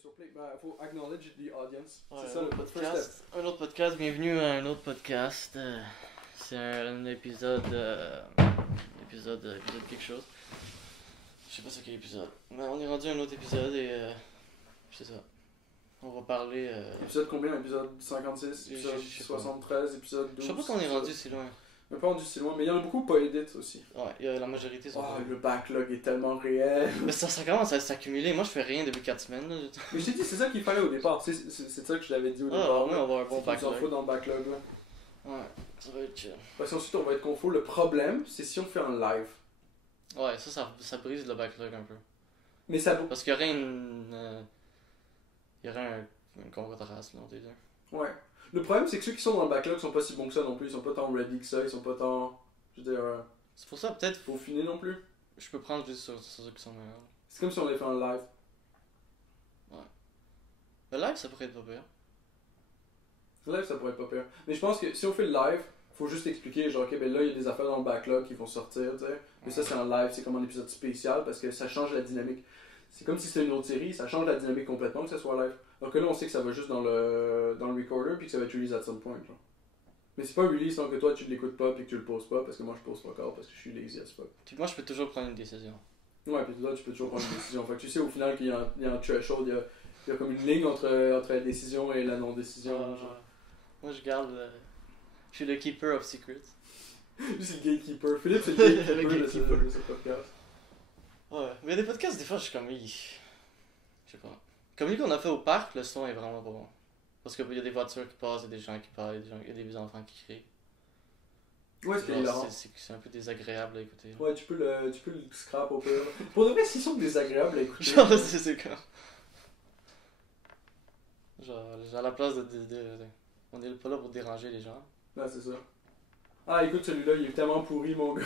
sur Play. Ben, faut acknowledge the audience. Ouais, C'est ça le podcast. Un autre podcast, bienvenue à un autre podcast. C'est un épisode. Épisode quelque chose. Je sais pas c'est quel épisode. Mais on est rendu à un autre épisode et. C'est ça. On va parler. Épisode combien? Épisode 56, épisode je sais 73, épisode 12. Je sais pas qu'on est rendu si loin. On n'est pas rendu si loin, mais il y en a beaucoup pas edit aussi. Ouais, la majorité sont. Oh, le backlog est tellement réel. Mais ça commence à s'accumuler. Moi je fais rien depuis 4 semaines. Là. Mais je t'ai dit, c'est ça qu'il fallait au départ. C'est ça que je l'avais dit au Ah, départ. ouais, on va avoir un bon C'est qu'il nous en backlog. faut dans le backlog. Là. Ouais, ça va être chill. Parce qu'ensuite, on va être confus. Le problème, c'est si on fait un live. Ouais, ça brise le backlog un peu. Mais ça. Parce qu'il y aurait une. Il y aurait un combat de race là, on dit. Ouais. Le problème, c'est que ceux qui sont dans le backlog sont pas si bons que ça non plus. Ils sont pas tant ready que ça. Ils sont pas tant. Je veux dire. C'est pour ça, peut-être, Peaufinés non plus. je peux prendre juste sur ceux qui sont meilleurs. C'est comme si on avait fait un live. Le live, ça pourrait être pas pire. Le live, ça pourrait être pas pire. Mais je pense que si on fait le live, faut juste expliquer, genre, ok, ben là, il y a des affaires dans le backlog qui vont sortir, tu sais. Mais ça, c'est un live, c'est comme un épisode spécial parce que ça change la dynamique. C'est comme si c'était une autre série, ça change la dynamique complètement que ça soit live. Alors que là, on sait que ça va juste dans le recorder puis que ça va être release at some point, genre. Mais c'est pas release tant que toi, tu l'écoutes pas puis que tu le poses pas parce que moi, je pose pas encore parce que je suis lazy as fuck. Puis moi, je peux toujours prendre une décision. Ouais, puis là, tu peux toujours prendre une décision. Fait que tu sais au final qu'il y a un threshold, il y a comme une ligne entre la décision et la non-décision. Genre. Moi, je garde. Je suis le keeper of secrets. Lui, c'est le gatekeeper. Philippe, c'est le gatekeeper, Le gatekeeper. de ce podcast. Ouais, mais des podcasts, des fois, je suis comme. Je sais pas. Comme lui qu'on a fait au parc, le son est vraiment pas bon. Parce qu'il y a des voitures qui passent, il y a des gens qui parlent, il y a des enfants qui crient. Ouais, c'est Genre, hilarant. c'est un peu désagréable à écouter. Ouais, tu peux le scrap au pire. Pour de vrai, s'ils sont désagréables à écouter. Genre, c'est comme. Genre, à la place de. On est pas là pour déranger les gens. Ouais, c'est ça. Ah, écoute, celui-là, il est tellement pourri, mon gars.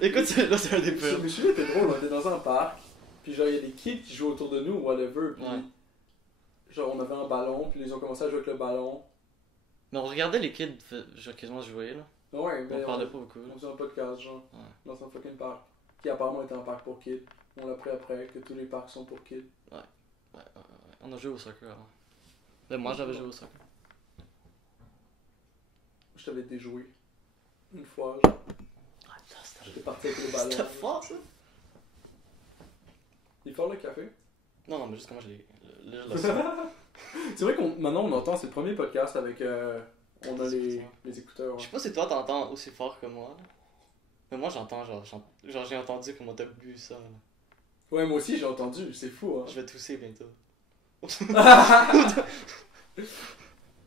Écoute, là, c'est un des pires. Mais celui-là était drôle, on était dans un parc. Puis genre, il y a des kids qui jouent autour de nous, whatever. Puis Ouais. genre, on avait un ballon, puis ils ont commencé à jouer avec le ballon. Mais on regardait les kids genre quasiment jouer là. Ouais, On ben. parlait pas beaucoup. Là. On faisait un podcast, genre. Ouais. Dans un fucking parc. Qui apparemment était un parc pour kids. On l'a pris après, que tous les parcs sont pour kids. Ouais. On a joué au soccer avant. Ben, moi j'avais joué au soccer. Je t'avais déjoué. Une fois, genre. Ah, J'étais parti avec le ballon. C'était fort ça? Il est fort le café? Non, mais juste comment je l'ai. Le son. C'est vrai qu'on maintenant on entend, c'est le premier podcast avec on a les écouteurs. Je sais pas si toi t'entends aussi fort que moi. Là. Mais moi j'entends genre j'ai entendu comment t'as bu ça. Là. Ouais, moi aussi j'ai entendu, c'est fou hein. Je vais tousser bientôt.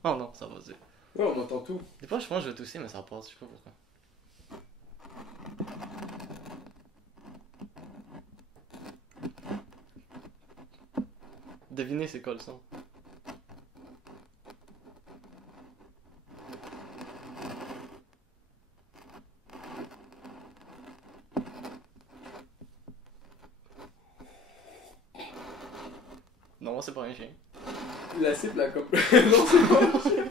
Oh non, ça va dire. Ouais, on entend tout. Des fois je pense que je vais tousser mais ça passe, je sais pas pourquoi. Devinez c'est quoi le son? Non, c'est pas un chien. La cible, la coupe. Non, c'est pas un chien.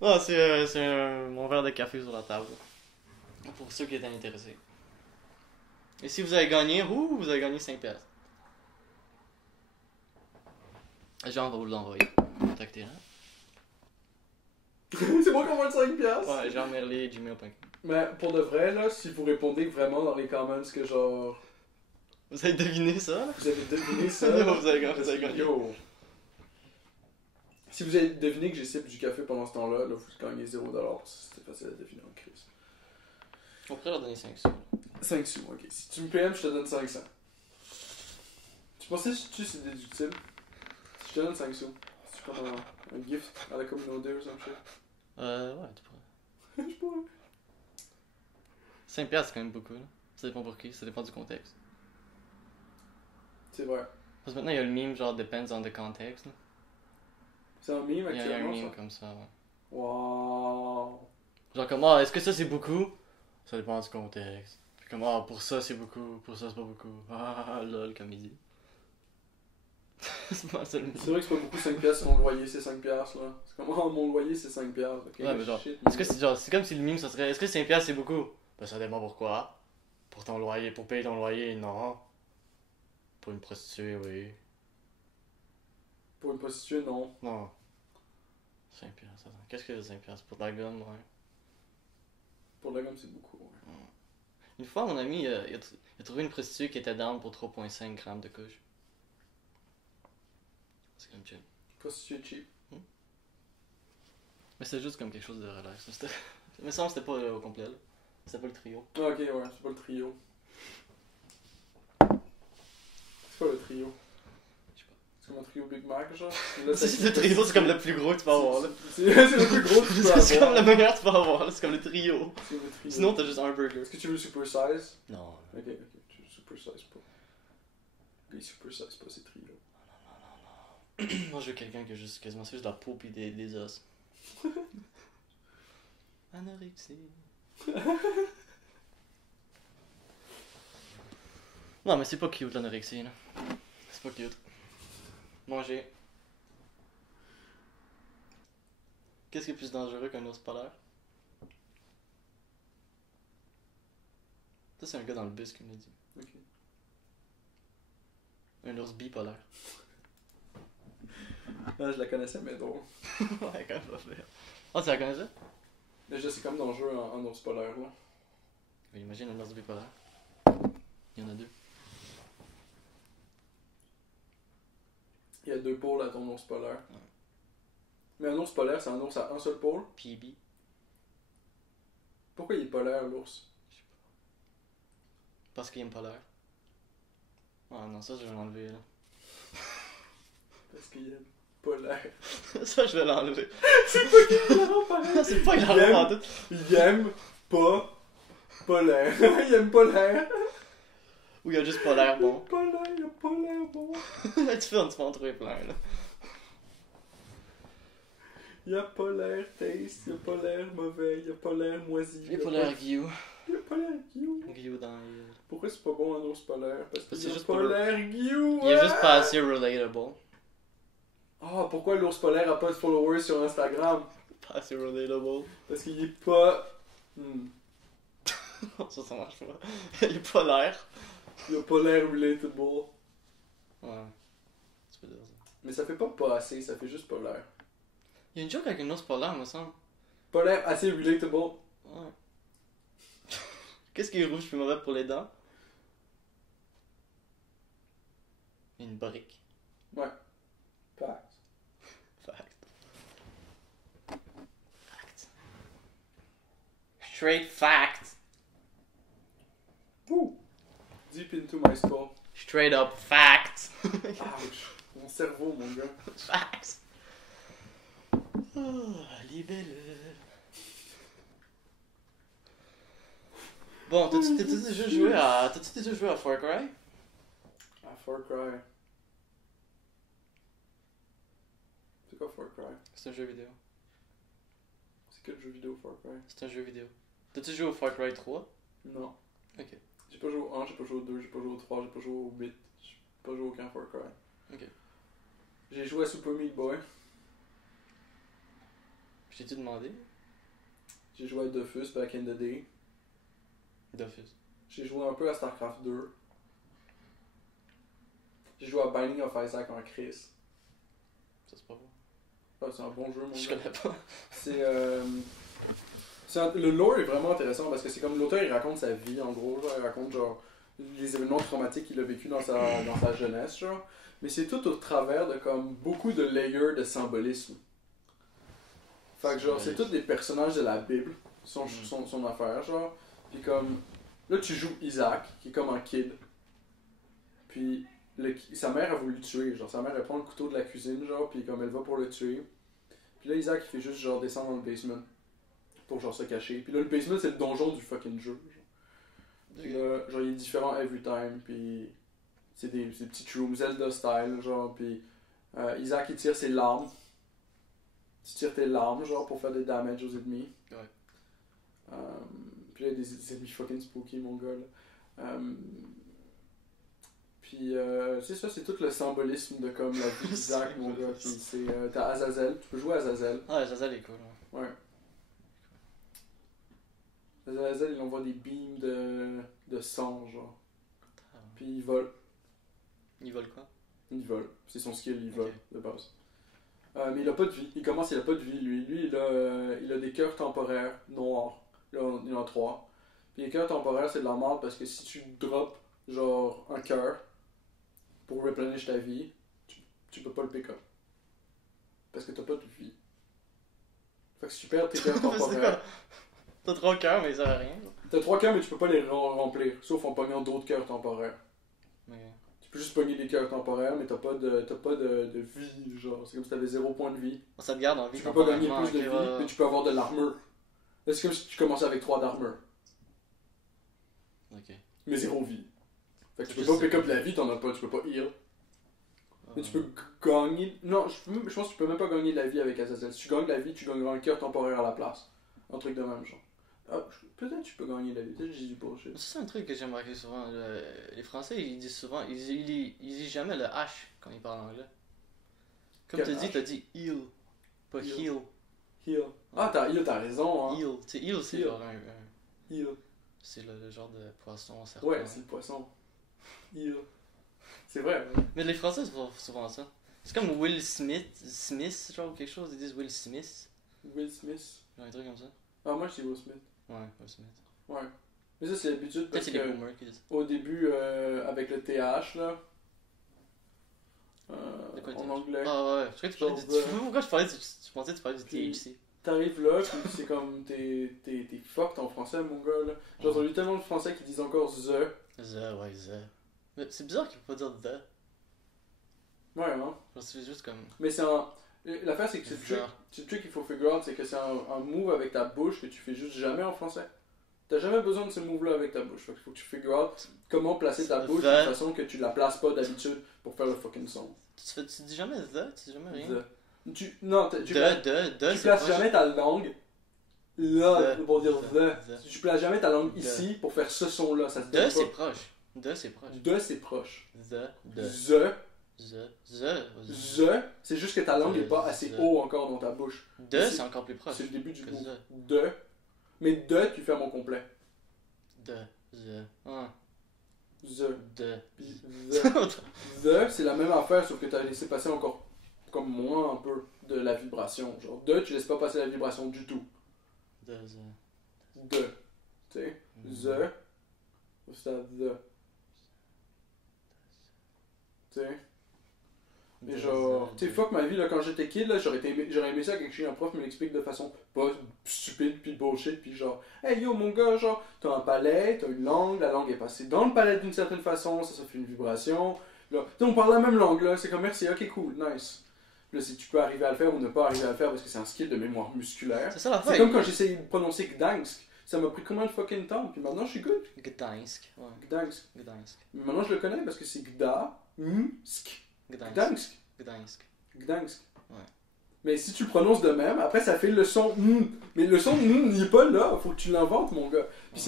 Ah, c'est mon verre de café sur la table. Pour ceux qui étaient intéressés. Et si vous avez gagné, vous avez gagné 5 piastres. Jean va vous l'envoyer. Contactez hein? C'est moi qui envoie le 5 piastres. Ouais, Jean Merlier, gmail.com. Mais pour de vrai, là, si vous répondez vraiment dans les comments que genre. Vous avez deviné ça? Vous avez deviné ça. Vous avez gagné. Yo. Si vous avez deviné que j'ai cible du café pendant ce temps-là, là, vous gagnez 0$. C'était facile à deviner en crise. On pourrait leur donner 5 sous. 5 sous, ok. Si tu me PM, je te donne 500. Tu pensais que c'est déductible? Si je te donne 5 sous, si tu prends un gift à la communauté ou some shit. Ouais, tu pourrais. Je pourrais. 5 piastres, c'est quand même beaucoup, là. Ça dépend pour qui, ça dépend du contexte. C'est vrai. Parce que maintenant, il y a le meme, genre, depends on the context, là. C'est un meme Il y a un actuellement, meme ça? comme ça, ouais. Wow. Genre comme, est-ce que ça c'est beaucoup? Ça dépend du contexte. Puis comme, pour ça c'est beaucoup, pour ça c'est pas beaucoup. Ah, lol, comme il dit. C'est pas ça le C'est vrai que c'est pas beaucoup 5 piastres, mon loyer c'est 5 piastres là. C'est comme, mon loyer c'est 5 piastres. Ok, Ouais, mais genre, shit, est-ce que c'est genre, c'est comme si le meme ça serait, est-ce que 5 piastres c'est beaucoup? Ben ça dépend pourquoi. Pour ton loyer, pour payer ton loyer, non. Pour une prostituée, oui. Pour une prostituée, non. Non. 5 piastres, attends. Qu'est-ce que c'est 5 piastres pour de la gomme, ouais. Pour la gomme, c'est beaucoup. Ouais. Une fois, mon ami, il a trouvé une prostituée qui était down pour 3,5 grammes de couche. C'est comme chill. Prostituée cheap. Mais c'était juste comme quelque chose de relax. Mais ça me semble que c'était pas au complet, là. C'était pas le trio. Ah, ok, ouais, c'est pas le trio. C'est quoi le trio? Je sais pas. C'est comme un trio Big Mac, genre? Là, C'est le trio, c'est comme le plus gros que tu peux avoir, là. C'est le plus gros que tu peux avoir. C'est comme le meilleur que tu peux avoir, là. C'est comme le trio. C'est le trio. Sinon, t'as juste un burger. Est-ce que tu veux super size? Non. Ok, tu veux super size pas. Les super size pas, c'est trio. Moi, je veux quelqu'un qui a juste quasiment juste de la peau pis des os. Anorexie. Non, mais c'est pas cute l'anorexie, là. C'est pas cute. Manger. Qu'est-ce qui est plus dangereux qu'un ours polaire? Ça, c'est un gars dans le bus qui me l'a dit. Ok. Un ours bipolaire. Ah, je la connaissais, mais drôle. Ouais, quand même pas faire. Oh, tu la connais ça? Déjà, c'est comme dans le jeu en ours polaire, là. Mais imagine un ours bipolaire. Il y en a deux. Il y a 2 pôles à ton ours polaire. Ouais. Mais un ours polaire, c'est un ours à un seul pôle. PB. Pourquoi il est polaire, l'ours? Parce qu'il aime pas l'air. Ah non, ça je vais l'enlever là. Parce qu'il est polaire. Ça je vais l'enlever. C'est pas qu'il est pareil. C'est pas hilarant en tout. Il aime pas polaire. Il aime pas l'air. Ou il a juste pas l'air bon. Il a pas l'air bon. Tu vas en trouver plein là. Il a pas l'air taste, il a pas l'air mauvais, il a pas l'air moisi. Il a pas l'air Guillaume. Il a pas l'air guillou. Guillaume dans les... Pourquoi c'est pas bon un ours polaire? Parce Parce qu'il que a c'est pas juste l'air guillou. Il est juste pas assez relatable. Ah, pourquoi l'ours polaire a pas de followers sur Instagram? Pas assez relatable. Parce qu'il est pas... Ça marche pas. Il est pas l'air. Il a pas l'air relatable. Ouais. Tu peux dire ça. Mais ça fait pas assez, ça fait juste pas l'air. Il y a une joke avec un ours polaire, me semble. Pas l'air assez relatable. Ouais. Qu'est-ce qui est rouge puis mauvais pour les dents? Une brique. Ouais. Fact. Fact. Fact. Straight fact. Woo! Deep into my skull. Straight up fact. Ouch. Mon cerveau, mon gars. Facts. Oh, libellule. Bon, t'as-tu déjà joué à Far Cry? Ah, Far Cry. C'est quoi Far Cry? C'est un jeu vidéo. C'est quel jeu vidéo Far Cry? C'est un jeu vidéo. T'as-tu joué au Far Cry 3? Non. Ok. J'ai pas joué au 1, j'ai pas joué au 2, j'ai pas joué au 3, j'ai pas joué au 8. J'ai pas joué au aucun Far Cry. Ok. J'ai joué à Super Meat Boy. Puis t'ai-tu demandé? J'ai joué à Dofus back in the day. Dofus. J'ai joué un peu à StarCraft 2. J'ai joué à Binding of Isaac en Chris. Ça c'est pas bon. Ah, c'est un bon jeu, mon Je gars. connais pas. Le lore est vraiment intéressant parce que c'est comme l'auteur il raconte sa vie en gros, genre, il raconte genre les événements traumatiques qu'il a vécu dans sa jeunesse, genre. Mais c'est tout au travers de comme beaucoup de layers de symbolisme. Fait que genre c'est tous des personnages de la Bible, son affaire, genre. Puis comme là tu joues Isaac qui est comme un kid. Puis sa mère a voulu le tuer, genre sa mère elle prend le couteau de la cuisine, genre, puis comme elle va pour le tuer. Puis là Isaac il fait juste genre descendre dans le basement pour genre se cacher. Puis là le basement c'est le donjon du fucking jeu. Genre. Puis là genre il est différent every time, puis c'est des petits rooms Zelda style, genre, puis Isaac il tire ses larmes. Tu tires tes larmes genre pour faire des damage aux ennemis. Ouais. Puis là il y a des ennemis fucking spooky mon gars là. Puis c'est ça, c'est tout le symbolisme de comme la vie d'Isaac, mon gars. Puis c'est t'as Azazel, tu peux jouer à Azazel. Ah, Zazel est cool. Ouais. Azazel, il envoie des beams de sang, genre. Puis il vole. Il vole quoi? Il vole. C'est son skill, il vole, Ok. de base. Mais il a pas de vie. Il a pas de vie, lui. Lui, il a des cœurs temporaires noirs. Là, il en a 3. Puis les cœurs temporaires, c'est de la merde parce que si tu drops, genre, un cœur pour replenish ta vie, tu peux pas le pick up. Parce que t'as pas de vie. Fait que si tu perds tes cœurs C'est quoi? temporaires, T'as 3 cœurs, mais ça sert à rien. Là. t'as 3 cœurs, mais tu peux pas les remplir. Sauf en pognant d'autres cœurs temporaires. Mais... Tu peux juste pogner des cœurs temporaires, mais t'as pas de vie, genre. C'est comme si t'avais 0 point de vie. Ça te garde en vie Tu peux pas gagner temporairement, plus de ok, vie, mais tu peux avoir de l'armure. Là, c'est comme si tu commençais avec 3 d'armure, Ok. mais 0 vie. Fait que tu peux Je pas sais pick up pas. la vie, t'en as pas, tu peux pas heal. Mais tu Euh, peux gagner. Non, je pense que tu peux même pas gagner de la vie avec Azazel. Si tu gagnes la vie, tu gagneras un cœur temporaire à la place. Un truc de même, genre. Ah, peut-être tu peux gagner de la vie, peut-être que j'ai du bullshit. Ça, c'est un truc que j'ai remarqué souvent. Les Français, ils disent souvent, ils disent jamais le H quand ils parlent anglais. Comme Quel H? t'as dit heal, pas Heal. heal. Heal. Ah, t'as raison, hein. Heal. Tu sais, heal, c'est Heal. genre Heal. c'est le genre de poisson certain. Ouais, c'est le poisson. Heal. C'est vrai. Mais les Français, c'est souvent ça. C'est comme Will Smith, genre quelque chose, ils disent Will Smith. Will Smith. Genre un truc comme ça. Ah, moi je dis Will Smith. Ouais, Will Smith. Ouais. Mais ça, c'est l'habitude Peut-être parce c'est les que boomers qui disent. au début, avec le TH, là. De quoi, En TH? anglais. Ah ouais, je croyais que tu parlais du. Genre, Pourquoi je pensais que tu parlais du Puis- THC. T'arrives là, puis c'est comme t'es fucked en français, mon gars, là. J'ai entendu tellement de français qui disent encore the. Ouais, the. Mais c'est bizarre qu'il ne peut pas dire the. Ouais, hein. Genre, c'est juste comme. Mais c'est un. L'affaire, c'est que c'est le truc qu'il faut figure out, c'est que c'est un move avec ta bouche que tu fais juste jamais en français. T'as jamais besoin de ce move-là avec ta bouche. Fait qu'il faut que tu figure out comment placer ta bouche de façon que tu la places pas d'habitude pour faire le fucking son. Tu dis jamais the, tu dis jamais rien. The. Non, tu Tu places c'est proche. jamais ta langue là The. pour dire The. tu places jamais ta langue The. ici pour faire ce son-là. Ça se De donne c'est pas. proche. De c'est proche. De, c'est proche. The. The, c'est juste que ta langue The. n'est pas assez The. haut encore dans ta bouche. De c'est encore plus proche. C'est le début du que mot. the. De. Mais de, tu fermes au complet. The. Ah. The. De. Puis the, c'est la même affaire, sauf que tu as laissé passer encore comme moins un peu de la vibration. Genre, de, tu laisses pas passer la vibration du tout. The. De. Tu sais. The. C'est the. Tu sais. Mais genre, tu sais, fuck ma vie, là, quand j'étais kid, là, j'aurais aimé ça qu'un prof me l'explique de façon pas stupide, puis bullshit, puis genre, hey yo, mon gars, genre, t'as un palais, t'as une langue, la langue est passée dans le palais d'une certaine façon, ça fait une vibration. Là, on parle la même langue, là, c'est comme merci, ok, cool, nice. Là, si tu peux arriver à le faire ou ne pas arriver à le faire parce que c'est un skill de mémoire musculaire. C'est ça la C'est fin. comme quand j'essayais de prononcer Gdansk. Ça m'a pris combien de fucking temps, puis maintenant je suis good. Gdansk. Ouais. Gdansk. Gdansk. Mais maintenant je le connais parce que c'est Gdansk. Gdansk. Gdansk. Gdansk. Gdansk. Ouais. Mais si tu le prononces de même, après ça fait le son Mais le son il est pas là, faut que tu l'inventes, mon gars. Puis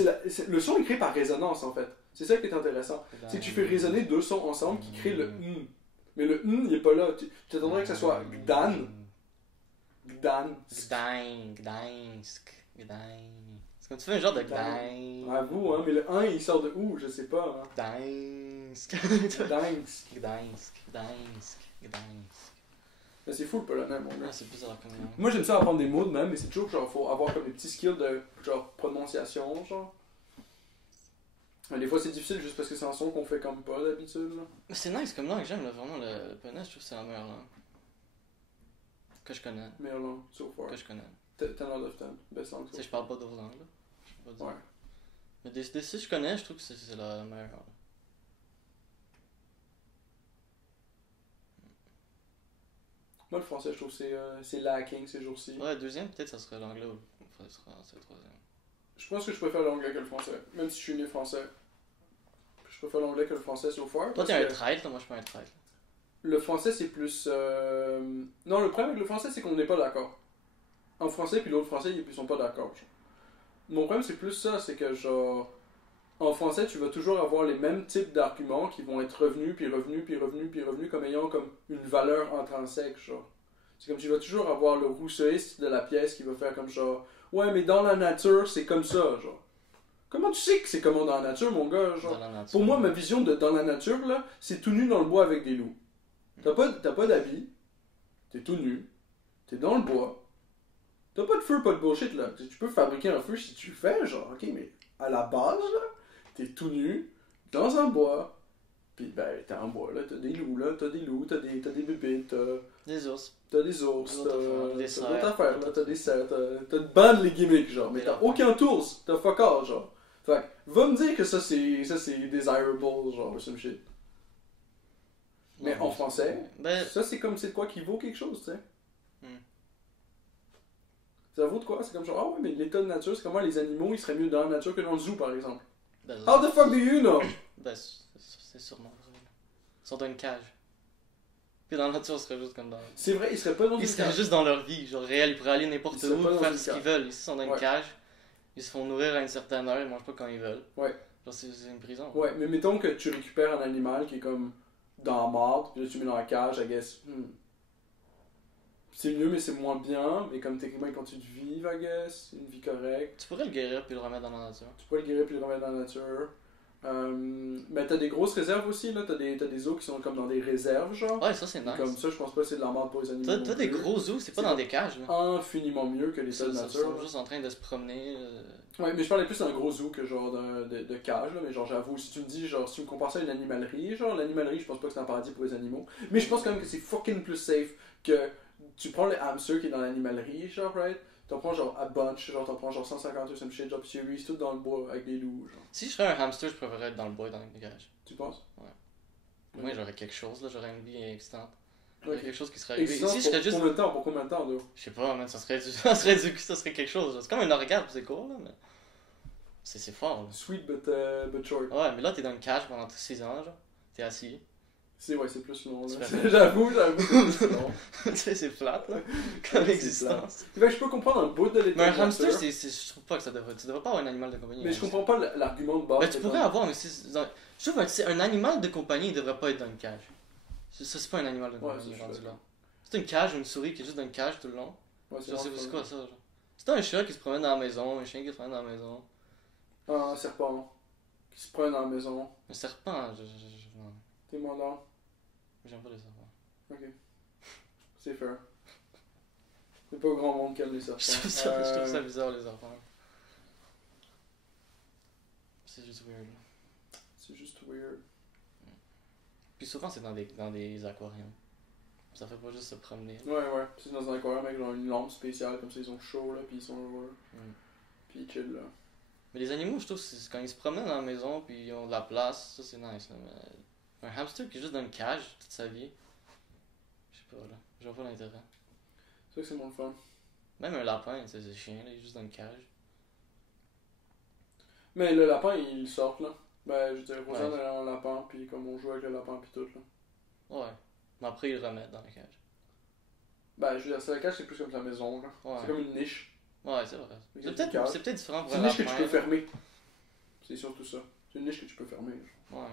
le son est créé par résonance en fait. C'est ça qui est intéressant. C'est que tu fais résonner deux sons ensemble qui créent le Mais le il est pas là. Tu t'attendrais que ça soit Gdan. Gdan. Gdansk. C'est comme tu fais un genre de Gdansk. À vous, hein, mais le 1 il sort de où, je sais pas. Hein. Gdansk. Gdansk. Gdansk. Mais c'est fou le polonais, mon gars. Ah, c'est bizarre comme nom. Moi j'aime ça apprendre des mots de même, mais c'est toujours genre faut avoir comme des petits skills de genre prononciation, genre. Mais des fois c'est difficile juste parce que c'est un son qu'on fait comme pas d'habitude. Là. Mais c'est nice comme langue, j'aime là, vraiment le polonais, je trouve que c'est la meilleure langue. Que je connais. Meilleure langue, so far. Que je connais. 10 out of 10. Best langue Tu sais, so je parle pas d'autres langues là. Je peux pas dire. Ouais. Mais des si je connais, je trouve que c'est la meilleure langue. Moi le français je trouve que c'est lacking ces jours-ci. Ouais, deuxième, peut-être ça serait l'anglais ou ça serait le troisième. Je pense que je préfère l'anglais que le français, même si je suis né français. Je préfère l'anglais que le français so far. Toi, parce t'es un que traître, moi je suis pas un traître. Le français c'est plus. Non, le problème avec le français c'est qu'on n'est pas d'accord. En français puis l'autre français ils sont pas d'accord. Genre. Mon problème c'est plus ça, c'est que genre. En français, tu vas toujours avoir les mêmes types d'arguments qui vont être revenus, puis revenus, puis revenus, puis revenus, comme ayant comme une valeur intrinsèque, genre. C'est comme tu vas toujours avoir le rousseauiste de la pièce qui va faire comme genre, ouais, mais dans la nature, c'est comme ça, genre. Comment tu sais que c'est comment dans la nature, mon gars, genre? Dans la nature. Pour moi, ma vision de dans la nature, là, c'est tout nu dans le bois avec des loups. T'as pas d'habits, t'es tout nu, t'es dans le bois, t'as pas de feu, pas de bullshit là. Tu peux fabriquer un feu si tu fais, genre, ok, mais à la base là, t'es tout nu, dans un bois, pis ben t'es en bois là, t'as des loups là, t'as des bébites, Des ours. t'as des ours, D'autres affaires, des t'as d'autres cerfs, affaires là, t'as des cerfs, t'as une bande les gimmicks genre, mais Des t'as lapins. aucun tours, t'as fuck all genre. Fait que, va me dire que ça c'est desirable genre, some shit. Mais Non, en français, Ben, ça c'est comme c'est de quoi qui vaut quelque chose, tu sais. Ça vaut de quoi? C'est comme genre, ah ouais, mais l'état de nature, c'est comment les animaux, ils seraient mieux dans la nature que dans le zoo, par exemple. ben, How the fuck do you know? ben, c'est sûrement ça. Ils sont dans une cage. Puis dans la nature, ils seraient juste comme dans. C'est vrai, ils seraient pas dans Ils une seraient cage. juste dans leur vie, genre réel, ils pourraient aller n'importe Ils seraient pas où, dans faire une ce qu'ils cage. veulent. Ici, ils sont dans une Ouais. cage, ils se font nourrir à une certaine heure, ils mangent pas quand ils veulent. Ouais. Genre, c'est une prison. Ouais, mais mettons que tu récupères un animal qui est comme dans la marde, puis là tu mets dans la cage, I guess. C'est mieux, mais c'est moins bien. Mais comme techniquement, il continue de vivre, I guess. Une vie correcte. Tu pourrais le guérir puis le remettre dans la nature. Tu peux le guérir puis le remettre dans la nature. Mais t'as des grosses réserves aussi, là. T'as des zoos qui sont comme dans des réserves, genre. Ouais, ça c'est nice. Comme ça, je pense pas que c'est de la merde pour les animaux. T'as non des plus. gros zoos, c'est pas C'est dans des cages là. Infiniment mieux que les Ils seuls sont nature. juste en train de se promener. Ouais, mais je parlais plus d'un gros zoo que genre de cage, là. Mais genre, j'avoue, si tu me dis, genre, si tu me compares ça à une animalerie, genre, l'animalerie, je pense pas que c'est un paradis pour les animaux. Mais je pense quand même que c'est fucking plus safe que tu prends le hamster qui est dans l'animalerie, genre, right? T'en prends genre à bunch, genre, t'en prends genre 150 ou some shit, genre, puis tu les tout dans le bois avec des loups, genre. Si je serais un hamster, je préférerais être dans le bois et dans une cage. Tu penses? Moi, j'aurais quelque chose là, j'aurais une vie existante. Ok. Quelque chose qui serait arrivé. Existence Ici, je serais juste. pour combien de temps, là? Je sais pas, man, ça serait ça serait quelque chose. C'est comme un orgasme, c'est cool, là, mais. C'est fort, là. Sweet but short. Ouais, mais là, t'es dans une cage pendant 6 ans, genre. T'es assis. C'est plus long, là. C'est J'avoue, c'est plus long. Tu sais, c'est flat, là. Comme C'est existence. Fait que je peux comprendre un bout de l'état Mais un de nature, hamster, je trouve pas que ça devrait. Tu devrais pas avoir un animal de compagnie. mais un je hamster. comprends pas l'argument de base. Ben, tu pourrais avoir, mais je trouve que c'est un animal de compagnie, il devrait pas être dans une cage. Ça, c'est pas un animal de Ouais, compagnie ça, je suis rendu là. d'accord. C'est une cage ou une souris qui est juste dans une cage tout le long. Ouais, Je sais vraiment c'est fun. quoi ça, genre. C'est un chat qui se promène dans la maison, un chien qui se promène dans la maison. Un serpent qui se prend dans la maison. Un serpent, non, T'es mandant. j'aime pas les serpents. Ok. C'est fair. C'est pas grand monde qui aime les serpents. Je trouve ça bizarre, les serpents. C'est juste weird. C'est juste weird. Puis souvent, c'est dans des aquariums. Ça fait pas juste se promener. Ouais. C'est dans un aquarium avec genre une lampe spéciale, comme ça ils sont chauds là, puis ils sont heureux. Puis ils chill là. Mais les animaux, je trouve, c'est quand ils se promènent dans la maison puis ils ont de la place, ça c'est nice. Là. Mais un hamster qui est juste dans une cage toute sa vie, je sais pas là, je vois pas l'intérêt. C'est vrai que c'est moins le fun. Même un lapin, c'est le chien, là, il est juste dans une cage. Mais le lapin, il sort là. Ben, je veux dire, Rosanne Ouais. elle a un lapin, puis comme on joue avec le lapin, puis tout là. Ouais. Mais après, ils le remettent dans la cage. Ben, je veux dire, c'est la cage, c'est plus comme sa maison là. Ouais. C'est comme une niche. Ouais, c'est vrai. Il y C'est a du cadre. peut-être différent pour C'est un une niche que lapin. tu peux fermer. C'est surtout ça. C'est une niche que tu peux fermer. Ouais.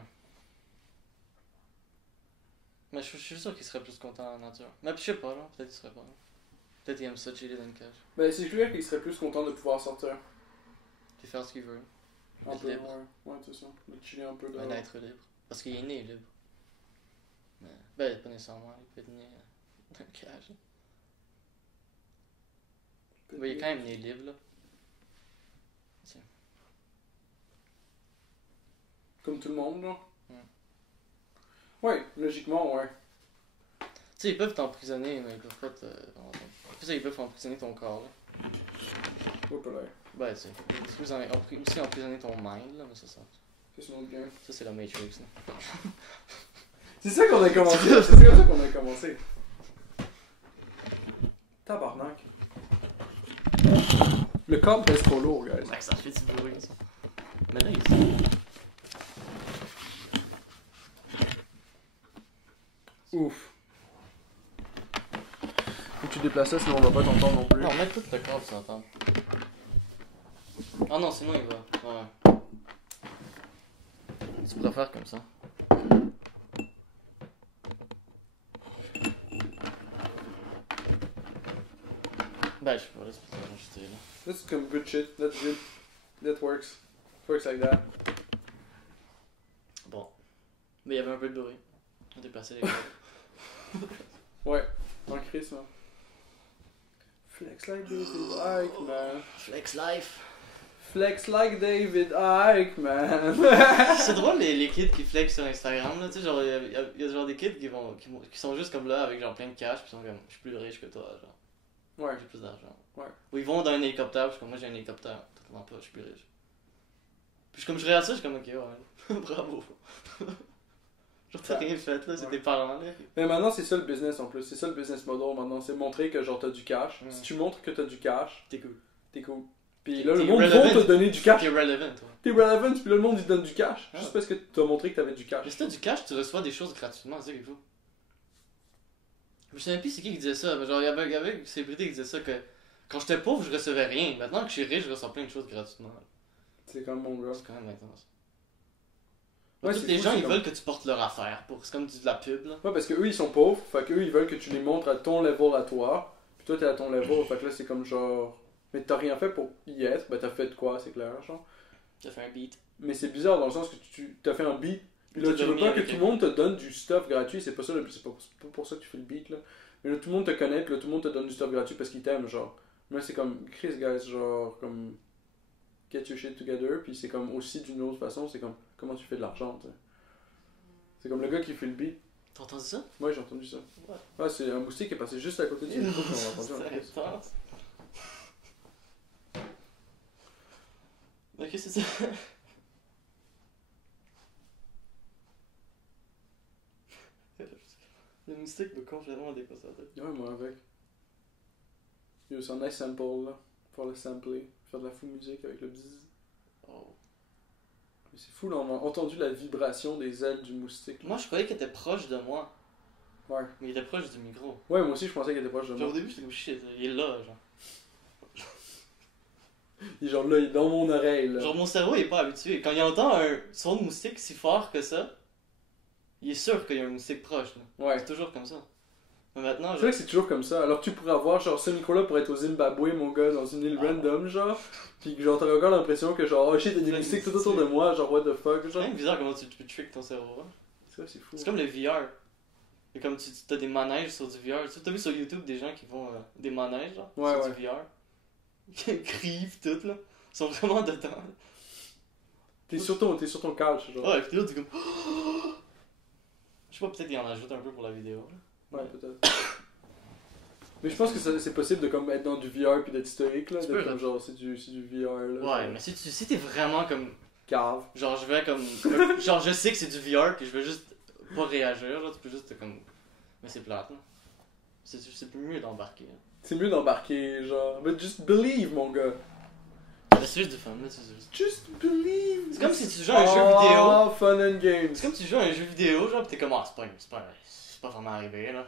Mais je suis sûr qu'il serait plus content en nature. Mais je sais pas, là. Peut-être qu'il serait pas. Peut-être qu'il aime ça chiller dans une cage. Ben, c'est clair qu'il serait plus content de pouvoir sortir. Puis faire ce qu'il veut. Un Être peu, libre. ouais, c'est ça. De chiller un peu Un dehors. être libre. Parce qu'il est né libre. Mais, ben, pas nécessairement. Il peut être né dans une cage. Mais il est quand même né libre, là. Comme tout le monde, là. Mm. Ouais, logiquement, ouais. Tu sais, ils peuvent t'emprisonner, mais ils peuvent pas te. Tu sais, ils peuvent emprisonner ton corps, là. Ouais, pas l'air. Ben, tu sais. Aussi emprisonner ton mind, là, mais ça. Ça, c'est notre game. Ça, c'est la Matrix, là. C'est ça qu'on a commencé. C'est comme ça qu'on a commencé. Tabarnak. Le câble reste trop lourd, guys. Ouais, ça fait du bruit, ça. Mais là, il Ouf. Faut que tu déplaces ça, sinon on va pas t'entendre non plus. Non, mets tout le corps sur la table. Ah non, sinon il va. Ouais. Tu préfères comme ça. Ben, je sais pas, laisse pas rajouter là. That's some good shit. That's good. That works. It works like that. Bon. Mais il y avait un peu de bruit. On a déplacé les cordes. Flex like David Icke, man. Flex life. Flex like David Icke, man. C'est drôle les kids qui flexent sur Instagram, là, tu sais, genre, il y a genre des kids qui sont juste comme là avec genre plein de cash, pis sont comme, je suis plus riche que toi, genre. Ouais. J'ai plus d'argent. Ouais. Ou ils vont dans un hélicoptère, pis je suis comme, moi j'ai un hélicoptère, toi t'en as pas, je suis plus riche. Puis comme je regarde ça, je suis comme, ok, ouais, bravo. Genre t'as rien fait là, c'est tes parents là. Mais maintenant c'est ça le business en plus, c'est ça le business model maintenant, c'est montrer que genre t'as du cash. Ouais. Si tu montres que t'as du cash, T'es cool. t'es cool. Puis là le T'es monde va relevant. te donner du cash. T'es relevant, toi. T'es relevant, puis là le monde il te donne du cash. Ah. Juste parce que t'as montré que t'avais du Mais cash. si t'as du cash, tu reçois des choses gratuitement, c'est ça qu'il faut. Je me souviens plus c'est qui disait ça, mais genre il y avait une célébrité qui disait ça que quand j'étais pauvre je recevais rien, maintenant que je suis riche je reçois plein de choses gratuitement. C'est comme mon gars. C'est quand même intense. Ouais, Tous c'est les fou, gens c'est ils comme- veulent que tu portes leur affaire, c'est comme de la pub là. Ouais, parce que eux ils sont pauvres, fait que eux ils veulent que tu les montres à ton level à toi. Puis toi t'es à ton level, fait que là c'est comme genre. Mais t'as rien fait pour y être, ben t'as fait de quoi, c'est clair, genre. T'as fait un beat. Mais c'est bizarre dans le sens que tu t'as fait un beat, puis là T'as tu veux dormi pas que avec tout le un- monde te donne du stuff gratuit, c'est pas ça, c'est pas pour ça que tu fais le beat là. Mais là tout le monde te connaît, puis là tout le monde te donne du stuff gratuit parce qu'ils t'aiment, genre. Mais là c'est comme, Chris guys, genre, comme. Get your shit together, puis c'est comme aussi d'une autre façon, c'est comme, comment tu fais de l'argent, tu sais. C'est comme le gars qui fait le beat. T'as entendu ça? Moi j'ai entendu ça. Ouais. Ouais, c'est un moustique qui est passé juste à côté du micro qu'on a entendu en plus. C'est intense. Ok, c'est ça. Le moustique me complètement déconcentré. Ouais, moi avec. Yo, c'est un nice sample là. Pour le sampler. Faire de la fou musique avec le bzzz. Oh. Mais c'est fou là, on a entendu la vibration des ailes du moustique. Moi je croyais qu'il était proche de moi, Ouais. mais il était proche du micro. Ouais, moi aussi je pensais qu'il était proche de Genre moi. au début j'étais comme shit, il est là, genre. Il est genre là, il est dans mon oreille là. Genre mon cerveau il est pas habitué. Quand il entend un son de moustique si fort que ça, il est sûr qu'il y a un moustique proche. Là. Ouais. C'est toujours comme ça. Mais maintenant, C'est vrai que c'est toujours comme ça. Alors que tu pourrais avoir genre ce micro là pour être au Zimbabwe, mon gars, dans une île Ah. random, genre. Pis que genre t'as encore l'impression que genre, oh shit, t'as des Plein de moustiques tout autour de moi, genre what the fuck, c'est genre. quand même bizarre comment tu peux trick ton cerveau. Hein? C'est vrai, c'est fou. C'est comme le VR. Et comme tu as des manèges sur du VR. Tu as vu sur YouTube des gens qui font des manèges genre, Ouais, sur ouais. du VR. Ils crient pis tout là. Ils sont vraiment dedans. T'es sur ton couch, genre. Ouais, pis là t'es comme. Je sais pas, peut-être qu'ils en ajoutent un peu pour la vidéo. Là. Ouais, peut-être. Mais je pense que c'est possible de comme être dans du VR puis d'être stoïque là. Tu D'être peux, comme genre, c'est du VR là. Ouais, mais si t'es vraiment comme. Cave. Genre, je vais comme. Genre, je sais que c'est du VR, puis je vais juste pas réagir, genre, tu peux juste comme. Mais c'est plate, là. C'est plus mieux d'embarquer. Là. C'est mieux d'embarquer, genre. But just believe, mon gars. Mais c'est juste du fun, là, c'est juste. Just believe. C'est comme si tu joues à un jeu vidéo. Oh, fun and games. C'est comme si tu joues à un jeu vidéo, genre, pis t'es comme, ah, c'est pas vraiment arrivé, là.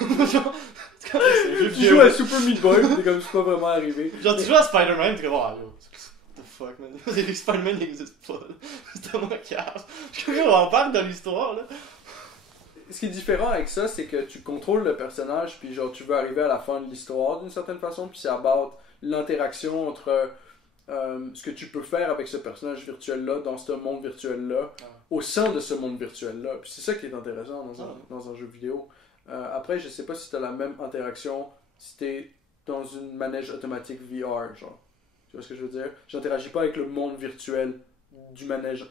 Genre, c'est comme c'est un jeu Tu vidéo. joues à Super Meat Boy, t'es comme c'est pas vraiment arrivé. Genre, tu joues à Spider-Man, t'es comme, ah, yo, what the fuck, man. Spider-Man n'existe pas, là. C'est tellement cave. Je suis comme, on parle de l'histoire, là. Ce qui est différent avec ça, c'est que tu contrôles le personnage, puis genre tu veux arriver à la fin de l'histoire d'une certaine façon, puis c'est about l'interaction entre ce que tu peux faire avec ce personnage virtuel-là, dans ce monde virtuel-là, Ah. au sein de ce monde virtuel-là. Puis c'est ça qui est intéressant Ah. dans un jeu vidéo. Après, je sais pas si t'as la même interaction si t'es dans une manège automatique VR, genre. Tu vois ce que je veux dire? J'interagis pas avec le monde virtuel du manège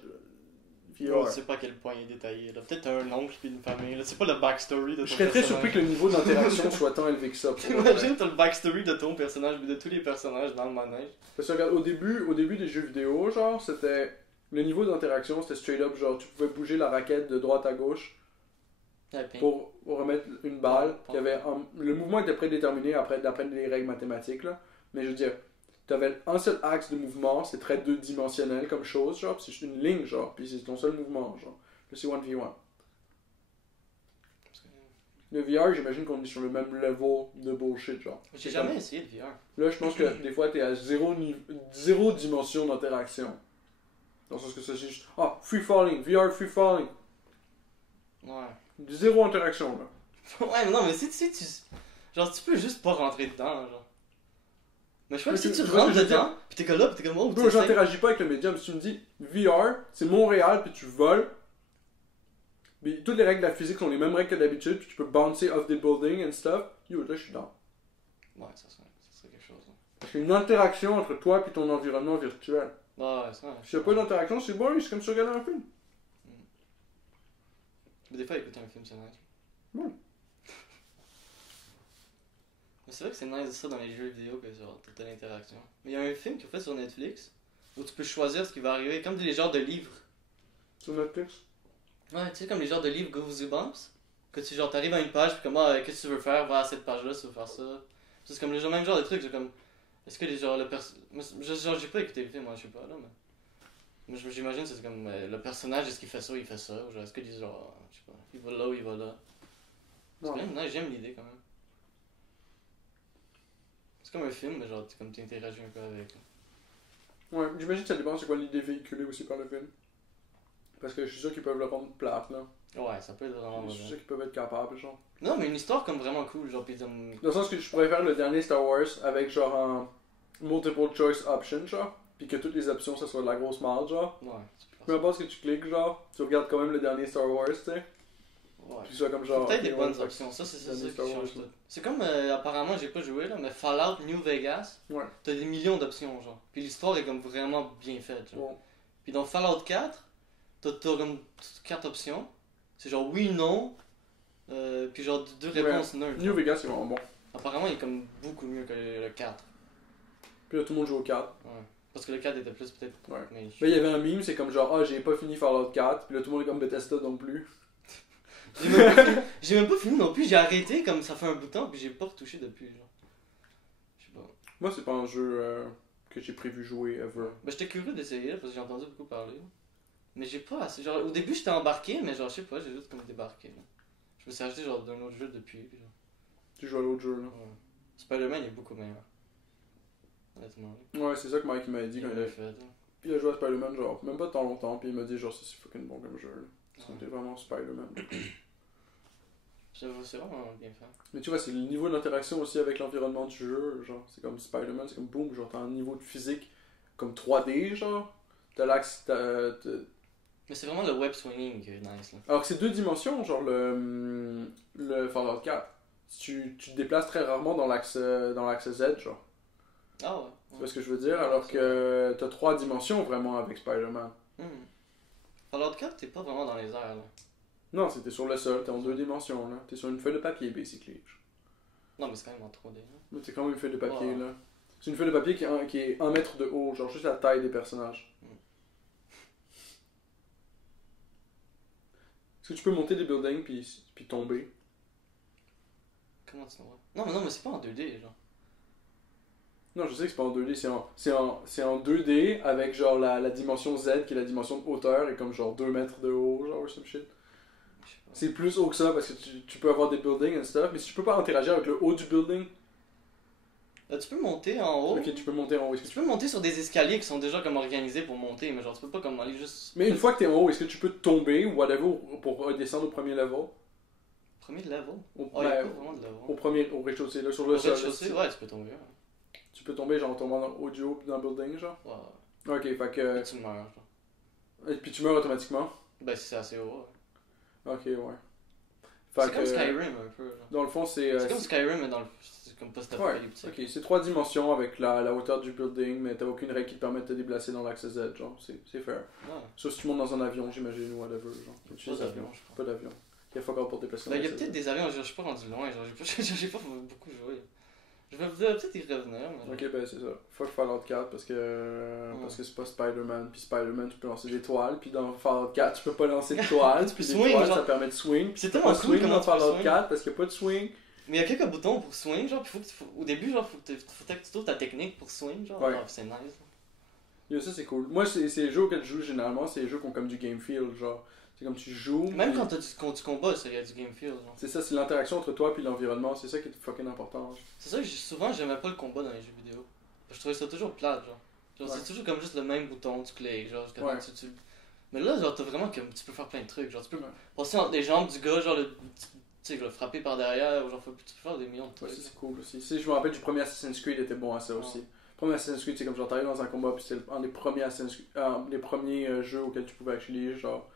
VR. Je sais pas à quel point il est détaillé, là. Peut-être un oncle puis une famille, là. C'est pas le backstory de ton Je serais très personnage. surpris que le niveau d'interaction soit tant élevé que ça. Pour vrai. Imagine, t'as le backstory de ton personnage, mais de tous les personnages dans le manège. Parce que regarde, au début des jeux vidéo, genre, c'était. Le niveau d'interaction, c'était straight up, genre, tu pouvais bouger la raquette de droite à gauche pour remettre une balle. Qui avait le mouvement était prédéterminé d'après les règles mathématiques, là. Mais je veux dire, tu avais un seul axe de mouvement, c'est très deux-dimensionnel comme chose, genre, puis c'est une ligne, genre, puis c'est ton seul mouvement, genre. Là, c'est 1v1. Le VR, j'imagine qu'on est sur le même level de bullshit, genre. J'ai jamais essayé de VR. Là, je pense que des fois, t'es à zéro dimension d'interaction. Dans le sens que ça, c'est juste, ah, free falling, VR free falling. Ouais. Zéro interaction, là. Ouais, mais non, mais si tu. Genre, tu peux juste pas rentrer dedans, genre. Mais je crois que si Mais tu tu vois ce rentres que je veux dedans, pis t'es comme là, pis t'es comme oh, Bro, tu j'interagis pas avec le médium. Si tu me dis VR, c'est Montréal, puis tu voles. Mais toutes les règles de la physique sont les mêmes règles que d'habitude, puis tu peux bouncer off the building and stuff. Yo, là, je suis dans. Ouais, ça serait. C'est une interaction entre toi et ton environnement virtuel. Ouais, c'est vrai. S'il n'y a pas d'interaction, c'est boring, c'est comme si tu regardais un film. Mais des fois, écouter un film, c'est nice. Ouais. Mais c'est vrai que c'est nice ça dans les jeux vidéo, que genre, t'as de l'interaction. Mais il y a un film qu'ils ont fait sur Netflix où tu peux choisir ce qui va arriver, comme des genres de livres. Sur Netflix. Ouais, tu sais, comme les genres de livres Goosebumps. Que tu genre, t'arrives à une page, puis comme, qu'est-ce que tu veux faire, va à cette page-là, tu veux faire ça. C'est comme le même genre de truc, c'est comme. Est-ce que les genre, genre, j'ai pas écouté le film, moi, je sais pas, là, mais j'imagine que c'est comme le personnage, est-ce qu'il fait ça, il fait ça, ou genre, est-ce qu'il dit genre, je sais pas, il va là ou il va là. C'est quand même nice, j'aime l'idée quand même. C'est comme un film, mais genre, comme tu interagis un peu avec. Là. Ouais, j'imagine que ça dépend c'est quoi l'idée véhiculée aussi par le film. Parce que je suis sûr qu'ils peuvent le rendre plate, là. Ouais, ça peut être vraiment. Je suis sûr qu'ils peuvent être capables, genre. Non, mais une histoire comme vraiment cool, genre, pis comme. Dans le sens que je pourrais faire le dernier Star Wars avec genre un multiple choice option, genre. Puis que toutes les options, ça soit de la grosse marge, genre. Ouais, c'est plus Peu importe ce que tu cliques, genre, tu regardes quand même le dernier Star Wars, tu sais. Ouais. Puis ça comme genre. Peut-être okay, des bonnes ouais, options, ça c'est ça dernier qui Star Wars, change tout. C'est comme, apparemment, j'ai pas joué là, mais Fallout New Vegas, Ouais. t'as des millions d'options, genre. Puis l'histoire est comme vraiment bien faite, genre. Bon. Puis dans Fallout 4, t'as comme 4 options. C'est genre oui, non, puis genre 2 réponses neutres. New Vegas, c'est vraiment bon. Apparemment, il est comme beaucoup mieux que le 4. Puis là, tout le monde joue au 4. Ouais. Parce que le 4 était plus peut-être. Ouais. Mais Mais il y avait un meme, c'est comme genre, j'ai pas fini Fallout 4. Puis là, tout le monde est comme Bethesda non plus. J'ai même pas fini non plus, j'ai arrêté comme ça fait un bout de temps, puis j'ai pas retouché depuis, genre. Je sais pas. Moi, c'est pas un jeu que j'ai prévu jouer ever. Ben, j'étais curieux d'essayer là, parce que j'ai entendu beaucoup parler. Mais j'ai pas assez. Genre, au début, j'étais embarqué, mais genre, je sais pas, j'ai juste comme débarqué. Là. Je me suis acheté genre d'un autre jeu depuis. Puis, genre. Tu joues à l'autre jeu, là. Ouais. Spider-Man il est beaucoup meilleur. Honnêtement. Ouais, c'est ça que Mike m'a dit quand Il l'a fait. Là. il a joué à Spider-Man, genre, même pas tant longtemps. Puis il m'a dit, genre, c'est fucking bon comme jeu, là. C'était vraiment Spider-Man. C'est vraiment bien fait. Mais tu vois, c'est le niveau d'interaction aussi avec l'environnement du jeu. Genre, c'est comme Spider-Man, c'est comme boum, genre, t'as un niveau de physique comme 3D, genre. T'as l'axe. Mais c'est vraiment le web swinging qui est nice. Là. Alors que c'est 2 dimensions, genre le Fallout 4. Tu te déplaces très rarement dans l'axe Z, genre. Ah ouais. Tu vois ce que je veux dire? Alors que t'as 3 dimensions vraiment avec Spider-Man. Fallout 4, t'es pas vraiment dans les airs là. Non, c'était sur le sol, t'es en 2 dimensions, là. T'es sur une feuille de papier, basically. Non, mais c'est quand même en 3D. Là. Mais c'est quand même une feuille de papier, Ouais. là. C'est une feuille de papier qui est 1 mètre de haut, genre juste la taille des personnages. Est-ce que tu peux monter des buildings puis tomber? Comment tu vois? Non, mais c'est pas en 2D, genre. Non, je sais que c'est pas en 2D, c'est en 2D avec genre la dimension Z qui est la dimension de hauteur et comme genre 2 mètres de haut, genre some shit. C'est plus haut que ça parce que tu peux avoir des buildings and stuff, mais si tu peux pas interagir avec le haut du building, Tu peux monter en haut. ok, tu peux monter en haut. Tu peux monter sur des escaliers qui sont déjà comme organisés pour monter, mais genre tu peux pas comme aller juste. Mais une fois que t'es en haut, est-ce que tu peux tomber ou whatever pour descendre au premier level? Premier level? Au, Oh, il y a pas vraiment de level. au rez-de-chaussée, là, sur le Au sol. rez-de-chaussée, ouais, tu peux tomber. Ouais. Tu peux tomber genre en tombant dans audio dans le building, genre? Ouais. Ok, fait que. Tu meurs, genre. Et puis tu meurs automatiquement? Ben, si c'est assez haut. Ouais. Ok, ouais. C'est comme Skyrim un peu. Genre. Dans le fond, c'est. C'est comme Skyrim, mais dans le. C'est comme Ouais, post-apocalyptique. ok, c'est 3 dimensions avec la hauteur du building, mais t'as aucune règle qui te permet de te déplacer dans l'axe Z, genre, c'est fair. Ouais. Sauf si tu montes dans un avion, j'imagine, ou whatever, genre. Tu Pas utilises d'avion, je crois. Pas d'avion. Il y a fuck all pour te déplacer Ben, dans il y a l'axe peut-être Z. des avions, je suis pas rendu loin, genre, j'ai pas beaucoup joué. Je vais peut-être y revenir, mais. Ok, ben c'est ça. Fuck Fallout 4 parce que c'est pas Spider-Man. Puis Spider-Man, tu peux lancer des toiles. Puis dans Fallout 4, tu peux pas lancer de toiles. Tu peux puis swing, des toiles, genre. ça permet de swing. C'est Tu peux tellement pas cool swing comment dans tu peux Fallout swing. 4 parce qu'il n'y a pas de swing. Mais il y a quelques boutons pour swing, genre, puis au début, genre, faut que tu trouves ta technique pour swing, genre. Ouais. Ah, c'est nice. Yo, ça c'est cool. Moi, c'est les jeux auxquels je joue généralement, c'est les jeux qui ont comme du game feel, genre. C'est comme tu joues. Même puis- quand tu combats, il y a du game feel, genre. C'est ça, c'est l'interaction entre toi et l'environnement. C'est ça qui est fucking important. C'est ça que souvent, j'aimais pas le combat dans les jeux vidéo. Je trouvais ça toujours plate, genre. Genre, Ouais. c'est toujours comme juste le même bouton, tu cliques, genre, jusqu'à Ouais. temps que tu. Mais là, genre, t'as vraiment comme. Tu peux faire plein de trucs, genre, tu peux Ouais. passer entre les jambes du gars, genre, tu sais, le frapper par derrière, ou genre, tu peux faire des millions de Ouais, trucs. ça c'est cool aussi. Si je me rappelle du premier Assassin's Creed, était bon à ça aussi. Le premier Assassin's Creed, c'est comme genre t'arrives dans un combat, puis c'est un des premiers, les premiers jeux auxquels tu pouvais actually genre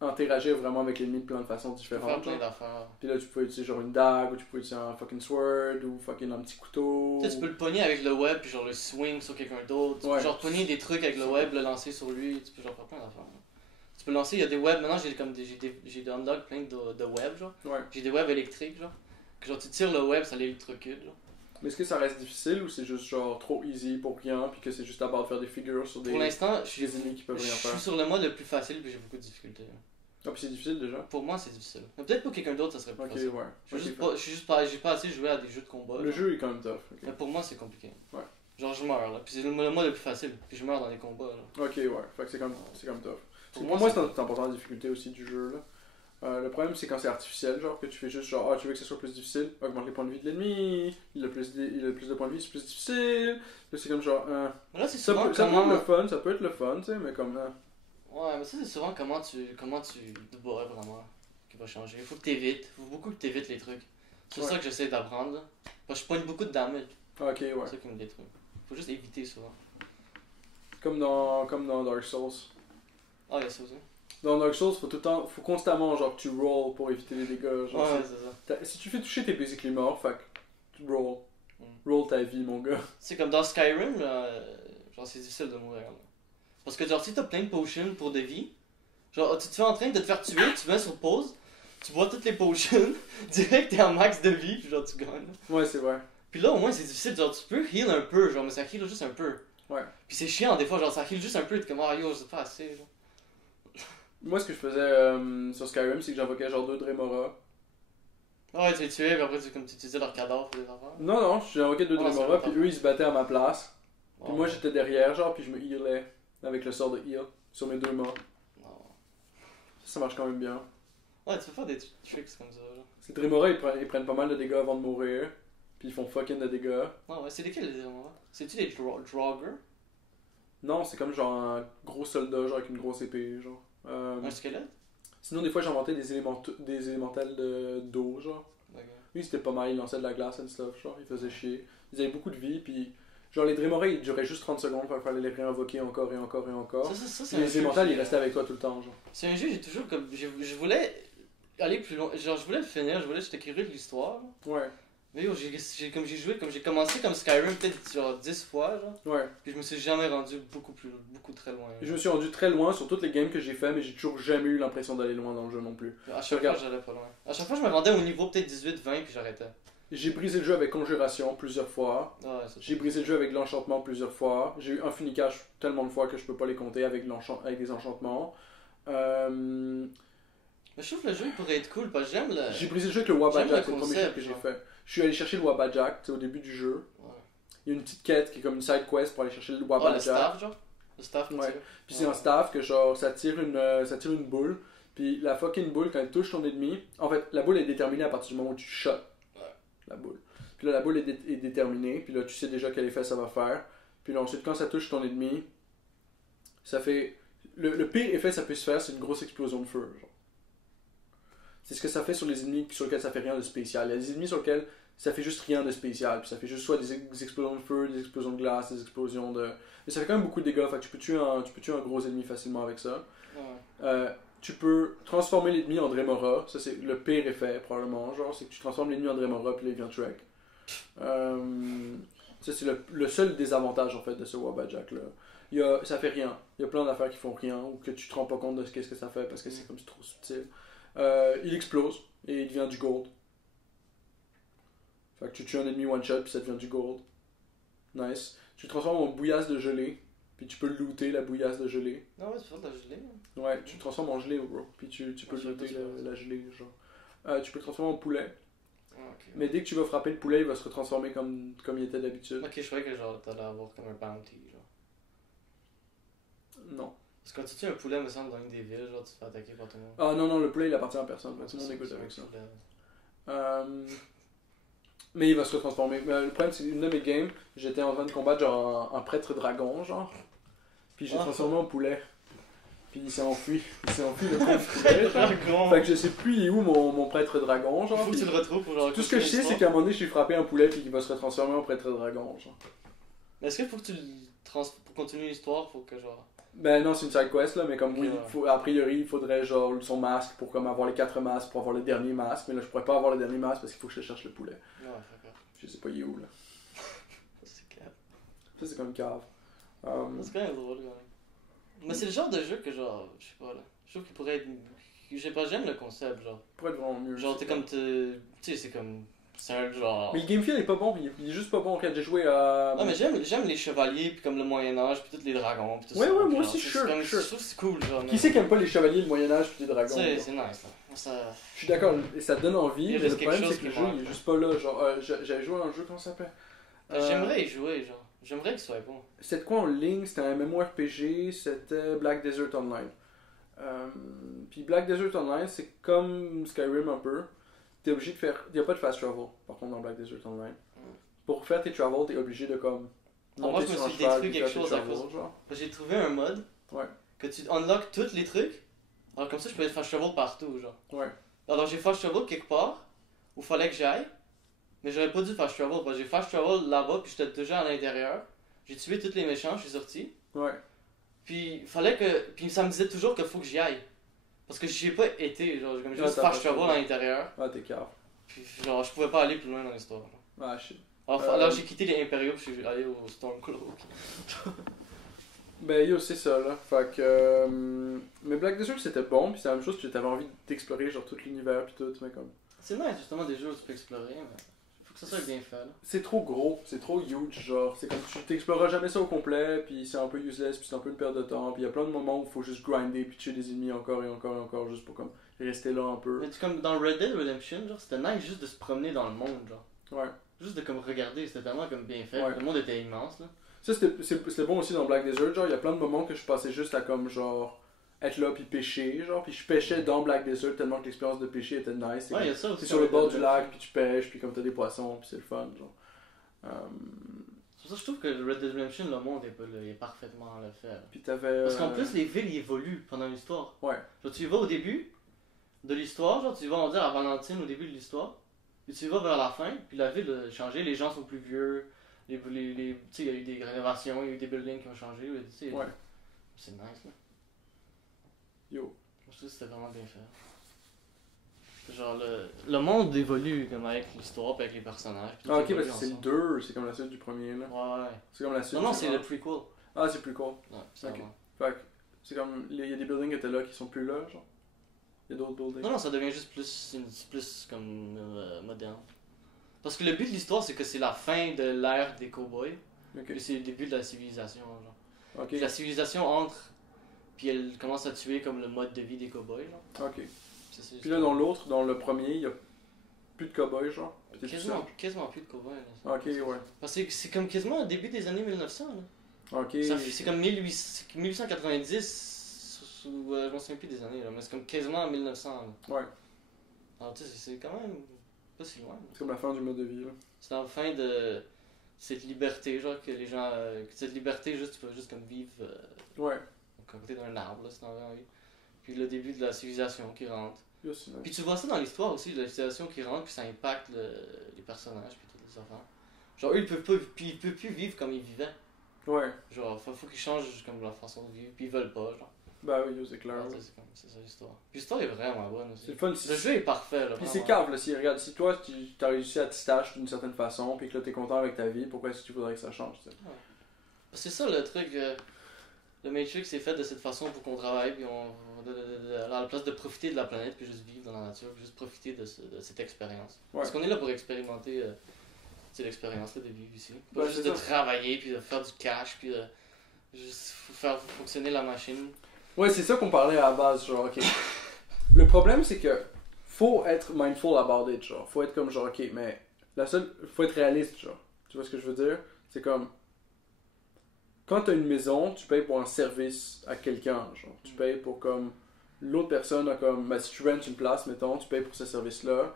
interagir vraiment avec l'ennemi de plein de façons Tu peux faire différentes. plein Genre. d'affaires. Puis là, tu peux utiliser genre une dague, ou tu peux utiliser un fucking sword, ou fucking un petit couteau. Tu sais, tu peux le pogner avec le web, puis genre le swing sur quelqu'un d'autre. Tu Ouais. peux genre pogner des trucs avec le web, le lancer sur lui. Tu peux genre faire plein d'affaires. Tu peux lancer, il y a des webs. Maintenant, j'ai des unlock plein de web, genre. Ouais. J'ai des webs électriques, genre. Que genre, tu tires le web, ça l'électrocute, genre. Mais est-ce que ça reste difficile ou c'est juste genre trop easy pour rien, puis que c'est juste à bord de faire des figures sur des, Pour l'instant, je des ennemis qui peuvent rien suis faire? sur le mode le plus facile, puis j'ai beaucoup de difficultés. Ah, puis c'est difficile déjà? Pour moi, c'est difficile. Mais peut-être pour quelqu'un d'autre, ça serait plus Ok, facile. ouais. Je Ok, suis juste pas, j'ai pas assez joué à des jeux de combat. Le genre. jeu est quand même tough. Ok, Mais pour moi, c'est compliqué. Ouais. Genre, je meurs là. Puis c'est le mode le plus facile. Puis je meurs dans les combats là. ok, ouais. Fait que c'est comme tough. Parce que Pour pour moi, c'est important la difficulté aussi du jeu. Là. Le problème, c'est quand c'est artificiel, genre que tu fais juste genre, ah, tu veux que ça soit plus difficile, augmente les points de vie de l'ennemi, il a plus de points de vie, c'est plus difficile. Là, c'est comme genre, Mais là, c'est ça, souvent peut être comment. le fun, ça peut être le fun, tu sais, mais comme, Ouais, mais ça, c'est souvent comment tu te bats vraiment qui va changer. Il faut que t'évites. Il faut beaucoup que t'évites les trucs. C'est Ouais. ça que j'essaie d'apprendre. Là. Parce que je pogne beaucoup de damage. ok, ouais. C'est ça qui me détruit. Faut juste éviter souvent. Comme dans Dark Souls. Ah, il y a ça aussi. Dans Dark Souls, faut constamment genre que tu rolls pour éviter les dégâts. Genre, Ouais, c'est ça. si tu fais toucher, t'es basically mort, fait que tu roll. Mm. Roll ta vie, mon gars. C'est comme dans Skyrim, là, genre c'est difficile de mourir. Là. Parce que genre si t'as plein de potions pour de vie, genre tu te fais en train de te faire tuer, tu mets sur pause, tu bois toutes les potions, direct t'es en max de vie, puis genre tu gagnes. Ouais, c'est vrai. Puis là au moins c'est difficile, genre tu peux heal un peu, genre mais ça heal juste un peu. Ouais. Puis c'est chiant des fois, genre ça heal juste un peu, t'es comme ah yo c'est pas assez. Genre. Moi, ce que je faisais sur Skyrim, c'est que j'invoquais genre 2 Dremora. Ouais tu les tuais, puis après tu utilisais leur cadavre pour des affaires. Non, non, j'ai invoqué 2 Ah, Dremora, c'est puis eux ils se battaient à ma place. Puis Ouais. moi j'étais derrière, genre, puis je me healais avec le sort de heal sur mes 2 mains. Non. Ça marche quand même bien. Ouais tu peux faire des tricks comme ça. Genre. Ces Dremora ils prennent pas mal de dégâts avant de mourir, puis ils font fucking de dégâts. Ah ouais, c'est lesquels les éléments? C'est-tu des Draugr? Non, c'est comme genre un gros soldat, genre avec une grosse épée, genre. Un squelette? Sinon, des fois j'inventais des élémentales d'eau, genre. D'accord. Lui c'était pas mal, il lançait de la glace and stuff, genre, il faisait chier. Ils avaient beaucoup de vie, puis genre les Dremora ils duraient juste 30 secondes, il fallait les réinvoquer encore et encore et encore. Ça, c'est Et un les jeu élémentales qui- ils restaient avec toi tout le temps, genre. C'est un jeu, j'ai toujours comme. Je voulais aller plus loin. Genre, je voulais le finir, je voulais juste écrire de l'histoire. Ouais, Mais yo, j'ai commencé comme Skyrim peut-être genre 10 fois, genre. ouais. Puis je me suis jamais rendu beaucoup très loin. Je me suis rendu très loin sur toutes les games que j'ai fait, mais j'ai toujours jamais eu l'impression d'aller loin dans le jeu non plus. À chaque fois, j'allais pas loin. À chaque fois, je me rendais au niveau peut-être 18-20 puis j'arrêtais. J'ai brisé le jeu avec Conjuration plusieurs fois. Ouais, c'est J'ai brisé le jeu avec l'enchantement plusieurs fois. J'ai eu Infinity Cache tellement de fois que je peux pas les compter avec des enchantements. Mais je trouve que le jeu il pourrait être cool parce que j'aime le. J'ai brisé le jeu avec le J'aime Wabajak, le c'est le premier jeu concept, que j'ai genre. fait. Je suis allé chercher le Wabajak, c'est au début du jeu. Ouais. Il y a une petite quête qui est comme une side quest pour aller chercher le Ah, le Wabajak. staff, genre. Le staff que Ouais. tu Puis c'est un staff que genre ça tire une boule. Puis la fucking boule quand elle touche ton ennemi, en fait la boule est déterminée à partir du moment où tu shots la boule. Puis là la boule est déterminée, puis là tu sais déjà quel effet ça va faire. Puis là ensuite quand ça touche ton ennemi, ça fait le pire effet que ça peut se faire, c'est une grosse explosion de feu. Genre. C'est ce que ça fait sur les ennemis sur lesquels ça fait rien de spécial. Il y a des ennemis sur lesquels ça fait juste rien de spécial. Puis ça fait juste soit des explosions de feu, des explosions de glace, des explosions de. Mais ça fait quand même beaucoup de dégâts. Fait que tu peux tuer un gros ennemi facilement avec ça. Ouais. Tu peux transformer l'ennemi en Dremora. Ça, c'est le pire effet, probablement. Genre, c'est que tu transformes l'ennemi en Dremora, puis là, il vient Trek. Ça, c'est le seul désavantage, en fait, de ce Wabajak-là. Ça fait rien. Il y a plein d'affaires qui font rien, ou que tu te rends pas compte de ce que ça fait, parce que c'est comme c'est trop subtil. Il explose, et il devient du gold. Fait que tu tues un ennemi one-shot, puis ça devient du gold. Nice. Tu le transformes en bouillasse de gelée, puis tu peux looter la bouillasse de gelée. Non, ouais, tu peux faire de la gelée. Hein. Ouais, tu le transformes en gelée, bro. Puis tu peux Ouais, je looter sais pas. la gelée, genre. Tu peux le transformer en poulet. Ah, ok. Mais dès que tu vas frapper le poulet, il va se retransformer comme il était d'habitude. Ok, je croyais que genre t'allais avoir comme un bounty, genre. Non. Parce que quand tu tues un poulet, me semble, dans une des villes, genre tu te fais attaquer par tout le monde. Ah non, non, le poulet il appartient à personne. Ouais, Tout le monde c'est écoute ça, avec c'est ça. un poulet. Mais il va se retransformer. Mais le problème, c'est qu'une de mes games, j'étais en train de combattre genre un prêtre dragon, genre. Puis j'ai Ah. transformé en poulet. Puis il s'est enfui. Il s'est enfui le pauvre poulet, genre. Dragon! Fait que je sais plus il est où mon prêtre dragon, genre. Faut que Puis tu le retrouves pour genre. tout ce que je sais, c'est qu'à un moment donné, j'ai frappé un poulet puis qu'il va se retransformer en prêtre dragon, genre. Mais est-ce qu'il faut que pour continuer l'histoire, faut que genre. Ben non, c'est une side quest là, mais comme Ok, oui, ouais. a priori, il faudrait genre son masque pour comme avoir les 4 masques pour avoir le dernier masque, mais là je pourrais pas avoir le dernier masque parce qu'il faut que je cherche le poulet. Ouais, fuck off. Je sais pas il est où là. C'est calme. Ça c'est comme cave. C'est quand même drôle, quand même. Mais c'est le genre de jeu que genre, je sais pas là. Je trouve qu'il pourrait être. J'aime le concept, genre. Pourrait être vraiment mieux. Genre, c'est t'es comme. Tu sais, c'est comme. C'est un genre. Mais le game feel est pas bon, puis il est juste pas bon. Regarde, j'ai joué à. Ah, mais j'aime les chevaliers, puis comme le Moyen-Âge, puis tous les dragons, puis tout Ouais, ça. ouais, puis moi genre, aussi, c'est sure, comme- sure. Je trouve que c'est cool, genre. Qui c'est qui aime pas les chevaliers, le Moyen-Âge puis les dragons? C'est genre? nice, là. Ça... Je suis d'accord, et ça te donne envie, Il y a mais le juste quelque problème chose c'est que le qui jeu manque. il est juste pas là. Genre, j'avais joué à un jeu, comment ça s'appelle? J'aimerais y jouer, genre. J'aimerais qu'il soit bon. C'était quoi en ligne? C'était un MMORPG, c'était Black Desert Online. Puis Black Desert Online, c'est comme Skyrim un peu. T'es obligé de faire. Il n'y a pas de fast travel, par contre, dans Black Desert Online. Pour faire tes travels, t'es obligé de comme. Moi, monter je me sur un suis cheval détruit puis quelque faire tes chose à travels, cause. genre. J'ai trouvé un mode Ouais. que tu unlock tous les trucs. Alors, comme ça, je peux faire cheval partout, genre. Ouais. Alors, j'ai fast travel quelque part où fallait que j'aille. Mais j'aurais pas dû fast travel. Parce que j'ai fast travel là-bas, puis j'étais déjà à l'intérieur. J'ai tué tous les méchants, je suis sorti. Ouais. Puis fallait que. Puis ça me disait toujours qu'il faut que j'y aille. Parce que j'y ai pas été, genre, comme j'ai Ah, juste t'as fast pas travel fait. à l'intérieur. Ah, t'es cave. Puis genre, je pouvais pas aller plus loin dans l'histoire. genre. Ah, shit. Alors j'ai quitté les Impériaux, puis je suis allé au Stormcloak. Ben yo, c'est ça là. Fait que. Mais Black Desert c'était bon, puis c'est la même chose, tu avais envie d'explorer genre tout l'univers, puis tout, mais comme. C'est nice, justement, des jeux où tu peux explorer, mais faut que ça soit bien fait, là. C'est trop gros, c'est trop huge, genre. C'est comme tu t'exploreras jamais ça au complet, puis c'est un peu useless, puis c'est un peu une perte de temps, puis il y a plein de moments où il faut juste grinder, puis tuer des ennemis encore et encore et encore, juste pour comme rester là un peu. Mais tu comme dans Red Dead Redemption, genre, c'était nice juste de se promener dans le monde, genre. Ouais. Juste de comme regarder, c'était tellement comme bien fait. Ouais. Le monde était immense, là. Ça c'était bon aussi dans Black Desert, genre, il y a plein de moments que je passais juste à comme genre. Être là puis pêcher, genre, puis je pêchais dans Black Desert tellement que l'expérience de pêcher était nice. C'est Ouais, il y comme- a ça aussi. t'es sur le bord du lac, puis tu pêches, puis comme t'as des poissons, puis c'est le fun, genre. C'est pour ça que je trouve que Red Dead Redemption, le monde est, il est parfaitement le fait. Là. Puis t'avais. Parce qu'en plus, les villes ils évoluent pendant l'histoire. Ouais. Genre, tu y vas au début de l'histoire, genre, tu y vas, on va dire, à Valentine au début de l'histoire, puis tu y vas vers la fin, puis la ville a changé, les gens sont plus vieux, tu sais, il y a eu des rénovations, il y a eu des buildings qui ont changé, tu sais. Ouais. C'est nice, là. Yo. Je trouve que c'était vraiment bien fait. Genre, le monde évolue comme avec l'histoire, puis avec les personnages. puis tout Ah, ok, évolue parce que c'est le ensemble. 2, c'est comme la suite du premier, là. Ouais. C'est comme la suite. Non, c'est un. le prequel. Ah, c'est plus cool. Ouais, c'est Ok. vraiment. Fait que c'est comme. Il y a des buildings qui étaient là qui sont plus là, genre. Il y a d'autres buildings. Non, ça devient juste plus comme moderne. Parce que le but de l'histoire, c'est que c'est la fin de l'ère des cowboys, Ok. puis c'est le début de la civilisation, genre. Ok. Puis la civilisation entre, puis elle commence à tuer comme le mode de vie des cowboys, genre. Ok. C'est Puis là, dans l'autre, dans le premier, il y a plus de cowboys, genre. Puis t'es tout seul. quasiment plus de cowboys, là. Ok, ouais. Parce que c'est comme quasiment au début des années 1900, là. Ok. C'est comme 1890, ou je m'en souviens plus des années, là, mais c'est comme quasiment en 1900. Là. Ouais. Alors tu sais, c'est quand même pas si loin. là. C'est comme la fin du mode de vie, là. C'est la fin de cette liberté, genre que les gens. Que cette liberté, juste, tu peux juste comme vivre Ouais. à côté d'un arbre, là, si t'en as envie. Puis le début de la civilisation qui rentre. Yo, c'est nice. Puis tu vois ça dans l'histoire aussi, la civilisation qui rentre, puis ça impacte les personnages, puis tous les enfants. Genre eux, ils peuvent plus vivre comme ils vivaient. Ouais. Genre, faut qu'ils changent comme leur façon de vivre, puis ils veulent pas, genre. Bah oui, yo, c'est clair. Ah, c'est ça l'histoire. Puis l'histoire est vraiment bonne aussi. C'est le fun. Le jeu est parfait, là. Puis c'est vraiment. cave, là. Si, regarde, si toi, tu as réussi à te stash d'une certaine façon, puis que là, t'es content avec ta vie, pourquoi est-ce que tu voudrais que ça change, tu sais? C'est ça le truc. Le Matrix est fait de cette façon pour qu'on travaille, puis à la place de profiter de la planète, puis juste vivre dans la nature, puis juste profiter de cette expérience. Ouais. Parce qu'on est là pour expérimenter l'expérience-là de vivre ici. Pas Ouais, juste c'est de ça. travailler, puis de faire du cash, puis de juste faire fonctionner la machine. Ouais, c'est ça qu'on parlait à la base, genre, ok. Le problème, c'est que faut être mindful about it, genre. Faut être comme, genre, ok, mais faut être réaliste, genre. Tu vois ce que je veux dire? C'est comme, quand t'as une maison, tu payes pour un service à quelqu'un, genre. Tu payes pour, comme, l'autre personne a comme, ben, si tu rentes une place, mettons, tu payes pour ce service-là.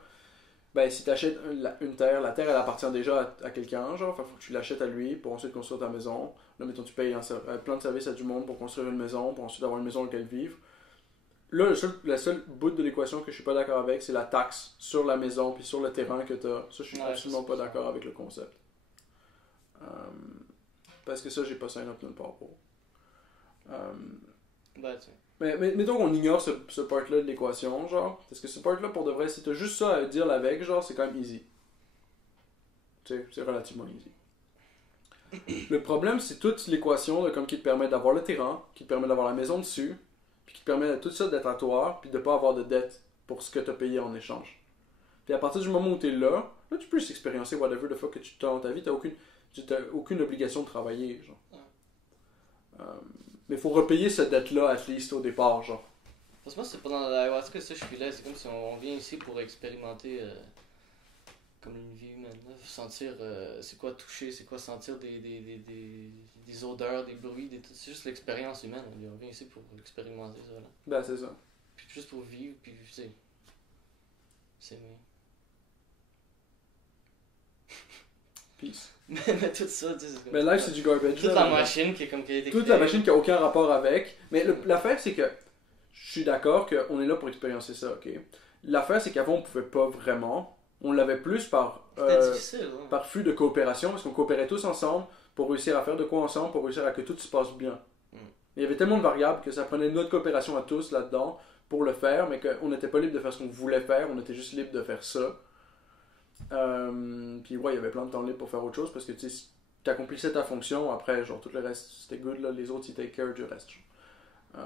Ben, si t'achètes une terre, la terre, elle appartient déjà à quelqu'un, genre. Fait faut que tu l'achètes à lui pour ensuite construire ta maison. Là, mettons, tu payes plein de services à du monde pour construire une maison, pour ensuite avoir une maison dans laquelle vivre. Là, la seule bout de l'équation que je suis pas d'accord avec, c'est la taxe sur la maison puis sur le terrain que tu as. Ça, je suis Ouais, absolument c'est pas ça. d'accord avec le concept. Parce que ça, j'ai pas sign up nulle part pour. Ben, tu sais. Mais mettons qu'on ignore ce part-là de l'équation, genre. Parce que ce part-là, pour de vrai, si t'as juste ça à dire avec, genre, c'est quand même easy. Tu sais, c'est relativement easy. Le problème, c'est toute l'équation là, comme qui te permet d'avoir le terrain, qui te permet d'avoir la maison dessus, puis qui te permet de tout ça d'être à toi, puis de pas avoir de dette pour ce que tu as payé en échange. Puis à partir du moment où tu es là, tu peux juste expériencer whatever the fuck que tu as dans ta vie, tu n'as aucune obligation de travailler, genre. Mais il faut repayer cette dette-là, at least, au départ, genre. Parce que moi, c'est pas dans l'ayahuasca, ça, je suis là, c'est comme si on vient ici pour expérimenter comme une vie humaine, là. Sentir c'est quoi toucher, c'est quoi sentir des odeurs, des bruits, c'est juste l'expérience humaine. On vient ici pour expérimenter ça, là. Ben, c'est ça. Puis juste pour vivre, puis c'est mieux. Peace. Mais tout ça, tu sais, c'est comme... Mais live, c'est du garbage. Toute la machine qui est comme... Qui a été toute la machine qui a aucun rapport avec. Mais l'affaire, c'est que je suis d'accord qu'on est là pour expériencer ça, ok? L'affaire, c'est qu'avant, on pouvait pas vraiment. On l'avait plus par difficile, hein. par flux de coopération, parce qu'on coopérait tous ensemble pour réussir à faire de quoi ensemble, pour réussir à que tout se passe bien. Il y avait tellement de variables que ça prenait notre coopération à tous là-dedans pour le faire, mais qu'on n'était pas libre de faire ce qu'on voulait faire, on était juste libre de faire ça. Puis ouais, il y avait plein de temps libre pour faire autre chose, parce que tu sais, t'accomplissais ta fonction, après, genre, tout le reste, c'était good, là, les autres, ils take care du reste. Là,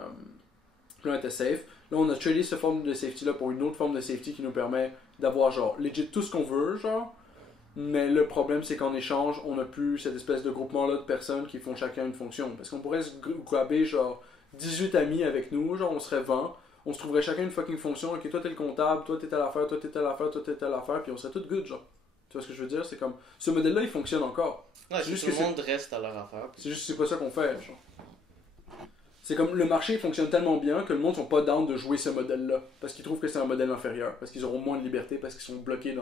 on était safe. Là, on a tradé cette forme de safety-là pour une autre forme de safety qui nous permet d'avoir, genre, legit tout ce qu'on veut, genre. Mais le problème, c'est qu'en échange, on n'a plus cette espèce de groupement-là de personnes qui font chacun une fonction. Parce qu'on pourrait se grabber, genre, 18 amis avec nous, genre, on serait 20, on se trouverait chacun une fucking fonction. Ok, toi t'es le comptable, toi t'es à l'affaire, toi t'es à l'affaire, toi t'es à l'affaire, puis on serait tous good, genre. Tu vois ce que je veux dire? C'est comme, ce modèle-là, il fonctionne encore. Ouais, c'est juste que tout le monde reste à leur affaire. C'est juste que c'est pas ça qu'on fait, genre. C'est comme, le marché fonctionne tellement bien que le monde sont pas down de jouer ce modèle-là. Parce qu'ils trouvent que c'est un modèle inférieur. Parce qu'ils auront moins de liberté, parce qu'ils sont bloqués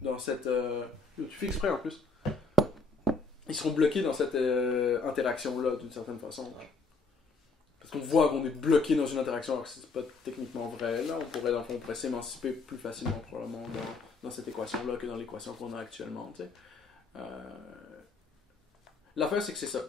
dans cette... Tu fais exprès en plus. Ils seront bloqués dans cette interaction-là, d'une certaine façon. Ouais. Parce qu'on voit qu'on est bloqué dans une interaction alors que c'est pas techniquement vrai. Là, on pourrait s'émanciper plus facilement probablement dans cette équation-là que dans l'équation qu'on a actuellement. Tu sais. L'affaire, c'est que c'est ça.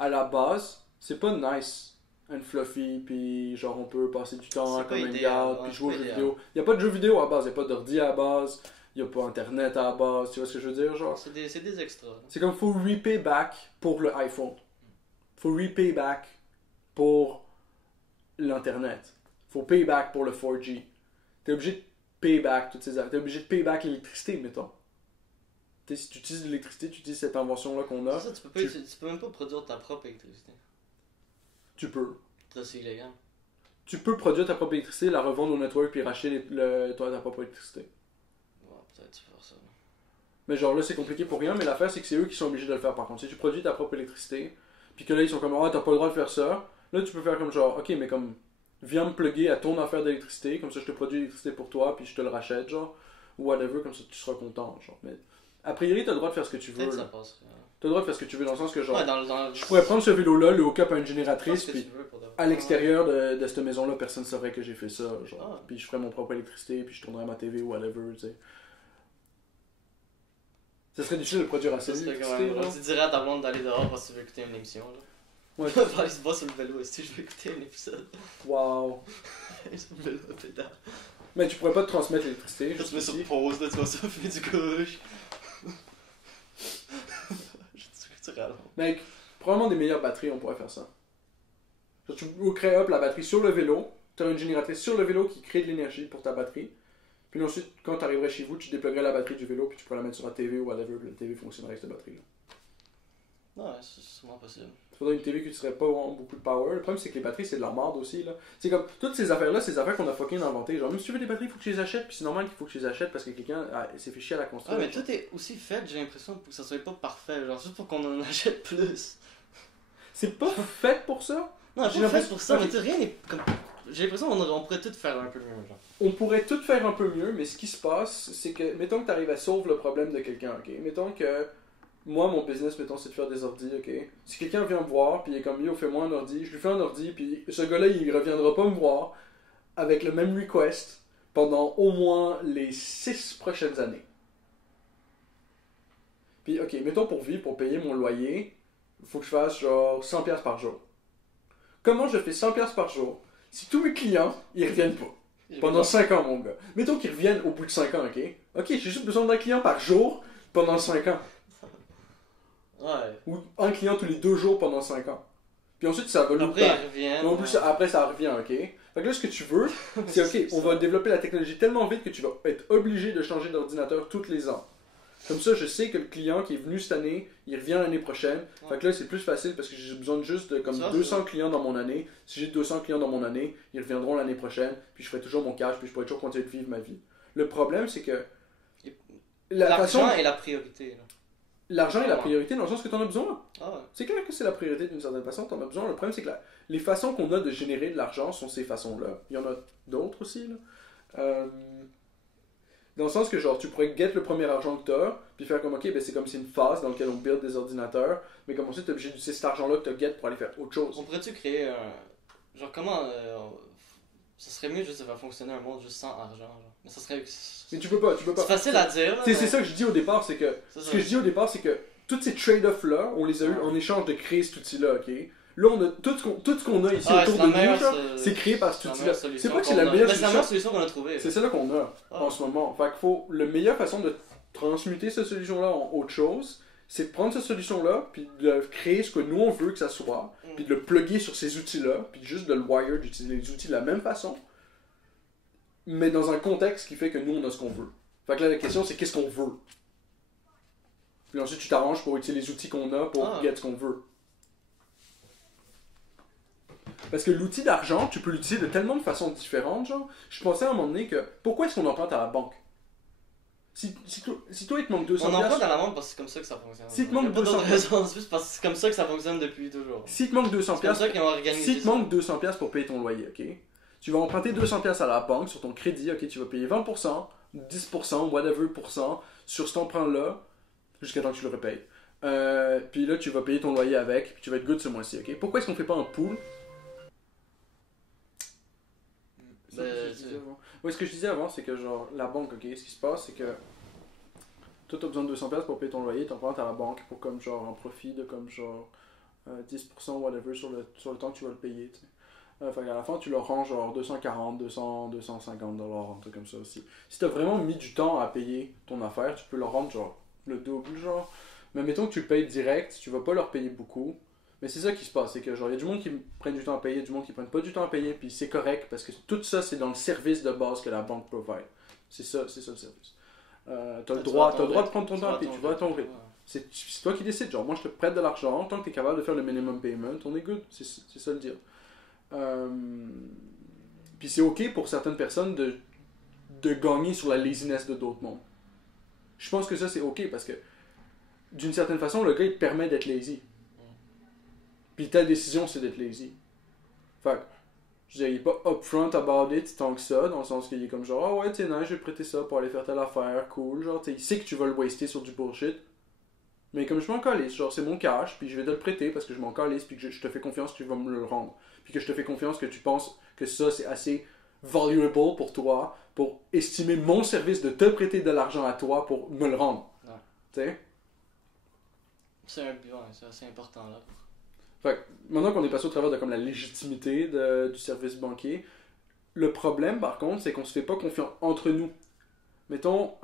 À la base, c'est pas nice and fluffy, puis genre on peut passer du temps comme un gars, puis jouer aux jeux vidéo. Il n'y a pas de jeux vidéo à base, il n'y a pas d'ordi à base, il n'y a pas internet à base, tu vois ce que je veux dire? Genre, c'est des extras. C'est comme faut repay back pour le iPhone. Faut repay back pour l'internet. Faut pay back pour le 4G. T'es obligé de pay back toutes ces affaires. T'es obligé de pay back l'électricité, mettons. T'sais, si tu utilises l'électricité, tu utilises cette invention-là qu'on a. C'est ça, tu peux même pas produire ta propre électricité. Tu peux. C'est illégal. Tu peux produire ta propre électricité, la revendre au network puis racheter ta propre électricité. Ouais, peut-être tu peux faire ça. Mais genre là, c'est compliqué pour rien, mais l'affaire, c'est que c'est eux qui sont obligés de le faire par contre. Si tu produis ta propre électricité, puis que là, ils sont comme, ah, t'as pas le droit de faire ça, là, tu peux faire comme genre, ok, mais comme, viens me plugger à ton affaire d'électricité, comme ça, je te produis l'électricité pour toi, puis je te le rachète, genre, ou whatever, comme ça, tu seras content, genre. Mais a priori, t'as le droit de faire ce que tu veux. Peut-être ça passe. T'as le droit de faire ce que tu veux, dans le sens que genre, ouais, je pourrais prendre ce vélo-là, le hook-up à une génératrice, puis puis à l'extérieur de cette maison-là, personne ne saurait que j'ai fait ça, genre. Ah. Puis je ferais mon propre électricité, puis je tournerais ma TV ou whatever, tu sais. Ça serait difficile de produire assez d'électricité, là. Tu dirais à ta blonde d'aller dehors parce que tu veux écouter une émission, là. Ouais. Il se voit sur le vélo, est-ce que je veux écouter un épisode? Wow. Sur le vélo, pédale. Mais tu pourrais pas te transmettre l'électricité, Je te mets sur ici. pause, là, tu vas ça, fais du gauche. Mec, probablement des meilleures batteries, on pourrait faire ça. Genre, tu crées up la batterie sur le vélo, tu as une génératrice sur le vélo qui crée de l'énergie pour ta batterie. Puis ensuite, quand tu arriverais chez vous, tu dépluguerais la batterie du vélo, puis tu pourrais la mettre sur la TV ou whatever, puis la TV fonctionnerait avec cette batterie-là. Ouais, c'est sûrement possible. Il faudrait une TV qui ne pas vraiment beaucoup de power. Le problème, c'est que les batteries, c'est de la merde aussi, là. C'est comme, toutes ces affaires-là, c'est des affaires qu'on a fucking inventées. Genre, même si tu veux des batteries, il faut que tu les achètes, puis c'est normal qu'il faut que tu les achètes parce que quelqu'un s'est fait chier à la construire. Ouais, mais tout est aussi fait, j'ai l'impression, pour que ça soit pas parfait, genre, juste pour qu'on en achète plus. C'est pas fait pour ça? Non, J'ai pas fait l'impression- pour ça, Ok. mais tu sais, rien n'est comme... J'ai l'impression qu'on pourrait tout faire un peu mieux, genre. On pourrait tout faire un peu mieux, mais ce qui se passe, c'est que, mettons que tu arrives à sauver le problème de quelqu'un, ok? Mettons que, moi, mon business, mettons, c'est de faire des ordis, ok? Si quelqu'un vient me voir, puis il est comme, yo, fais-moi un ordi, je lui fais un ordi, puis ce gars-là, il reviendra pas me voir avec le même request pendant au moins les 6 prochaines années. Puis, ok, mettons pour vivre, pour payer mon loyer, faut que je fasse genre 100$ par jour. Comment je fais 100$ par jour si tous mes clients, ils reviennent pas? Pendant 5 ans, mon gars. Mettons qu'ils reviennent au bout de 5 ans, ok? Ok, j'ai juste besoin d'un client par jour pendant 5 ans. Ouais. Ou un client tous les 2 jours pendant 5 ans. Puis ensuite, ça va Après, ils reviennent. En plus, après, ça revient, ok? Fait que là, ce que tu veux, c'est ok, on va développer la technologie tellement vite que tu vas être obligé de changer d'ordinateur tous les ans. Comme ça, je sais que le client qui est venu cette année, il revient l'année prochaine. Ouais. Fait que là, c'est plus facile parce que j'ai besoin de juste de comme Ça, 200 clients dans mon année. Si j'ai 200 clients dans mon année, ils reviendront l'année prochaine. Puis je ferai toujours mon cash, puis je pourrai toujours continuer de vivre ma vie. Le problème, c'est que L'argent est la priorité. Là. l'argent est la priorité dans le sens que tu en as besoin. Ah ouais. C'est clair que c'est la priorité d'une certaine façon, tu en as besoin. Le problème, c'est que les façons qu'on a de générer de l'argent sont ces façons-là. Il y en a d'autres aussi, là. Dans le sens que, genre, tu pourrais get le premier argent que tu as, puis faire comme, ok, ben c'est comme c'est une phase dans laquelle on build des ordinateurs, mais comme ensuite, tu es obligé d'utiliser cet argent-là que tu as get pour aller faire autre chose. On pourrait-tu créer un. Genre, comment. Ça serait mieux juste de faire fonctionner un monde juste sans argent. Genre. Mais ça serait. Mais tu peux pas. C'est facile à dire. Là, C'est ça que je dis au départ, c'est que. Ce que je dis au départ, c'est que tous ces trade-offs-là, on les a eu en échange de créer cet outil-là, ok? Là, on a tout ce qu'on a ici autour de nous, c'est créé par cet outil-là. C'est pas que c'est la meilleure solution. C'est la meilleure solution qu'on a trouvée. C'est celle-là qu'on a en ce moment. Fait qu'il faut. La meilleure façon de transmuter cette solution-là en autre chose, c'est de prendre cette solution-là, puis de créer ce que nous on veut que ça soit, puis de le plugger sur ces outils-là, puis juste de le wire, d'utiliser les outils de la même façon, mais dans un contexte qui fait que nous on a ce qu'on veut. Fait que là, la question c'est qu'est-ce qu'on veut. Puis ensuite tu t'arranges pour utiliser les outils qu'on a pour get ce qu'on veut. Parce que l'outil d'argent, tu peux l'utiliser de tellement de façons différentes, genre. Je pensais à un moment donné que, pourquoi est-ce qu'on emprunte à la banque? Si toi, il te manque 200$... On emprunte à la banque parce que c'est comme ça que ça fonctionne. Si il te manque 200$... juste parce que c'est comme ça que ça fonctionne depuis toujours. Si te manque 200$... C'est comme ça qu'ils ont organisé si te manque 200$ pour payer ton loyer, ok? Tu vas emprunter 200$ à la banque sur ton crédit, ok? Tu vas payer 20%, 10%, whatever % sur cet emprunt-là, jusqu'à temps que tu le repayes. Puis là, tu vas payer ton loyer avec, puis tu vas être good ce mois-ci, ok? Pourquoi est-ce qu'on fait pas un pool? Ce que je disais avant, c'est que genre la banque, ok, ce qui se passe, c'est que toi, tu as besoin de 200$ pour payer ton loyer, tu empruntes à la banque pour comme genre un profit de comme genre 10% whatever sur le temps que tu vas le payer. Fait qu'à la fin, tu leur rends genre 240, 200, 250$, un truc comme ça aussi. Si tu as vraiment mis du temps à payer ton affaire, tu peux leur rendre genre le double, genre. Mais mettons que tu le payes direct, tu vas pas leur payer beaucoup. Mais c'est ça qui se passe, c'est que genre, il y a du monde qui prennent du temps à payer, du monde qui prennent pas du temps à payer, puis c'est correct parce que tout ça, c'est dans le service de base que la banque provide. C'est ça le service. T'as le droit de prendre ton temps, puis tu vas à ton rythme. C'est toi qui décides, genre, moi je te prête de l'argent, tant que t'es capable de faire le minimum payment, on est good, c'est ça le deal. Puis c'est ok pour certaines personnes de gagner sur la laziness de d'autres mondes. Je pense que ça c'est ok parce que d'une certaine façon, le gars il te permet d'être lazy. Puis ta décision, c'est d'être lazy. Fait que, je dirais, il est pas upfront about it tant que ça, dans le sens qu'il est comme genre, ah ouais, t'es nice, je vais prêter ça pour aller faire telle affaire, cool, genre, il sait que tu vas le waster sur du bullshit. Mais comme je m'en calisse, genre, c'est mon cash, puis je vais te le prêter parce que je m'en calisse, puis que je te fais confiance que tu vas me le rendre. Puis que je te fais confiance que tu penses que ça, c'est assez valuable pour toi, pour estimer mon service de te prêter de l'argent à toi pour me le rendre. Ouais. Tu sais? C'est assez important là. Fait que, maintenant qu'on est passé au travers de comme la légitimité du service banquier, le problème par contre, c'est qu'on se fait pas confiance entre nous. Mettons,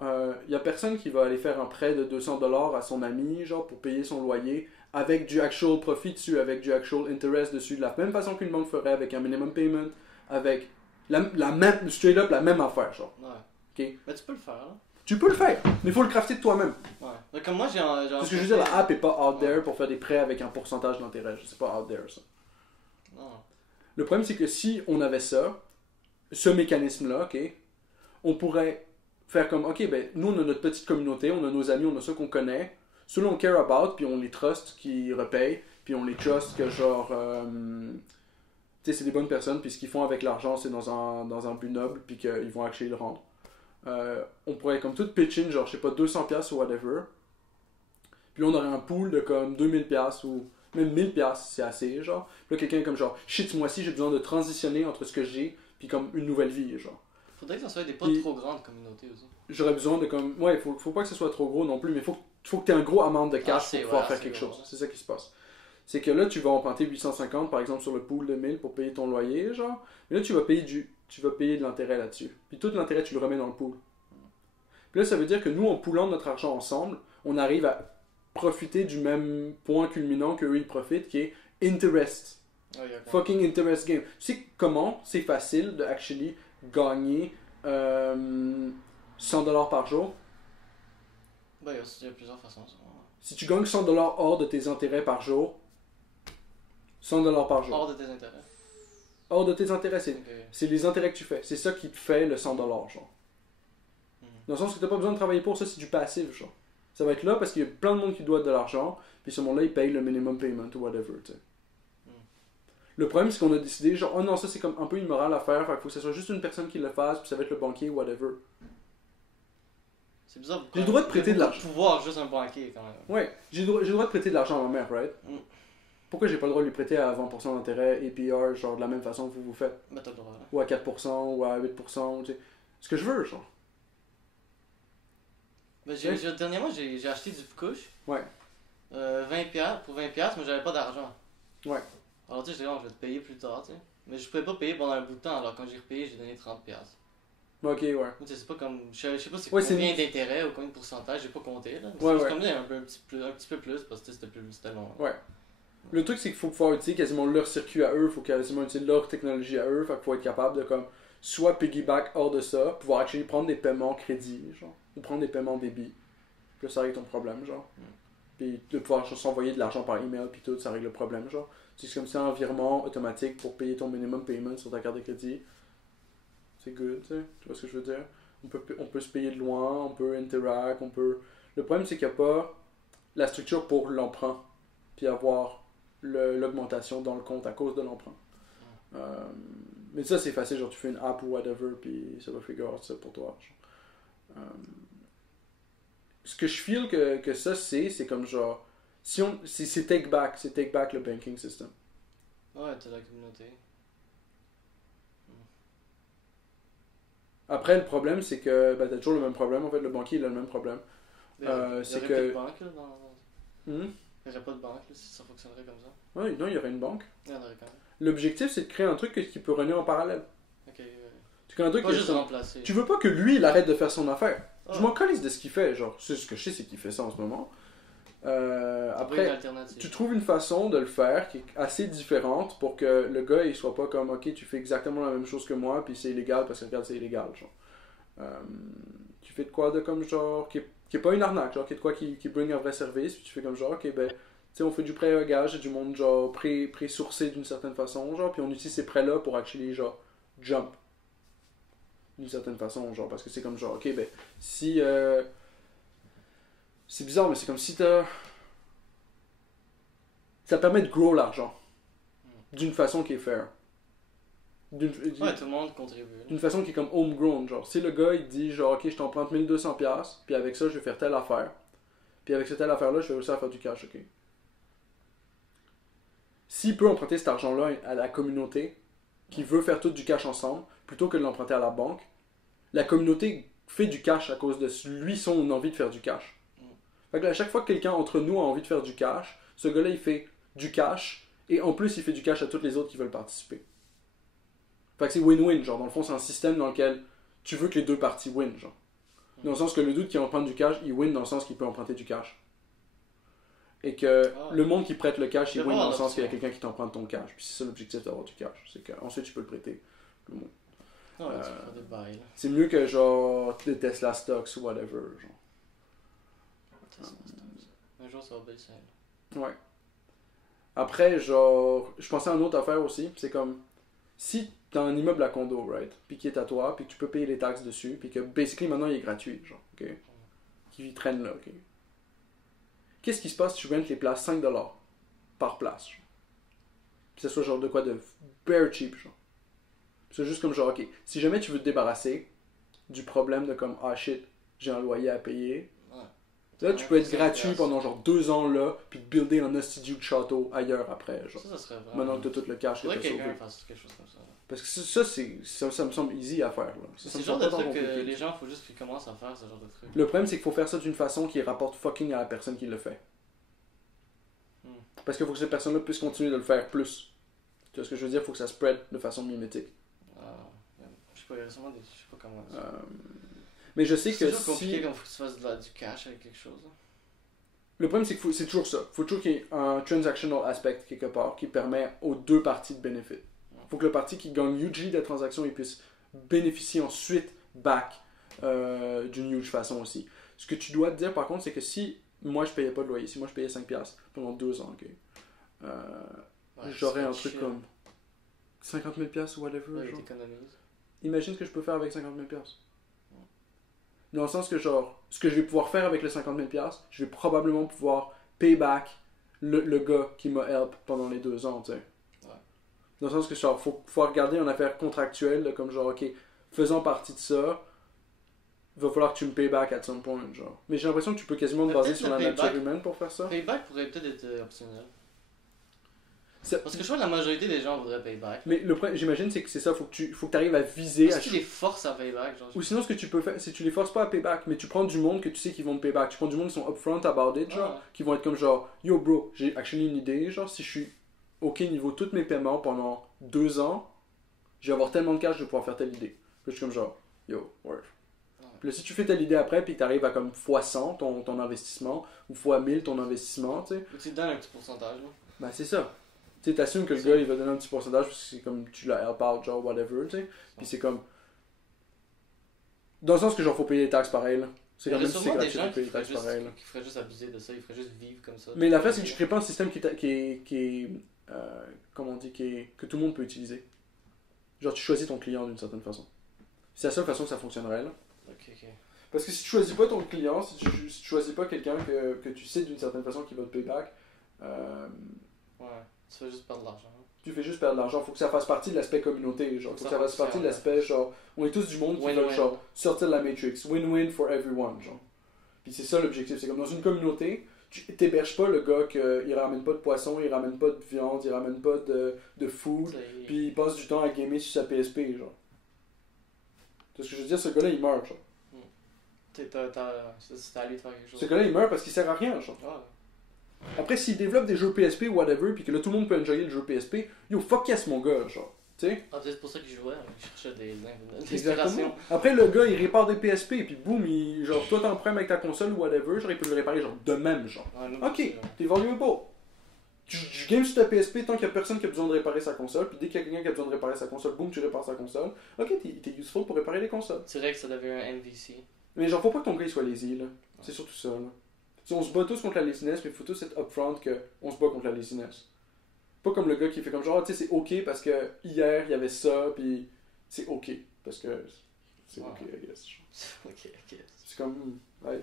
y a personne qui va aller faire un prêt de 200$ à son ami, genre pour payer son loyer, avec du actual profit dessus, avec du actual interest dessus, de la même façon qu'une banque ferait, avec un minimum payment, avec la même, straight up la même affaire, genre. Ouais. Okay? Mais tu peux le faire, là. Tu peux le faire, mais il faut le crafter de toi-même. Ouais. Mais comme moi, j'ai Parce que je veux dire, la app est pas out there pour faire des prêts avec un pourcentage d'intérêt. C'est pas out there, ça. Non. Le problème, c'est que si on avait ça, ce mécanisme-là, ok, on pourrait faire comme, ok, ben, nous, on a notre petite communauté, on a nos amis, on a ceux qu'on connaît, ceux-là, on care about, puis on les trust qui repayent, puis on les trust que, genre, tu sais, c'est des bonnes personnes, puis ce qu'ils font avec l'argent, c'est dans un but noble, puis qu'ils vont actually le rendre. On pourrait comme tout pitch in, genre je sais pas 200$ ou whatever, puis là on aurait un pool de comme 2000$ ou même 1000$, c'est assez, genre. Puis là quelqu'un est comme genre shit, ce mois-ci j'ai besoin de transitionner entre ce que j'ai puis comme une nouvelle vie, genre. Faudrait que ça soit des pas trop grandes communautés aussi. J'aurais besoin de comme, faut pas que ce soit trop gros non plus, mais faut que tu aies un gros amount de cash pour pouvoir faire quelque chose. C'est ça qui se passe. c'est que là, tu vas emprunter 850 par exemple sur le pool de 1000 pour payer ton loyer, genre. Mais là, tu vas payer de l'intérêt là-dessus. Puis tout l'intérêt, tu le remets dans le pool. Puis là, ça veut dire que nous, en poulant notre argent ensemble, on arrive à profiter du même point culminant qu'eux, ils profitent, qui est interest. Fucking interest game. Tu sais comment c'est facile de actually gagner $100 par jour? Ben, il y a plusieurs façons. Ça. Si tu gagnes $100 hors de tes intérêts par jour, $100 par jour. Hors de tes intérêts. Hors de tes intérêts, c'est les intérêts que tu fais. C'est ça qui te fait le $100, genre. Dans le sens que tu n'as pas besoin de travailler pour ça, c'est du passif, genre. Ça va être là parce qu'il y a plein de monde qui doit de l'argent, puis ce monde-là, il paye le minimum payment ou whatever, tu sais. Le problème, c'est qu'on a décidé, genre, oh non, ça c'est comme un peu immoral à faire, fait qu'il faut que ce soit juste une personne qui le fasse, puis ça va être le banquier ou whatever. C'est bizarre. J'ai le droit de prêter de l'argent. Pouvoir juste un banquier quand même. Ouais, j'ai le droit de prêter de l'argent à ma mère, right? Pourquoi j'ai pas le droit de lui prêter à 20% d'intérêt APR, genre de la même façon que vous faites? Ben t'as le droit. Là. Ou à 4%, ou à 8%, tu sais. Ce que je veux, genre. Ben, dernièrement, j'ai acheté du couche. Ouais. 20$, pour 20$, mais j'avais pas d'argent. Ouais. Alors tu sais, je vais te payer plus tard, tu sais. Mais je pouvais pas payer pendant un bout de temps, alors quand j'ai repayé, j'ai donné 30$. Ok, ouais. Tu sais, c'est pas comme. Je sais pas c'est Ouais, combien d'intérêt ou combien de pourcentage, j'ai pas compté là. Ouais, c'est comme un petit peu plus parce que c'était long. Ouais. Le truc, c'est qu'il faut pouvoir utiliser quasiment leur circuit à eux, il faut quasiment utiliser leur technologie à eux, fait qu'il faut être capable de comme soit piggyback hors de ça, pouvoir actually prendre des paiements crédit, genre, ou prendre des paiements débit. Puis là, ça règle ton problème, genre. Puis de pouvoir juste s'envoyer de l'argent par email, puis tout, ça règle le problème, genre. C'est comme ça, un virement automatique pour payer ton minimum payment sur ta carte de crédit. C'est good, tu sais. Tu vois ce que je veux dire? On peut se payer de loin, on peut interact, on peut... Le problème, c'est qu'il n'y a pas la structure pour l'emprunt, puis avoir l'augmentation dans le compte à cause de l'emprunt. Mais ça, c'est facile, genre tu fais une app ou whatever, puis ça va figure out ça pour toi. Ce que je feel que ça, c'est comme genre... c'est take back le banking system. Ouais, t'as la communauté. Après, le problème, c'est que t'as toujours le même problème. En fait, le banquier, il a le même problème. C'est que... Il n'y aurait pas de banque, là, Il n'y aurait pas de banque, là, si ça fonctionnerait comme ça. Oui, non, il y aurait une banque. Il y en aurait quand même. L'objectif, c'est de créer un truc qui peut runner en parallèle. Ok, tu crées un truc pas juste remplacer. Tu veux pas que lui, il arrête de faire son affaire. Je m'en calisse de ce qu'il fait. Genre, ce que je sais, c'est qu'il fait ça en ce moment. Après, tu trouves une façon de le faire qui est assez différente pour que le gars il soit pas comme ok tu fais exactement la même chose que moi puis c'est illégal parce que regarde c'est illégal genre. Tu fais de quoi de comme genre qui est pas une arnaque genre qui est de quoi qui bring un vrai service puis tu fais comme genre ok ben tu sais on fait du prêt à gage et du monde genre pré-sourcé d'une certaine façon genre puis on utilise ces prêts là pour actually genre jump d'une certaine façon genre parce que c'est comme genre ok ben si c'est bizarre, mais c'est comme si ça permet de grow l'argent. D'une façon qui est fair. Ouais, tout le monde contribue. D'une façon qui est comme homegrown, genre. Si le gars, il dit, genre, ok, je t'emprunte 1200$, puis avec ça, je vais faire telle affaire. Puis avec cette telle affaire-là, je vais réussir à faire du cash, ok. S'il peut emprunter cet argent-là à la communauté, qui veut faire tout du cash ensemble, plutôt que de l'emprunter à la banque, la communauté fait du cash à cause de lui, son envie de faire du cash. Fait que à chaque fois que quelqu'un entre nous a envie de faire du cash, ce gars-là, il fait du cash, et en plus, il fait du cash à tous les autres qui veulent participer. Fait que c'est win-win, genre, dans le fond, c'est un système dans lequel tu veux que les deux parties win, genre. Dans le sens que le doute qui emprunte du cash, il win dans le sens qu'il peut emprunter du cash. Et que le monde qui prête le cash, il win dans le sens qu'il y a quelqu'un qui t'emprunte ton cash. Puis c'est ça l'objectif d'avoir du cash, c'est qu'ensuite tu peux le prêter. Le monde. C'est mieux que genre des Tesla stocks ou whatever, genre. Un jour ça va baisser. Ouais. Après, genre, je pensais à une autre affaire aussi. C'est comme, si t'as un immeuble à condo, right, puis qui est à toi, puis que tu peux payer les taxes dessus, puis que basically maintenant il est gratuit, genre, ok, qui traîne là, ok. Qu'est-ce qui se passe si tu rentes les places 5$ par place, genre? Puis ça soit genre de quoi de bare cheap, genre. C'est juste comme genre, ok, si jamais tu veux te débarrasser du problème de comme, ah shit, j'ai un loyer à payer. Là, tu peux être gratuit pendant genre 2 ans là, puis te builder un hostie de château ailleurs après. Genre. Ça serait vraiment. Maintenant que t'as tout le cash que t'as sauvé. Quelqu'un fasse quelque chose comme ça. Parce que ça me semble easy à faire. C'est le genre de truc que les gens, faut juste qu'ils commencent à faire ce genre de truc. Le problème, c'est qu'il faut faire ça d'une façon qui rapporte fucking à la personne qui le fait. Parce qu'il faut que cette personne-là puisse continuer de le faire plus. Tu vois ce que je veux dire? Il faut que ça spread de façon mimétique. Je sais pas, il y a sûrement des. Je sais pas comment. Mais je sais C'est que toujours compliqué si... quand il faut que tu fasses du cash avec quelque chose. Hein. Le problème, c'est que c'est toujours ça. Il faut toujours qu'il y ait un transactional aspect quelque part qui permet aux deux parties de bénéficier. Il faut que le parti qui gagne huge de la transaction il puisse bénéficier ensuite back d'une huge façon aussi. Ce que tu dois te dire par contre, c'est que si moi je payais pas de loyer, si moi je payais 5$ pendant 2 ans, ok, j'aurais un truc comme 50 000$ ou whatever. Ouais, genre. t'économises. Imagine ce que je peux faire avec 50 000$. Dans le sens que, genre, ce que je vais pouvoir faire avec les 50 000$, je vais probablement pouvoir pay back le gars qui m'a help pendant les 2 ans, tu sais. Ouais. Dans le sens que, genre, faut regarder une affaire contractuelle, là, comme genre, ok, faisant partie de ça, il va falloir que tu me pay back at some point, genre. Mais j'ai l'impression que tu peux quasiment te Mais baser peut-être sur le la nature payback- humaine pour faire ça. Payback pourrait peut-être être optionnel. C'est- Parce que je crois que la majorité des gens voudraient payback. Mais le problème, j'imagine, c'est que c'est ça, faut que tu arrives à viser Est-ce à que tu les forces à payback genre, Ou sinon, ce que tu peux faire, c'est que tu les forces pas à payback, mais tu prends du monde que tu sais qu'ils vont te payback. Tu prends du monde qui sont upfront about it, genre, qui vont être comme genre, yo bro, j'ai actually une idée, genre, si je suis ok niveau tous mes paiements pendant 2 ans, je vais avoir tellement de cash, je vais pouvoir faire telle idée. Puis je suis comme genre, yo, work. Puis là, si tu fais telle idée après, puis que tu arrives à comme x100 ton investissement, ou x1000 ton investissement, tu sais, Ou tu te donnes un petit pourcentage. Là. ben c'est ça. Tu sais, t'assumes que le gars, il va donner un petit pourcentage, parce que c'est comme tu l'as help out, genre, whatever, tu sais. Puis c'est comme. Dans le sens que genre faut payer les taxes pareil là. C'est quand Il y même a si c'est sûrement des gratuit gens de payer qui les taxes pareil là. feraient juste abuser de ça, ils feraient juste vivre comme ça. Mais l'affaire c'est que tu crées pas un système qui est comment on dit que tout le monde peut utiliser. Genre tu choisis ton client d'une certaine façon. C'est la seule façon que ça fonctionnerait là. Ok. Parce que si tu choisis pas ton client, si tu choisis pas quelqu'un que tu sais d'une certaine façon qui va te pay back, Ouais, tu fais juste perdre de l'argent. tu fais juste perdre de l'argent. Faut que ça fasse partie de l'aspect communauté. Genre, faut que ça fasse partie de l'aspect genre, on est tous du monde qui veulent genre sortir de la Matrix. Win-win for everyone, genre. Puis c'est ça l'objectif. C'est comme dans une communauté, tu t'héberges pas le gars qui ramène pas de poisson, il ramène pas de viande, il ramène pas de food, puis il passe du temps à gamer sur sa PSP, genre. Tu vois ce que je veux dire? Ce gars-là, il meurt, genre. C'était à lui de faire quelque chose. Ce gars-là, il meurt parce qu'il sert à rien, genre. Ah, Après, s'il développe des jeux PSP ou whatever, puis que là tout le monde peut enjoyer le jeu PSP, yo, fuck yes, mon gars, genre. Tu sais? peut-être pour ça qu'il jouait, il cherchait des Exactement. inspirations. Après, le gars, il répare des PSP, puis boum, genre, toi, t'en prends avec ta console ou whatever, genre, il peut le réparer, genre, de même, genre. Ouais, nous, Ok, t'es valuable. Tu games sur ta PSP tant qu'il y a personne qui a besoin de réparer sa console, puis dès qu'il y a quelqu'un qui a besoin de réparer sa console, boum, tu répares sa console. Ok, t'es useful pour réparer les consoles. C'est vrai que ça devait un MVC. Mais genre, faut pas que ton gars il soit lazy, là. C'est surtout ça, là. T'sais, on se bat tous contre la laziness, mais il faut tous être upfront qu'on se bat contre la laziness. Pas comme le gars qui fait comme genre, tu sais, c'est ok parce que hier il y avait ça, puis c'est ok. Parce que c'est ok, I guess. Ok. C'est comme. Ouais.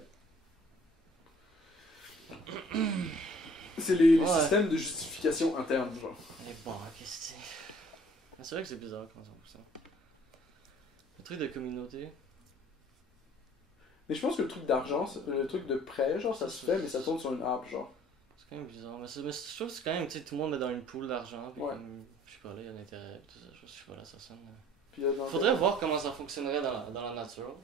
C'est les systèmes de justification interne, genre. Les banques, qu'est-ce que c'est vrai que c'est bizarre comment ça fonctionne. Le truc de communauté. Mais je pense que le truc d'argent, le truc de prêt, genre, ça se fait, mais ça tourne sur une app, genre. C'est quand même bizarre. Mais je trouve que c'est quand même, tu sais, tout le monde met dans une pool d'argent. Puis Ouais. comme, je sais pas, là, il y a l'intérêt, tout ça. Je sais pas, là, ça sonne. Puis, Faudrait voir comment ça fonctionnerait dans la nature.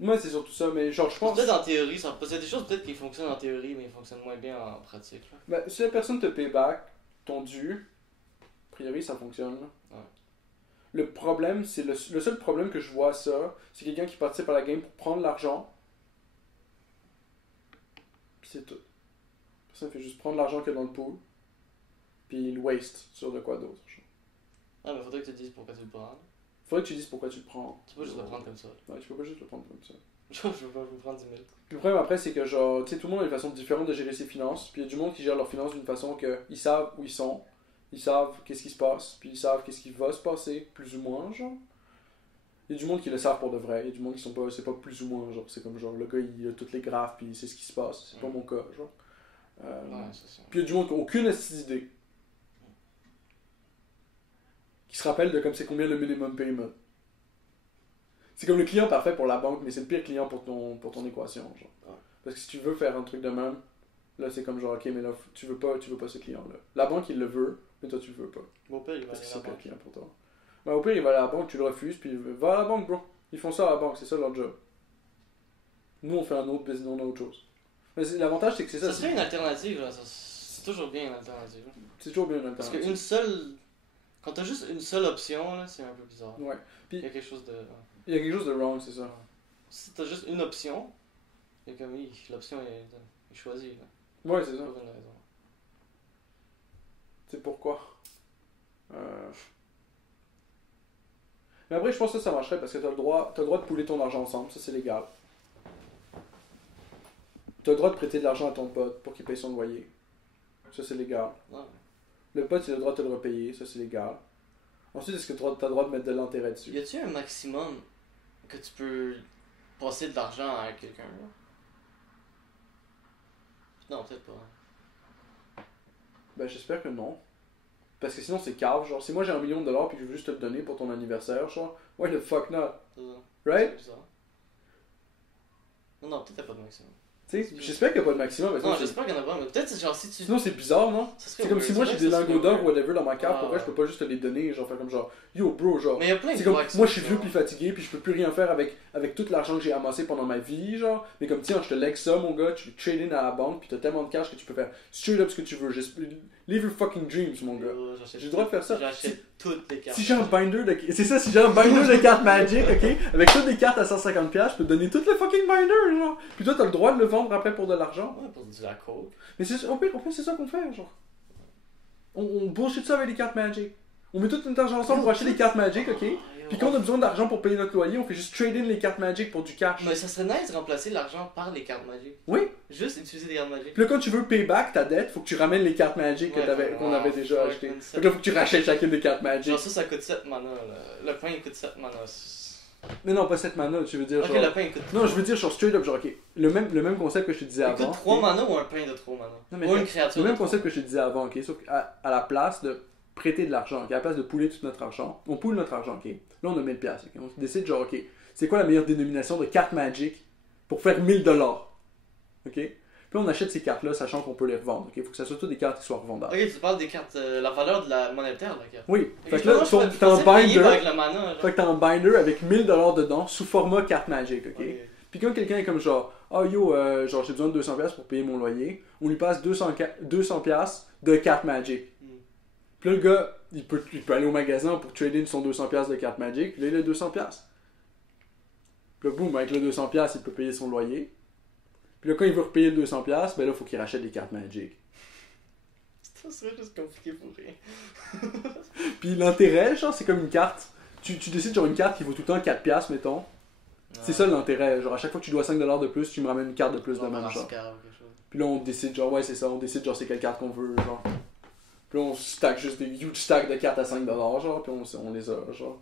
Moi, c'est surtout ça, mais genre, je pense. Peut-être en théorie, ça peut être des choses peut-être qui fonctionnent en théorie, mais ils fonctionnent moins bien en pratique. Là. Ben, si la personne te paye back ton dû, a priori, ça fonctionne, là. Ouais. Le problème, c'est le seul problème que je vois à ça, c'est quelqu'un qui participe à la game pour prendre l'argent. Puis c'est tout. Ça fait juste prendre l'argent qu'il y a dans le pool. Puis le waste sur de quoi d'autre. genre. Ah, mais faudrait que tu te dises pourquoi tu le prends. Faudrait que tu dises pourquoi tu le prends. Tu peux juste le prendre comme ça. Ouais, tu peux pas juste le prendre comme ça. Je veux pas vous prendre 10 000. Puis le problème après, c'est que genre, tu sais, tout le monde a une façon différente de gérer ses finances. Puis il y a du monde qui gère leurs finances d'une façon que ils savent où ils sont. Ils savent qu'est-ce qui se passe. Puis ils savent qu'est-ce qui va se passer, plus ou moins, genre. Il y a du monde qui le savent pour de vrai. Il y a du monde qui sont pas, c'est pas plus ou moins, genre. C'est comme genre, le gars, il a toutes les graphes, puis il sait ce qui se passe. C'est pas mon cas, genre. Ouais, c'est ça. Puis il y a du monde qui n'a aucune idée. Qui se rappelle de comme c'est combien le minimum payment. C'est comme le client parfait pour la banque, mais c'est le pire client pour ton équation, genre. Ouais. Parce que si tu veux faire un truc de même, là c'est comme genre, ok, mais là, tu veux pas ce client-là. La banque, il le veut, mais toi tu le veux pas. Mon père, il va Parce que aller c'est à pas la le banque. client pour toi. Ben, au pire, il va à la banque, tu le refuses, puis va à la banque, bro. Ils font ça à la banque, c'est ça leur job. Nous, on fait un autre business, on a autre chose. Mais l'avantage, c'est que c'est ça. Ça serait une alternative, là. Si toujours bien une alternative. C'est toujours bien une Parce alternative. qu'une seule. Quand t'as juste une seule option, là, c'est un peu bizarre. Ouais. Puis, Il y a quelque chose de. il y a quelque chose de wrong, c'est ça. Si t'as juste une option, il y a comme. L'option est choisie, là. Ouais, c'est ça. Pour une raison. C'est pourquoi. Mais après, je pense que ça marcherait parce que t'as le droit de pouler ton argent ensemble, ça c'est légal. T'as le droit de prêter de l'argent à ton pote pour qu'il paye son loyer. Ça c'est légal. Ouais. Le pote, il a le droit de te le repayer, ça c'est légal. Ensuite, est-ce que t'as le droit de mettre de l'intérêt dessus? Y a-tu un maximum que tu peux passer de l'argent à quelqu'un, là? Non, peut-être pas. Ben, j'espère que non. Parce que sinon, c'est cave. Genre, si moi j'ai $1 million puis que je veux juste te le donner pour ton anniversaire, genre, why the fuck not? C'est ça. Right? C'est bizarre. Non, peut-être t'as pas de maximum. Tu sais, j'espère qu'il n'y a pas de maximum. Mais Non, sinon, j'espère qu'il y en a pas, mais peut-être genre si tu. sinon, c'est bizarre, non? Ça serait C'est comme weird. si moi C'est j'ai vrai des que ça serait lingots d'or ou weird. whatever dans ma carte, Ah, pourquoi je peux pas juste te les donner, genre faire comme genre, yo bro, genre. Mais il y a plein de C'est comme, droits qui moi sont je suis vieux puis fatigué puis je peux plus rien faire avec tout l'argent que j'ai amassé pendant ma vie, genre. Mais comme tiens, je te lègue ça, mon gars, tu le trade in à la banque puis t'as tellement de cash que tu peux faire straight up ce que tu veux. Live your fucking dreams, mon gars. J'achète J'ai le droit de faire ça. J'achète toutes les cartes. Si j'ai un binder de. C'est ça, si j'ai un binder de cartes Magic, ok? Avec toutes des cartes à 150$, je peux te donner tout le fucking binder, genre. Puis toi, t'as le droit de le vendre après pour de l'argent. Ouais, pour du la coke. Mais c'est, en plus, c'est ça qu'on fait, genre. On bullshit ça avec les cartes Magic. On met tout notre argent ensemble pour acheter des cartes Magic, ok? Puis quand on a besoin d'argent pour payer notre loyer, on fait juste trade in les cartes Magic pour du cash. Mais ça serait nice de remplacer l'argent par les cartes magiques. Oui. Juste utiliser des cartes magiques. Puis là, quand tu veux pay back ta dette, faut que tu ramènes les cartes Magic qu'on avait déjà achetées. Donc là, faut que tu rachètes chacune des cartes Magic. Genre ça coûte 7 mana. Là. Le pain il coûte 7 mana. Mais non, pas 7 mana, tu veux dire Ok, genre. le pain il coûte. Non, je veux dire genre straight up, genre ok. Le même concept que je te disais Il avant. coûte 3 ok? mana ou un pain de 3 mana? Non, mais Ou une le créature. même de concept que je te disais avant, ok? Sauf qu'à la place de prêter de l'argent, ok? À la place de pouler tout notre argent, on poule notre argent, ok? Là, on a 1000$, ok? On décide genre, ok, c'est quoi la meilleure dénomination de carte Magic pour faire 1000$? Ok? Puis on achète ces cartes-là, sachant qu'on peut les revendre, ok? Faut que ça soit toutes des cartes qui soient revendables. Ok, tu parles des cartes, la valeur de la monétaire de la carte. Oui, Ok, fait que là, moi, je t'as un pensais payer binder, avec le mana. Genre. fait que t'as un binder avec 1000$ dedans sous format carte Magic, ok? Ok. Puis quand quelqu'un est comme genre, oh yo, genre j'ai besoin de 200$ pour payer mon loyer, on lui passe 200$ de carte Magic. Mm. Puis là, le gars, il peut aller au magasin pour trader son 200$ de carte Magic, puis là, il a 200$. Puis là, boum, avec le 200$, il peut payer son loyer. Puis là, quand il veut repayer le 200$, ben là, il faut qu'il rachète des cartes Magic. Ça serait juste compliqué pour rien. Puis l'intérêt, genre, c'est comme une carte. Tu décides, genre, une carte qui vaut tout le temps 4$, mettons. C'est ça l'intérêt. Genre, à chaque fois que tu dois 5$ de plus, tu me ramènes une carte de plus de même, genre. Puis là, on décide, genre, ouais, c'est ça, on décide, genre, c'est quelle carte qu'on veut, genre. Puis là, on stack juste des huge stacks de cartes à 5$, genre, puis on les a, genre.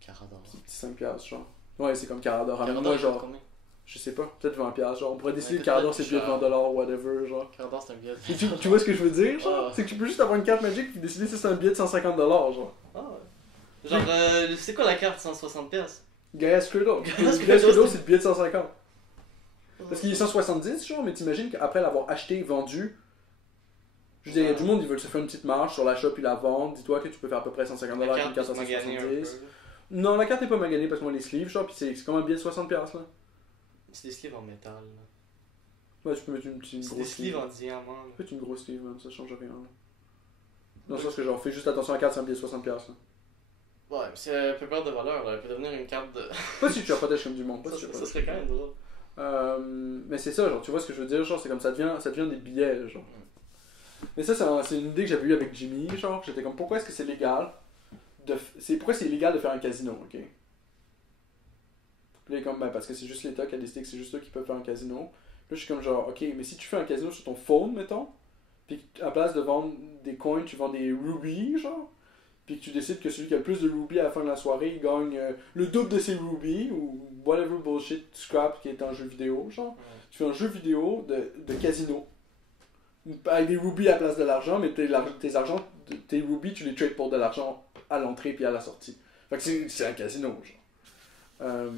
Carador. C'est petits 5$, genre. Ouais, c'est comme Carador. Carador, Moi, genre, combien? je sais pas, peut-être 20$, genre. On pourrait décider Ouais, que Carador, peut-être c'est plus de cher. 20$, whatever, genre. Carador, c'est un billet. Et tu vois ce que je veux dire, genre? Ouais. C'est que tu peux juste avoir une carte magique puis décider si c'est un billet de 150$, genre. Ah ouais. Genre, c'est quoi la carte 160 pièces? Gaia Scrodo. Gaia Gaia Scrodo, Scrodo, c'est le billet de 150$. Parce qu'il est 170, genre, mais t'imagines qu'après l'avoir acheté, vendu, je veux dire, il y a du monde, ils veulent se faire une petite marge sur l'achat puis la vente. Dis-toi que tu peux faire à peu près 150$ La avec une carte carte à peut se maganer un 170$. peu. Non, la carte n'est pas maganée parce qu'on a les sleeves, genre, puis c'est comme un billet de 60$, là. C'est des sleeves en métal. Là. Ouais, tu peux mettre une C'est des grosse sleeves sleeve. en diamant. Là. Tu peux mettre une grosse sleeve, même, ça change rien, là. Dans le sens que, genre, fais juste attention à la carte, c'est un billet de 60$, là. Ouais, mais c'est un peu peur de valeur. Là. Elle peut devenir une carte de. Pas si tu la protèges comme du monde, pas si tu la Ça protèges. serait quand même drôle. Mais c'est ça, genre, tu vois ce que je veux dire, genre, c'est comme ça devient des billets, genre. Mais ça, c'est une idée que j'avais eue avec Jimmy, genre, j'étais comme, pourquoi est-ce que c'est légal pourquoi c'est illégal de faire un casino, ok? Puis là, il est comme, ben, parce que c'est juste l'État qui a décidé que c'est juste eux qui peuvent faire un casino. Là, je suis comme, genre, ok, mais si tu fais un casino sur ton phone, mettons, puis à place de vendre des coins, tu vends des rubies, genre, puis que tu décides que celui qui a le plus de rubies à la fin de la soirée, il gagne le double de ses rubies, ou whatever bullshit scrap qui est un jeu vidéo, genre. Tu fais un jeu vidéo de casino. Avec des rubies à la place de l'argent, mais tes rubies, tu les trades pour de l'argent à l'entrée puis à la sortie. Fait que c'est un casino, genre.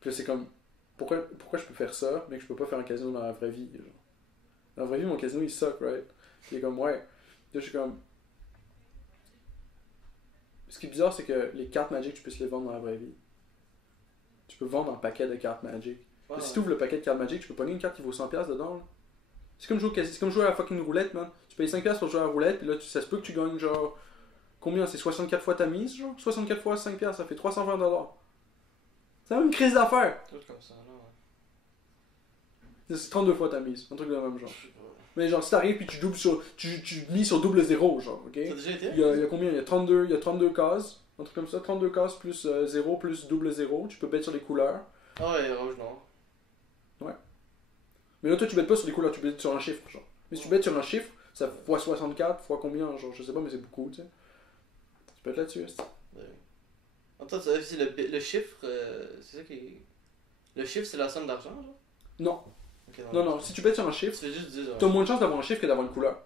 Puis là, c'est comme, pourquoi je peux faire ça, mais que je peux pas faire un casino dans la vraie vie, genre. Dans la vraie vie, mon casino, il suck, right? Puis il est comme, ouais. Là, je suis comme... Ce qui est bizarre, c'est que les cartes Magic, tu peux se les vendre dans la vraie vie. Tu peux vendre un paquet de cartes Magic. Ouais, Si tu ouvres le paquet de cartes Magic, tu peux pogner une carte qui vaut 100$ dedans, là. C'est comme jouer à la fucking roulette, man. Tu payes 5$ pour jouer à la roulette, puis là, ça se peut que tu gagnes genre. Combien? C'est 64 fois ta mise, genre? 64 fois 5$, ça fait 320$. C'est même une crise d'affaires. Tout comme ça, là, ouais. C'est 32 fois ta mise, un truc de même genre. Je sais pas. Mais genre, si t'arrives puis tu mises sur double zéro, genre, ok? Ça a déjà été? Il y a combien? Il y a 32 cases, un truc comme ça, 32 cases plus 0 plus double zéro. Tu peux bet sur les couleurs. Ah ouais, rouge, non. Mais là, toi, tu bêtes pas sur les couleurs, tu bêtes sur un chiffre, genre. Mais si tu bêtes sur un chiffre, ça fois 64, fois combien, genre, je sais pas, mais c'est beaucoup, tu sais. Tu peux être là-dessus, est-ce que... Ben oui. En toi, tu sais aussi, le chiffre, c'est ça qui est. Le chiffre, c'est la somme d'argent, genre? Non, Ok, non, si tu bêtes sur un Tu chiffre, fais juste dire. t'as moins de chance d'avoir un chiffre que d'avoir une couleur.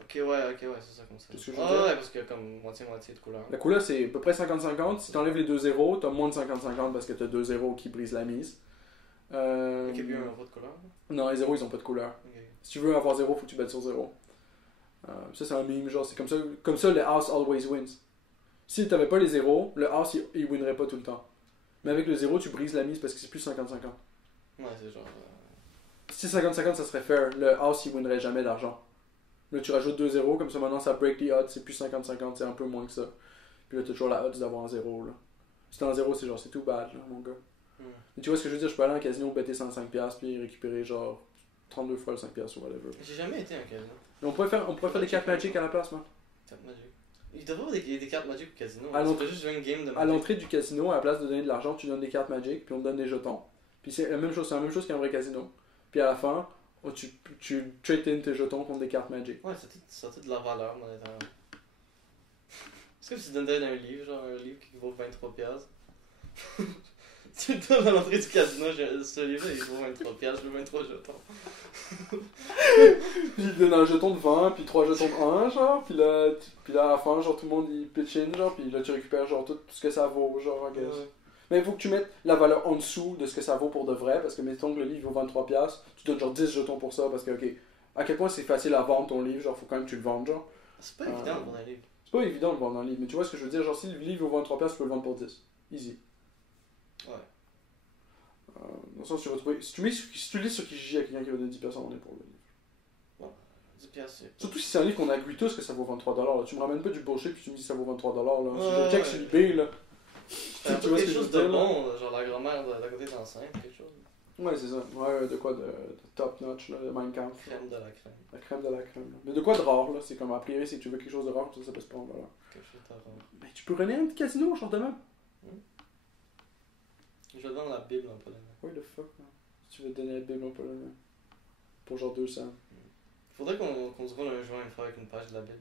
Ok, ouais, c'est ça comme ça. C'est ce que je veux dire. Ouais, parce qu'il y a comme moitié-moitié de couleur. La couleur, c'est à peu près 50-50. Si t'enlèves les deux zéros, t'as moins de 50-50 parce que t'as deux zéros qui brisent la mise. Ok, puis un euro de couleur. Non, les zéros, ils ont pas de couleur. Ok. Si tu veux avoir zéro, faut que tu bêtes sur zéro. Ça, c'est un meme, genre, c'est comme ça, le house always wins. Si t'avais pas les zéros, le house, il winnerait pas tout le temps. Mais avec le zéro, tu brises la mise parce que c'est plus 50-50. Ouais, c'est genre. Si 50-50, ça serait fair. Le house, il winnerait jamais d'argent. Là, tu rajoutes 2 zéros, comme ça, maintenant, ça break the odds, c'est plus 50-50, c'est un peu moins que ça. Puis là, t'as toujours la odds d'avoir un zéro, là. Si t'as un zéro, c'est genre, c'est tout bad, là, mon gars. Mais tu vois ce que je veux dire, je peux aller en casino, bêter 105$ puis récupérer genre 32 fois le 5$ ou whatever. J'ai jamais été en casino. Mais on pourrait faire des cartes Magic à la place, moi. Carte Magic. Il devrait y avoir des cartes Magic au casino. À Tu peux juste jouer une game de Magic. À l'entrée du casino, à la place de donner de l'argent, tu donnes des cartes Magic, puis on te donne des jetons. Puis c'est la même chose qu'un vrai casino. Puis à la fin, tu trade-in tes jetons contre des cartes Magic. Ouais, ça a tout de la valeur monétaire. C'est comme si tu donnais un livre, genre un livre qui vaut 23$. Tu le donnes à l'entrée du casino, ce livre il vaut 23$, je veux 23 jetons. Puis il donne un jeton de 20, puis 3 jetons de 1, genre, puis là, à la fin, genre, tout le monde il pitch in, genre, puis là, tu récupères, genre, tout ce que ça vaut, genre, I guess. Ouais. Mais il faut que tu mettes la valeur en dessous de ce que ça vaut pour de vrai, parce que mettons que le livre vaut 23$, tu donnes genre 10 jetons pour ça, parce que, ok, à quel point c'est facile à vendre ton livre, genre, faut quand même que tu le vendes, genre. C'est pas évident de vendre un livre. C'est pas évident de vendre un livre, mais tu vois ce que je veux dire, genre, si le livre vaut 23$, tu peux le vendre pour 10. Easy. Ouais. Dans le sens, tu vas trouver. Si tu lis sur Kijiji, il y a quelqu'un qui va donner 10$ en monnaie pour le livre. 10$, c'est. Surtout si c'est un livre qu'on agree tous que ça vaut 23$, là. Tu me ramènes pas du bullshit puis tu me dis que ça vaut 23$, là. Ouais, Si je check sur eBay, là. Un Tu peu vois ce quelque que je chose veux de dire, là? bon, genre la grand-mère d'à côté d'enceinte, quelque chose. Ouais, c'est ça. Ouais, de quoi de top notch, là, de Minecraft. Crème de la crème. La crème de la crème. Là. Mais de quoi de rare, là. C'est comme, a priori, si tu veux quelque chose de rare, ça peut se prendre, là. Quelque chose de rare. Mais tu peux runner un petit casino, genre demain. Je vais te vendre la Bible en polonais. What the fuck, man. Si tu veux te donner la Bible en polonais. Pour genre 200. Faudrait qu'on se roule un joint une fois avec une page de la Bible.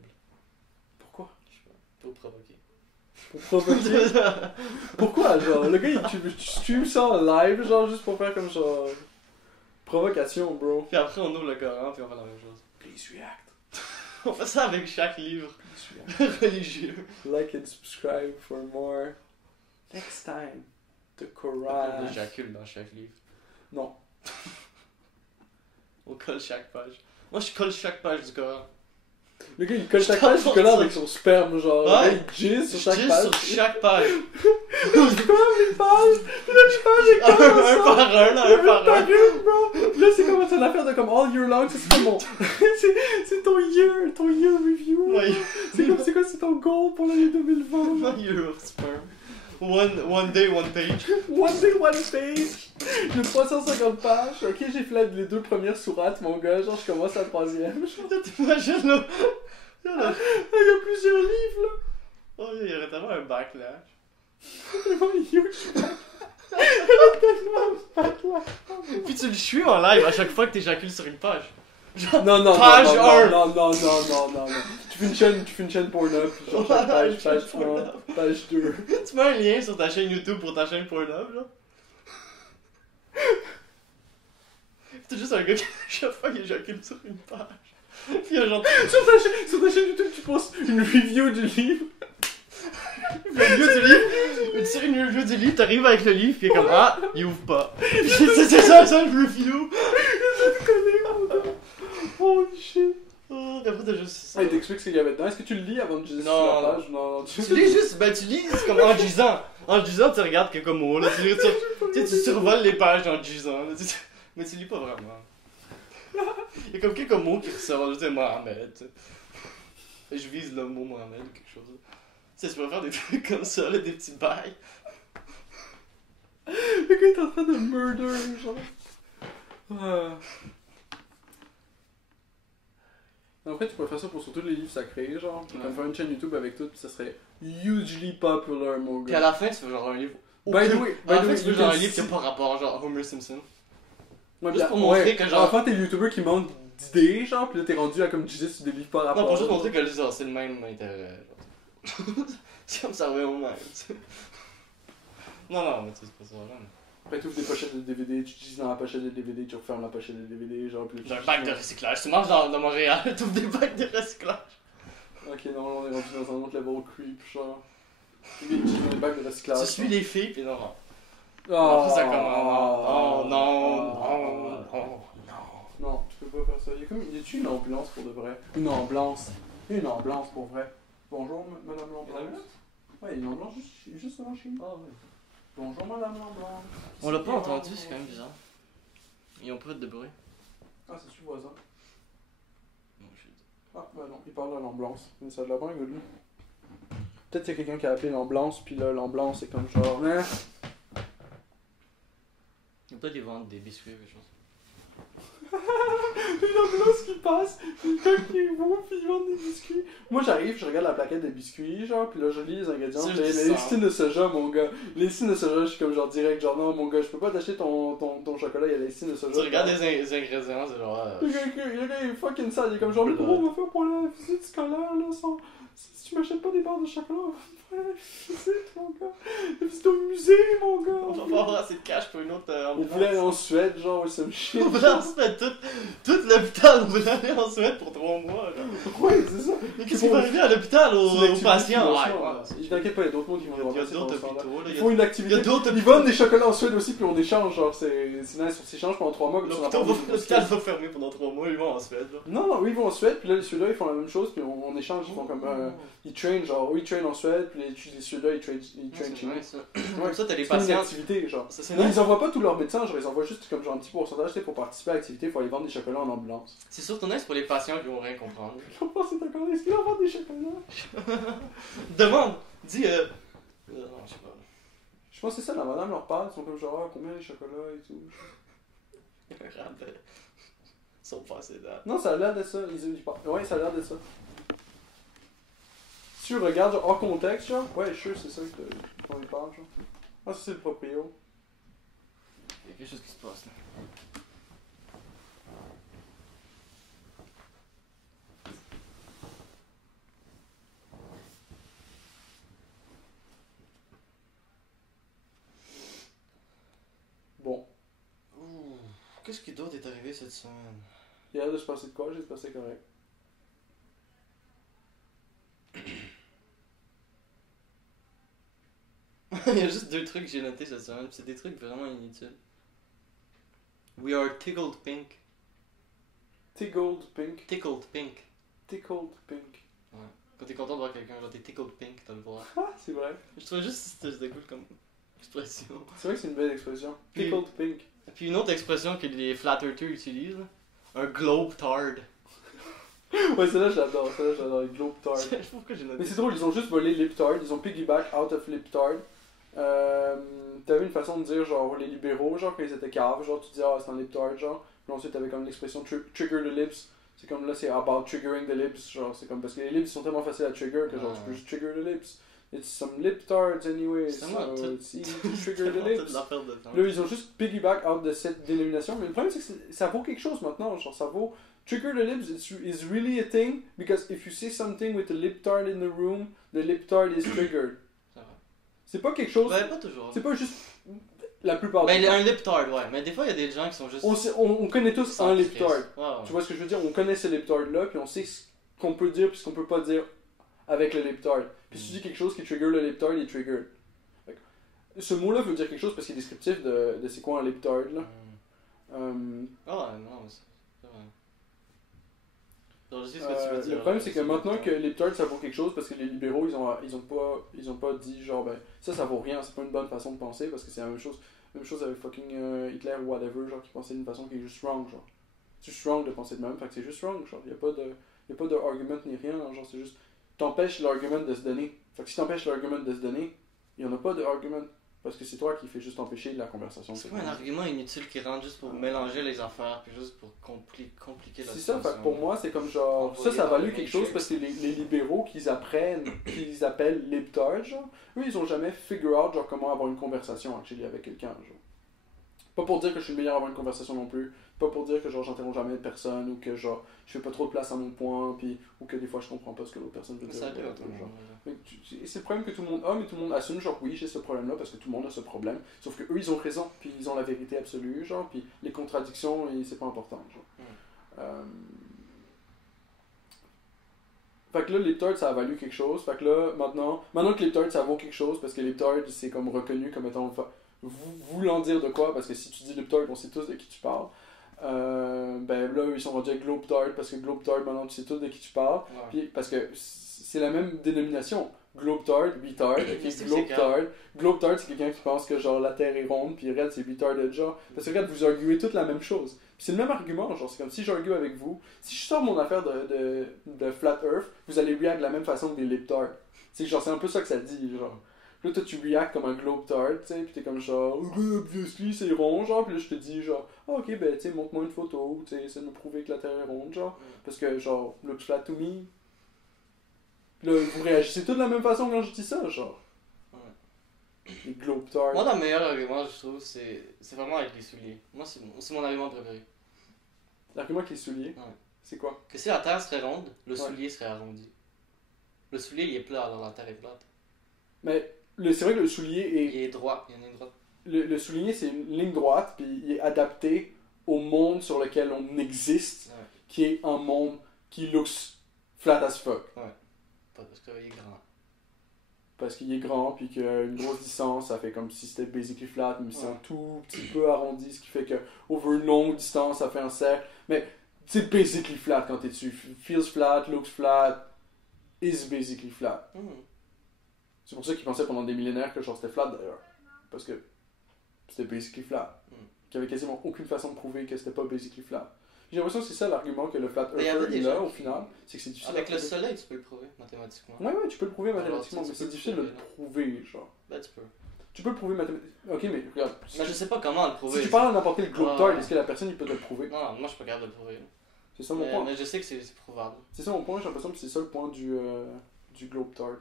Pourquoi? Je sais pas. Pour provoquer. Pour provoquer. Pourquoi, genre? Le gars, tu stream ça en live, genre, juste pour faire comme genre. Provocation, bro. Puis après, on ouvre le Coran, puis on fait la même chose. Please react. On fait ça avec chaque livre Please react. religieux. Like and subscribe for more. Next time. The On Quran. éjacule dans chaque livre. Non. On colle chaque page. Moi, je colle chaque page du Coran. Le gars, il colle chaque page du collant avec son sperme, genre. Ouais. Le gars, il jizz sur Je chaque dis page. sur chaque page. C'est comme les pages. Puis là, les pages, elles un commencent par un, là, un par un. bro. Là, c'est comme une affaire de comme all year long. C'est comme mon. c'est ton year review. Ouais. C'est quoi, c'est ton goal pour l'année 2020? My year of sperm. One day, one page. One day, one page. J'ai 350 pages. Ok, j'ai fait les 2 premières sourates, mon gars. Genre, je commence la 3e. T'imagines, là? Il y a plusieurs livres, là. Oh, il y aurait tellement un backlash. Tellement huge. Il y a tellement un backlash. Puis tu le suis en live à chaque fois que t'éjacules sur une page. Genre, Non, page non, 1. non. Tu fais une chaîne Pornhub, genre chaque page, page 3, page 2. Tu mets un lien sur ta chaîne YouTube pour ta chaîne Pornhub, là. C'est juste un gars qui, chaque fois, il éjacule sur une page. Puis il y a genre. Sur ta chaîne YouTube, tu postes une review du livre. Une review du livre, t'arrives avec le livre, puis il est comme ah, il ouvre pas. C'est ça le review. Je te connais, mon gars. Holy shit. Oh, après t'as juste ça. Ah, il t'explique ce qu'il y avait dedans. Est-ce que tu le lis avant de dire sur Non. la page? Non, Tu lis juste, tu lis, c'est comme en gisant. En gisant, tu regardes quelques mots, là, tu survoles les pages en gisant, là, mais tu lis pas vraiment. Il y a comme quelques mots qui ressortent, je dis Mohamed, tu sais. Et je vise le mot Mohamed ou quelque chose. Tu sais, tu peux faire des trucs comme ça, là, des petits bails. Le gars est en train de murder, genre. Ah. Après, tu pourrais faire ça pour surtout les livres sacrés, genre. Tu pourrais faire une chaîne YouTube avec tout, puis ça serait hugely popular, mon Puis à gars. la fin, tu fais genre un livre. By the way, À la fin, tu you fais genre can un livre qui see- n'a pas rapport, genre Homer Simpson. Ouais, Juste puis pour montrer que, genre- Enfin, t'es le YouTuber qui manque d'idées, genre, pis là t'es rendu à comme tu dis sur des livres pas rapport. Non, pour juste montrer que genre, c'est le même intérêt. Genre. C'est comme ça revient au même, tu sais. Non, mais tu sais, c'est pas ça, genre. Après, tu ouvres des pochettes de DVD, tu utilises dans la pochette de DVD, tu refermes la pochette de DVD, genre, puis J'ai un bac de recyclage. Tu marches dans Montréal, tu ouvres des bacs de recyclage. Ok, non, on est rendu dans un autre level creep, genre. Il utilise des bacs de recyclage. Tu suis les filles, pis non. Oh, Après, ça commence. Non. Non, tu peux pas faire ça. Y a-tu une ambulance pour de vrai? Une ambulance pour vrai. Bonjour, madame l'ambulance. Ouais, une ambulance juste devant chez nous. Ah ouais. Bonjour, madame l'ambulance. On l'a pas entendu, c'est quand même bizarre. Ils ont pas fait de bruit. Ah, c'est tu voisin. Oh, shit. Ah, bah non, il parle de l'ambulance. Mais ça a de la bonne gueule. Peut-être qu'il y a quelqu'un qui a appelé l'ambulance, puis là, l'ambulance, c'est comme genre. Hein? Ils ont peut-être ils vendent des biscuits ou quelque chose. Une ambulance qui passe, quelqu'un qui est beau, puis ils vendent des biscuits. Moi j'arrive, je regarde la plaquette des biscuits, genre, puis là je lis les ingrédients. Ça, je Ben, dis les ça. listines de soja, mon gars. Les listines de soja, je suis comme genre direct, genre non, mon gars, je peux pas t'acheter ton chocolat, il y a les listines de soja. Tu regardes les ingrédients, c'est genre. Le gars, il est fucking sale, il est comme genre, mais comment on va faire pour la visite scolaire là sans. Si tu m'achètes pas des barres de chocolat, on va faire la visite, mon gars. La visite au musée, mon gars. On va pas avoir assez de cash pour une autre On voulait aller en Suède, genre, ouais, ça me chie. On voulait en Suède, tout l'hôpital, on voulait aller en Suède pour 3 mois. Genre. Ouais, c'est ça. Mais qu'est-ce qui va arriver à l'hôpital aux patients? Je t'inquiète pas, il y a d'autres mondes qui vont Il y a remplacer d'autres ton standard. hôpitaux, là. Ils font une activité. il y a d'autres Ils vendent des chocolats en Suède aussi, puis on échange, genre, c'est nice, on s'échange pendant 3 mois. comme ça, on apprend des L'hôpital va fermer pendant 3 mois, ils vont en Suède. Là. Non, oui, ils vont en Suède, puis là, celui-là, ils font la même chose, puis on échange, ils font comme. Ils traînent, genre, ils traînent en Suède, puis celui-là, ils traînent chez nous. Comme ça, t'as les C'est comme une patients. activité, genre. Ça, c'est Mais nice. ils envoient pas tous leurs médecins, genre, ils envoient juste comme genre un petit pourcentage, tu sais, pour participer à l'activité, il faut aller vendre des chocolats en ambulance. C'est surtout nice pour les patients qui vont rien comprendre. Je pense que c'est encore, est-ce qu'ils vendent des chocolats? Demande, dis non, je sais pas. Je pense que c'est ça, la madame leur parle, ils sont comme genre, ah, combien les chocolats et tout. Il y a un rappel. Ils sont pas assez dates. Non, ça a l'air de ça, ils parlent. Ouais, ça a l'air de ça. Si tu regardes genre, hors contexte, genre, ouais, sure, c'est ça qu'on y parle, genre. Ah, ça c'est le proprio. Il y a quelque chose qui se passe là. Bon, Ouh, qu'est-ce qui d'autre est arrivé cette semaine? il y a l'air de se passer de quoi, j'ai passé correct. Il y a juste 2 trucs que j'ai notés cette semaine, pis c'est des trucs vraiment inutiles. We are tickled pink. Tickled pink. Tickled pink. Tickled pink. Ouais. Quand t'es content de voir quelqu'un, genre t'es tickled pink, t'as le droit. Ah, c'est vrai. Je trouvais juste que c'était cool comme expression. C'est vrai que c'est une belle expression. Puis- Tickled pink. Et puis une autre expression que les flat earthers utilisent, là, un globe tard. Ouais, celle-là j'adore, les globe tard. Je sais pas pourquoi j'ai Mais noté c'est ça. drôle, ils ont juste volé Liptard, ils ont piggyback out of Liptard. T'avais une façon de dire, genre, les libéraux, genre, quand ils étaient caves, genre, tu disais, ah, c'est un Liptard, genre. Puis ensuite, t'avais comme l'expression trigger the lips. C'est comme là, c'est about triggering the lips, genre, c'est comme parce que les lips sont tellement faciles à trigger que, genre, tu peux juste trigger the lips. It's some Liptards anyway, C'est so vraiment tout- it's easy to trigger the Tellement lips. toute l'affaire de temps. Là, ils ont juste piggyback out de cette dénomination, mais le problème, c'est que ça vaut quelque chose maintenant, genre, ça vaut. Trigger the lips is really a thing because if you say something with a lip tart in the room, the lip tart is triggered. Ça va. C'est pas quelque chose. Ben, pas toujours. C'est pas juste la plupart Ben, du temps. un lip tart, ouais. Mais des fois, il y a des gens qui sont juste. On connaît tous un lip tart. Ouais, ouais. Tu vois ce que je veux dire? On connaît ce lip tart là, puis on sait ce qu'on peut dire puis ce qu'on peut pas dire avec le lip tart. Puis si tu dis quelque chose qui trigger le lip tart, il est triggered. Fait que ce mot-là veut dire quelque chose parce qu'il est descriptif de c'est quoi un lip tart là. Ah, non, mais c'est vrai. Genre, je sais ce que tu veux dire. Le problème, c'est que maintenant que les Liptard ça vaut quelque chose, parce que les libéraux ils ont pas dit genre ben ça vaut rien, c'est pas une bonne façon de penser parce que c'est la même chose avec fucking Hitler ou whatever, genre qui pensait d'une façon qui est juste wrong, genre. C'est juste wrong de penser de même, fait que c'est juste wrong, genre, y a pas de argument ni rien, genre, c'est juste, t'empêches l'argument de se donner. Fait que si t'empêches l'argument de se donner, y en a pas d'argument. Parce que c'est toi qui fais juste empêcher la conversation. C'est comme un argument inutile qui rentre juste pour mélanger les affaires, puis juste pour compliquer la C'est situation. ça, fait que pour moi, c'est comme genre. Ça a valu quelque chose parce que les libéraux qu'ils appellent libtards, genre, eux, ils ont jamais figure out genre, comment avoir une conversation actually, avec quelqu'un. Genre. Pas pour dire que je suis le meilleur à avoir une conversation non plus. Pas pour dire que genre j'interromps jamais personne ou que genre je fais pas trop de place à mon point puis ou que des fois je comprends pas ce que l'autre personne veut dire. Ça arrive, genre. C'est le problème que tout le monde a, mais tout le monde assume genre oui j'ai ce problème là parce que tout le monde a ce problème. Sauf que eux ils ont raison puis ils ont la vérité absolue genre puis les contradictions c'est pas important genre. Fait que là, Liptard, ça a valu quelque chose. Fait que là, maintenant que Liptard, ça vaut quelque chose, parce que Liptard, c'est comme reconnu comme étant voulant dire de quoi, parce que si tu dis Liptard, on sait tous de qui tu parles. Ben là, ils sont rendus avec Globetard, parce que Globetard, maintenant, tu sais tous de qui tu parles. Ouais. Puis, parce que c'est la même dénomination. Globetard, Retard, C'est Globetard. Globetard, c'est quelqu'un qui pense que genre la Terre est ronde, puis Red, c'est Retard de genre. Parce que regarde, vous arguez toute la même chose. Puis c'est le même argument, genre, c'est comme si j'argue avec vous. Si je sors mon affaire de Flat Earth, vous allez react de la même façon que des Liptards. C'est genre, c'est un peu ça que ça dit, genre. Puis là, toi, tu react comme un Globetard, tu sais, puis t'es comme genre, obviously, c'est rond, genre, puis là, je te dis, genre, ah, ok, ben, tu sais, montre-moi une photo, tu sais, essaie de me prouver que la Terre est ronde, genre, parce que, genre, looks flat to me. Puis là, vous réagissez tous de la même façon quand je dis ça, genre. Les Globetard. Moi, le meilleur argument, je trouve, c'est vraiment avec les souliers. Moi, c'est mon argument préféré. L'argument avec les souliers, Ouais. c'est quoi? Que si la Terre serait ronde, le Ouais. soulier serait arrondi. Le soulier, il est plat, alors la Terre est plate. Mais c'est vrai que le soulier est. Il est droit, il y en a une droite. Le soulier, c'est une ligne droite, puis il est adapté au monde sur lequel on existe, Ouais. qui est un monde qui looks flat as fuck. Pas parce qu'il est grand. Parce qu'il est grand, puis qu'une grosse distance, ça fait comme si c'était basically flat, mais c'est Ouais. un tout petit peu arrondi, ce qui fait que over une longue distance, ça fait un cercle. Mais c'est basically flat quand t'es dessus. Feels flat, looks flat, is basically flat. C'est pour ça qu'ils pensaient pendant des millénaires que genre c'était flat d'ailleurs. Parce que c'était basically flat. Qu'il y avait quasiment aucune façon de prouver que c'était pas basically flat. J'ai l'impression que c'est ça l'argument que le flat Mais il y avait earther des il a gens au qui- final. C'est que c'est difficile. Avec à le prouver. soleil, tu peux le prouver mathématiquement. Ouais, tu peux le prouver Alors, mathématiquement, tu mais peux c'est le difficile de le prouver, prouver, genre. Ben, tu peux. Tu peux le prouver mathématiquement. Ok, mais regarde. Mais je sais pas comment le prouver. Si tu parles à n'importe quel Globetard, Ouais. est-ce que la personne il peut te le prouver? Non, moi je suis pas capable de le prouver. C'est ça mon point. Mais je sais que c'est prouvable. C'est ça mon point, j'ai l'impression que c'est ça le point du Globetard.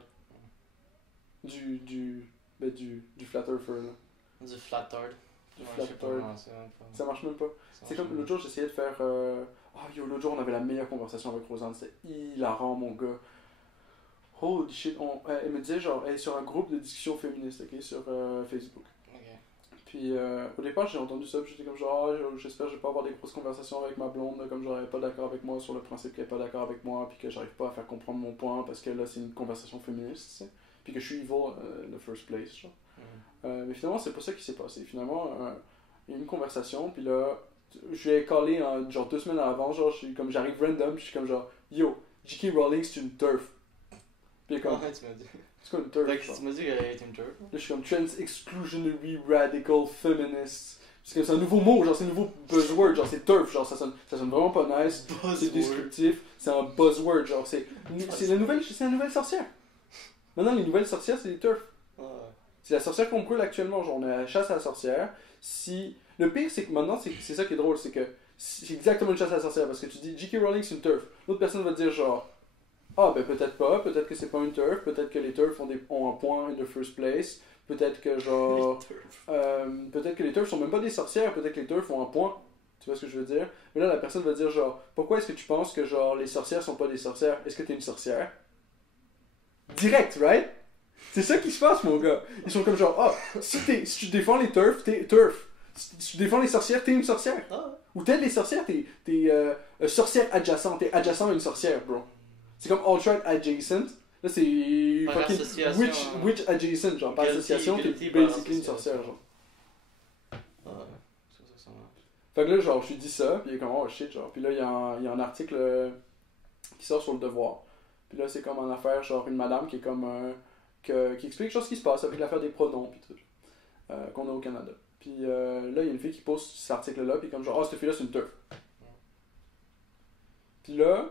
Du Flat Earther, là. Du flattard. Du Ouais, je sais pas, flattard. non, c'est même pas. Ça marche même pas. Ça C'est marche comme même l'autre jour, j'essayais de faire. L'autre jour, on avait la meilleure conversation avec Rosanne. C'était hilarant, mon gars. Holy shit. Elle me disait, genre, elle est sur un groupe de discussion féministe, ok, sur Facebook. pas. Ok. Puis au départ, j'ai entendu ça, puis j'étais comme genre, j'espère que je vais pas avoir des grosses conversations avec ma blonde, là, comme genre, elle est pas d'accord avec moi sur le principe qu'elle est pas d'accord avec moi, puis que j'arrive pas à faire comprendre mon point parce que là, c'est une conversation féministe, tu sais. Puis que je suis evil in the first place, genre. Mais finalement, c'est pas ça qui s'est passé. Finalement, il y a eu une conversation, puis là, je lui ai callé genre 2 semaines avant, genre, j'arrive random, puis je suis comme genre, yo, J.K. Rowling, c'est une turf. Puis elle est comme, Ouais, tu m'as dit. c'est quoi une turf? Fait que genre? tu m'as dit qu'elle était une turf. Là, je suis comme trans exclusionary radical feminist. Parce que c'est un nouveau mot, genre c'est un nouveau buzzword, genre c'est turf, genre ça sonne vraiment pas nice, c'est descriptif, c'est un buzzword, genre c'est la nouvelle sorcière. Maintenant les nouvelles sorcières c'est des turfs. Ouais. C'est la sorcière qu'on brûle actuellement, genre on a la chasse à la sorcière. Le pire c'est que maintenant c'est ça qui est drôle, c'est que c'est exactement une chasse à la sorcière parce que tu dis J.K. Rowling c'est une turf. L'autre personne va te dire genre ah ben peut-être pas, peut-être que c'est pas une turf, peut-être que les turfs ont un point in the first place. Peut-être que genre. Peut-être que les turfs sont même pas des sorcières, peut-être que les turfs ont un point. Tu vois ce que je veux dire? Mais là, la personne va dire genre, pourquoi est-ce que tu penses que genre les sorcières sont pas des sorcières? Est-ce que t'es une sorcière? Direct, right? C'est ça qui se passe, mon gars. Ils sont comme genre, ah, si tu défends les turfs, t'es turf. Si tu défends les sorcières, t'es une sorcière. Ah. Ou t'aides les sorcières, t'es sorcière adjacente. T'es adjacent à une sorcière, bro. C'est comme alt-right adjacent. Là, c'est Par fucking association, witch adjacent, genre. Par Guilty, association, t'es guilty par basically une association. sorcière, genre. Ouais, ça marche. Fait que là, genre, je lui dis ça, puis il est comme, oh shit, genre. Puis là, il y a un article qui sort sur le devoir. Puis là, c'est comme en affaire, genre, une madame qui est comme, qui explique genre ce qui se passe avec l'affaire des pronoms, puis tout, qu'on a au Canada. Puis là, il y a une fille qui poste cet article-là, puis comme genre, oh, cette fille-là, c'est une turf. Puis là,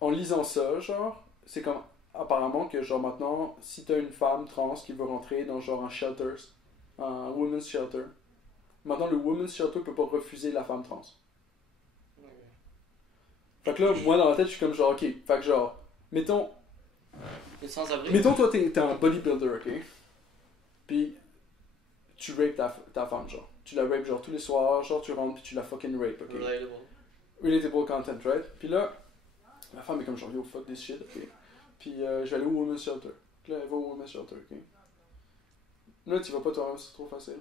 en lisant ça, genre, c'est comme apparemment que genre maintenant, si t'as une femme trans qui veut rentrer dans genre un shelter, un women's shelter, maintenant le women's shelter peut pas refuser la femme trans. Fait que là, moi dans la tête, je suis comme genre, ok, fait que genre, mettons, toi t'es un bodybuilder, ok? Puis tu rapes ta femme, genre. Tu la rapes genre tous les soirs, genre tu rentres puis tu la fucking rape, ok? Relatable content, right? Puis là, la femme est comme genre, yo, fuck this shit, ok? Puis je vais aller au women's shelter. Puis là, elle va au women's shelter, ok? Là, tu vas pas toi-même, c'est trop facile.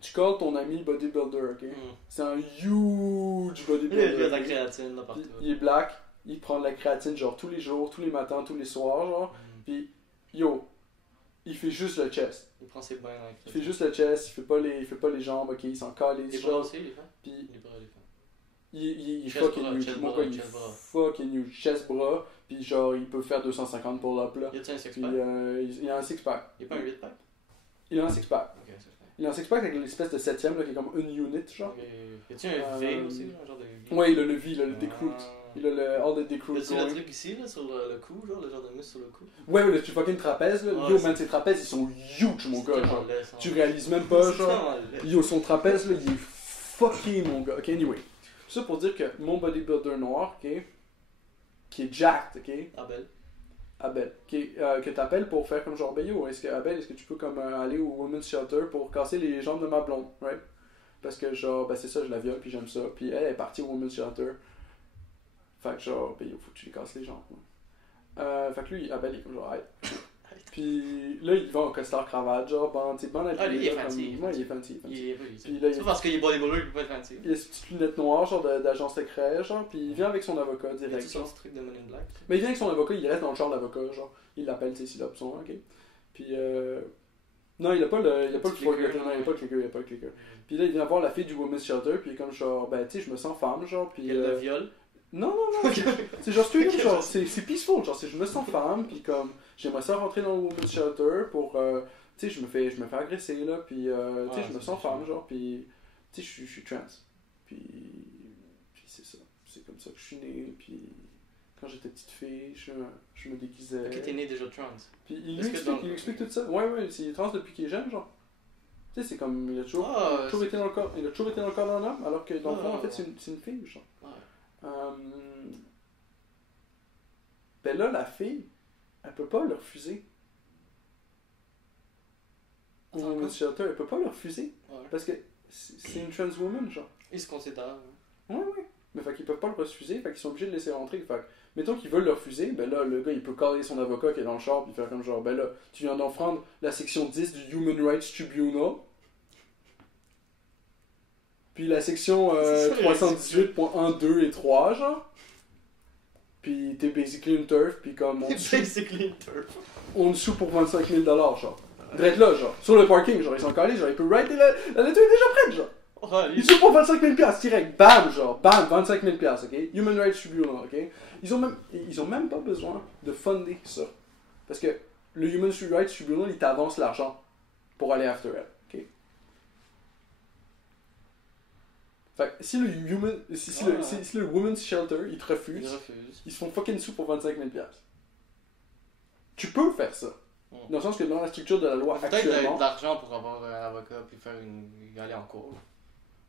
Tu calls ton ami bodybuilder, ok? C'est un huge bodybuilder. Il y a de la créatine là partout. Il est black, il prend de la créatine genre tous les jours, tous les matins, tous les soirs, genre. Puis, yo, il fait juste le chest. Il prend ses bains avec Il fait juste le chest, il fait pas les jambes, ok? Il s'en calisse. Les bras aussi, les femmes? Puis, les bras, les femmes. Il est Chest fucking bras, huge. chest Mon bras, gars, il est chest bras. fucking huge. Chest bras, puis genre, il peut faire 250 pull-up là. Y a-t-il un Puis six-pack? il a un six-pack. Y'a pas un 8-pack? Il a un six-pack. Ok, un six-pack. Il a un six-pack avec l'espèce de septième là, qui est comme une unit, genre. Ok. Y'a-t-il un V aussi, un genre de V? Ouais, il a le V, il a le decruit. Il a le all the decruit. Y'a-t-il le truc ici, là, sur le cou, genre, le genre de muscle sur le cou? Ouais, le fucking trapèze là. Ouais, Yo, c'est- man, ses trapèzes ils sont huge, mon gars. Genre. laisse, Tu réalises même pas, C'est genre. tellement laid. Yo, son trapèze là, il est fucking, mon gars. Ok, anyway. Ça pour dire que mon bodybuilder noir, ok, qui est jacked, ok. Abel, que t'appelles pour faire comme genre, ben yo, est-ce que tu peux comme aller au women's shelter pour casser les jambes de ma blonde, right? Parce que genre, ben c'est ça, je la viole puis j'aime ça. Puis elle est partie au women's shelter. Fait que genre, ben yo, faut que tu lui casses les jambes. Fait que lui, Abel, il est comme genre, hey. Puis là, il va en costard cravate, genre, lui, il est fancy. Moi, il est fancy. Puis là, c'est parce qu'il est bodybuilder, il peut pas être fancy. Il a ses petites lunettes noires, genre d'agent secret, genre, puis il vient avec son avocat Il direct. a son petit truc de Men in Black. Mais il vient avec son avocat, il reste dans le char de l'avocat, genre. Il l'appelle, tu sais, s'il a besoin, ok. Puis, non, il a pas le clicker. Puis là, il vient voir la fille du women's shelter, puis il est comme genre, ben, tu sais, je me sens femme, genre, puis. Il le viol. Non. C'est genre, genre, c'est peaceful, genre, je me sens femme, puis comme, j'aimerais ça rentrer dans le women's shelter pour, tu sais, je me fais agresser, là, puis, tu sais, je me sens femme, genre, puis, tu sais, je suis trans. Puis c'est ça. C'est comme ça que je suis né, puis quand j'étais petite fille, je me déguisais. Ok, t'es né déjà trans. Puis il lui explique tout ça. Ouais, il est trans depuis qu'il est jeune, genre. Tu sais, c'est comme, il a toujours été dans le corps d'un homme, alors que dans le fond, en fait, c'est une fille, genre. Ben là, la fille, elle peut pas le refuser. Au women's shelter, elle peut pas le refuser. Ouais. Parce que c'est une trans woman, genre. Il se considère. Ouais. Mais fait qu'ils peuvent pas le refuser, fait qu'ils sont obligés de le laisser rentrer. Fait que, mettons qu'ils veulent le refuser, ben là, le gars, il peut caler son avocat qui est dans le char, puis faire comme genre, ben là, tu viens d'enfreindre la section 10 du Human Rights Tribunal. Puis la section 318.1, 2 et 3, genre. Puis t'es basically une turf, puis comme on te sous pour 25 000 $, genre. Drette là, genre. Sur le parking, genre, ils sont calés, genre, ils peuvent rider la lettre est déjà prête, genre. Ils sont pour 25 000 $, direct, bam, genre, bam, 25 000 $, ok? Human Rights Tribunal, ok? Ils ont même pas besoin de funder ça. Parce que le Human Rights Tribunal, il t'avance l'argent pour aller after elle, ok? Fait que si le Women's Shelter, il te refuse, ils se font fucking sous pour 25 000 $. Tu peux faire ça. Dans le sens que dans la structure de la loi peut-être actuellement... de l'argent pour avoir un avocat puis faire aller en cours.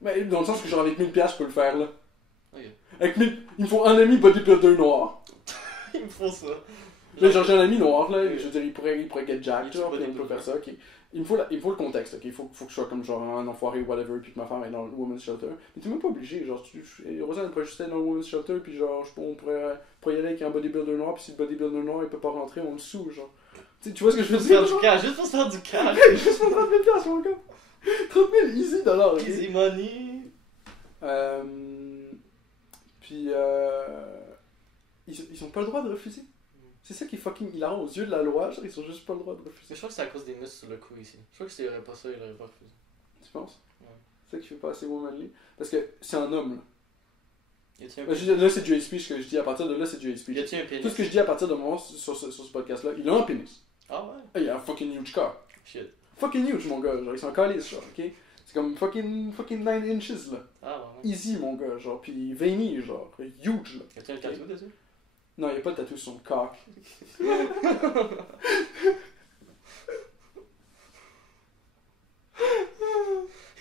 Mais dans le sens que genre avec 1000 $, je peux le faire là. Okay. Avec 1000... Il me faut un ami bodybuilder noir. Il me faut ça. Là, genre j'ai un ami noir là, je veux dire, il pourrait get jack, genre, puis il peut faire ça, ok. Il me faut le contexte, ok. Il faut que je sois comme genre un enfoiré ou whatever, puis que ma femme est dans le women's shelter. Mais t'es même pas obligé, genre, Rosanne pourrait juste être dans le women's shelter, puis genre, on pourrait y aller avec un bodybuilder noir, puis si le bodybuilder noir il peut pas rentrer, on le sous, genre. Tu vois ce que je veux dire? Juste pour se faire du cash. Juste pour 30 000 $, mon gars. 30 000, easy dollars. Easy money. Puis, ils ont pas le droit de refuser. C'est ça qui est fucking hilarant aux yeux de la loi, genre, ils ont juste pas le droit de refuser. Mais je crois que c'est à cause des muscles sur le cou ici. Je crois que s'il y aurait pas ça, il aurait pas refusé. Tu penses? Ouais. C'est ça qui fait pas assez womanly. Parce que c'est un homme, là. Y Là, c'est du hate speech que je dis. À partir de là, c'est du hate speech. a-t-il un pénis? Tout ce que je dis à partir de moment sur ce podcast-là, il a un pénis. Ah ouais? Il a un fucking huge car. Shit. Fucking huge, mon gars. Genre, ils sont calés, genre, ok? C'est comme fucking 9 inches, là. Ah ouais. easy, mon gars, genre, pis veiny, genre, huge, là. Y'a-tu un tatou dessus? Non, y'a pas de tatou sur son cock.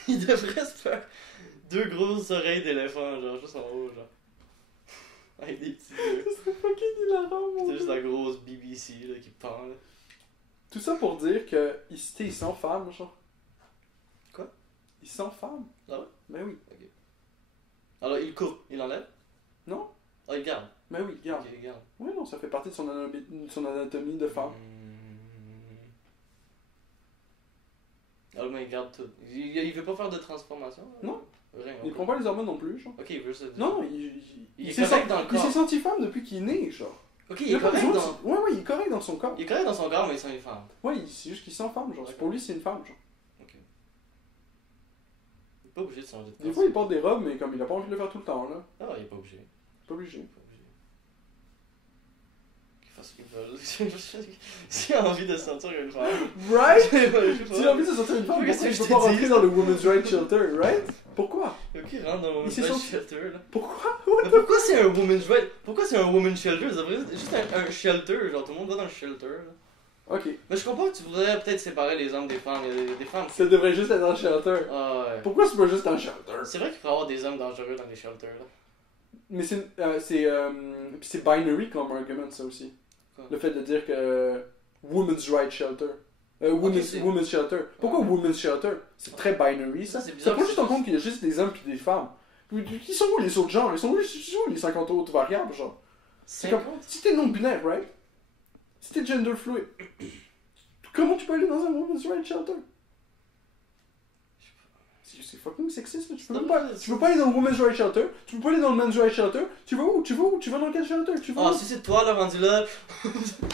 Il devrait se faire 2 grosses oreilles d'éléphant, genre, juste en haut, genre. Avec des petits yeux. Ça serait fucking hilarant, mon C'est juste gars. la grosse BBC, là, qui pend, là. Tout ça pour dire que, il sent femme, genre. Quoi? Il sent femme. Ah ouais? Ben oui. Alors, il coupe, il enlève? Non? Ah, il garde. Ben oui, regarde. Ok, il garde. Oui, non, ça fait partie de son anatomie de femme. Alors, mais il garde tout. Il veut pas faire de transformation? Là? Non. Rien. Il ok. prend pas les hormones non plus, genre. Ok, il veut se. Non, Il est s'est correct senti- dans le il corps. s'est senti femme depuis qu'il est né, genre. Ok, il est correct dans. Ouais, ouais, il est correct dans son corps. Il est correct dans son corps, mais il sent une femme. Ouais, c'est juste qu'il sent femme, genre. D'accord. Pour lui, c'est une femme, genre. Ok. Il est pas obligé de changer de corps. Des fois, il porte des robes, mais comme il a pas envie de le faire tout le temps, là. Ah, il est pas obligé. Pas obligé. Il est pas obligé. Qu'il fasse ce qu'il veut. S'il a envie de se sentir une femme. Right? Je sais pas. S'il a envie de se sentir une femme, Qu'est-ce pourquoi que il je peut t'ai pas dit? rentrer dans le Women's Rights Shelter, right? Pourquoi? Ok, il rentre dans Il s'est un senti- shelter, là. Pourquoi? Mais pourquoi c'est un woman's right? Pourquoi c'est un woman's shelter? Ça devrait être juste un shelter, genre tout le monde va dans le shelter. Là. Ok. Mais je comprends que tu voudrais peut-être séparer les hommes des femmes. Il y a des femmes qui. Ça devrait juste être un shelter. Ah ouais. Pourquoi c'est pas juste un shelter? C'est vrai qu'il faut avoir des hommes dangereux dans les shelters. Là. Mais puis c'est binary comme argument, ça aussi. Quoi? Le fait de dire que Women's Rights Shelter. c'est- Women's Shelter. Pourquoi Women's Shelter? C'est très binary, ça. Ça, c'est Ça bizarre. prend juste en compte qu'il y a juste des hommes et des femmes. Qui sont où les autres genres? Ils sont où les 50 autres variables, genre? C'est comme, 50? si t'es non-binaire, right? Si t'es gender fluid, comment tu peux aller dans un Women's Rights Shelter? C'est fucking sexiste, là. Tu peux pas aller dans le Women's Rights Shelter, tu peux pas aller dans le Men's Rights Shelter, tu vas où? Tu vas dans quel shelter? Tu vas Ah, où? si c'est toi là rendu là.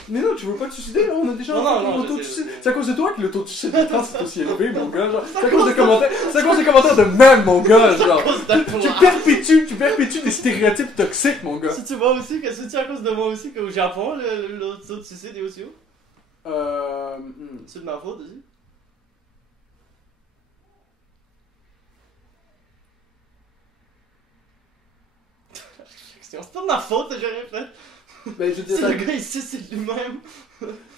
Mais non, tu veux pas te suicider, là, on a déjà Non, un non, fucking je auto-suicide. sais. C'est à cause de toi que l'auto-suicide des trans est aussi élevé, mon gars, genre. C'est à cause des commentaires de même, mon gars, genre. À cause de Tu toi. perpétues des stéréotypes toxiques, mon gars. Si tu vois aussi que c'est à cause de moi aussi qu'au Japon, l'autre suicide est aussi haut. C'est de ma faute aussi. C'est pas de ma faute, j'ai rien fait. Ben, je veux dire, Si le gars il suicide lui-même.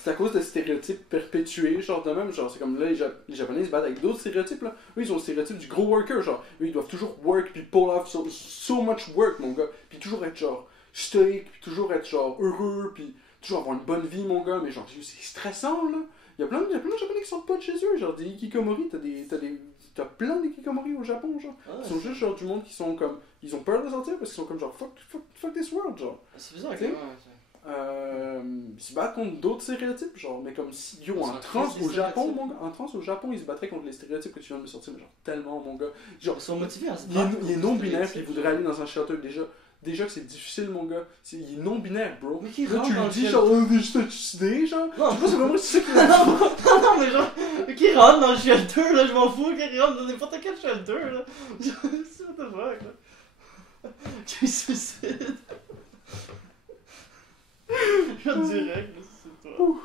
c'est à cause de stéréotypes perpétués, genre de même, genre c'est comme là, les Japonais se battent avec d'autres stéréotypes, là. Eux, ils ont le stéréotype du gros worker, genre. Eux, ils doivent toujours work, puis pull off so much work, mon gars. Puis toujours être genre stoïque, puis toujours être genre heureux, puis toujours avoir une bonne vie, mon gars. Mais genre, c'est stressant, là. Il y a plein de Japonais qui sortent pas de chez eux, genre des hikikomori, t'as plein d'hikikomori au Japon, genre. Ah, Ils sont juste genre du monde qui sont comme. Ils ont peur de sortir parce qu'ils sont comme genre fuck this world, genre. c'est bizarre, Tu sais, quand Ils se battent contre d'autres stéréotypes, genre, mais comme si, yo, Ils en sont trans triste, les au Japon, stéréotypes. mon gars, en trans au Japon, ils se battraient contre les stéréotypes que tu viens de me sortir, mais genre, tellement, mon gars. Genre, Ils sont motivés à se il est, battre. il est non-binaire, puis il voudrait aller dans un shelter, déjà que c'est difficile, mon gars. Il est non-binaire, bro. Mais qui Là, rentre tu dans lui le dis, shelter? genre, oh, je t'ai suicidé, genre. Non, Je pense que c'est vraiment ça qu'il non, a dit. non, mais genre, qui rentre dans le shelter là, je m'en fous, qui rentre dans n'importe quel shelter là. C'est what the fuck là. Qui se suicide. Je direct, là, c'est toi.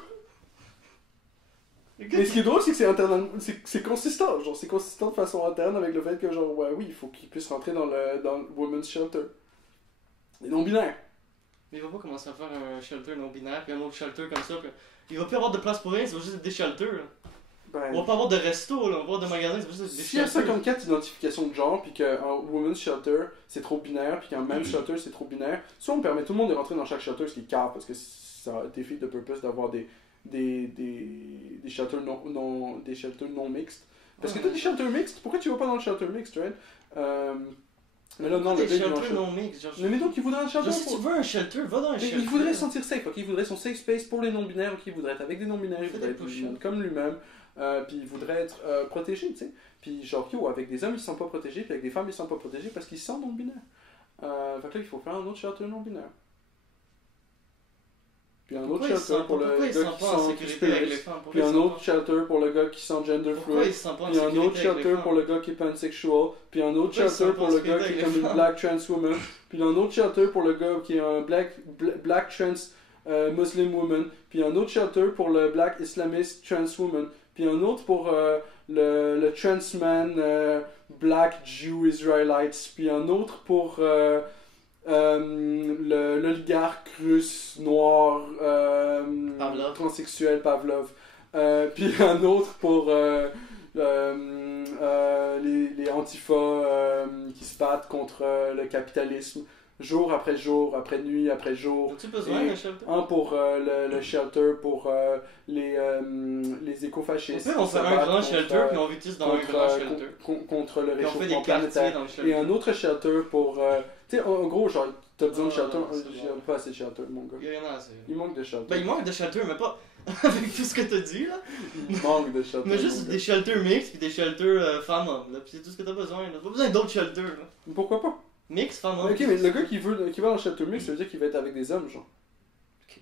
Mais ce qui est drôle, c'est que c'est consistant, genre, c'est consistant de façon interne avec le fait que, genre, ouais, oui, il faut qu'il puisse rentrer dans le women's shelter. Les non-binaires. Mais il va pas commencer à faire un shelter non-binaire, puis un autre shelter comme ça. Puis il va plus avoir de place pour rien, ça va juste être des shelters. Là. On va Ben, pas avoir de resto, là, on va avoir de magasins, ça va juste être des s'il y a shelters. 54 identifications de genre, puis qu'un women's shelter c'est trop binaire, puis qu'un men's shelter c'est trop binaire, soit on permet tout le monde de rentrer dans chaque shelter, ce qui est cave, parce que ça défie de purpose d'avoir des shelters non mixtes. Parce que t'as des shelters mixtes, pourquoi tu vas pas dans le shelter mixte, right? Mais là, non, le des gars, il va en shelters shelter. non mix, genre. Mais donc, il voudrait un shelter Genre, si tu veux un shelter, va dans un Mais shelter. il voudrait se sentir safe, ok? Il voudrait son safe space pour les non-binaires, ok? Il voudrait être avec des non-binaires, il Fais voudrait des être push-ups. comme lui-même, puis il voudrait être protégé, tu sais. Puis genre, yo, avec des hommes, ils se sentent pas protégés, puis avec des femmes, ils se sentent pas protégés parce qu'ils se sentent non-binaires. Fait que là, il faut faire un autre shelter non-binaire. Puis un autre Pourquoi il se shelter sent pour le pourquoi il se gars sent qui pas en sent sécurité avec les spirit. femmes? Pourquoi Puis il se un sent autre pas- shelter pour le gars qui sent gender Pourquoi fluid. il se sent pas en Puis un sécurité autre avec les shelter femmes? pour le gars qui est pansexual. Puis un autre Pourquoi ils shelter sont pour pas le en gars qui est sécurité comme avec une les black trans woman. Puis un autre shelter pour le gars qui est un black trans Muslim woman. Puis un autre shelter pour le black islamist trans woman. puis un autre pour le transman Black Jew Israelites, puis un autre pour l'oligarque russe noir Pavlov. transsexuel Pavlov. Puis un autre pour les antifas qui se battent contre le capitalisme jour après jour, après nuit après jour. As-tu besoin Et d'un shelter? un pour le shelter, pour les écofascistes. On qui fait se un battent grand contre, shelter, puis on vit tous dans un grand shelter. contre le Puis on fait réchauffement des quartiers planétaire. dans le Et shelter. un autre shelter pour... tu sais, en gros, genre, t'as besoin de Ah, shelter. c'est J'ai bon. pas assez de shelter, mon gars. Il y en a assez. Il manque de shelter. Ben, il manque de shelter, mais pas avec tout ce que t'as dit, là. Il manque de shelter. Mais mon juste gars. des shelters mixtes, puis des shelters femmes-hommes, là. Puis c'est tout ce que t'as besoin, là. Pas besoin d'autres shelters, là. Pourquoi pas? Mix, femmes-hommes. Ok, mais le gars qui va dans le shelter mix, ça veut dire qu'il va être avec des hommes, genre. Ok.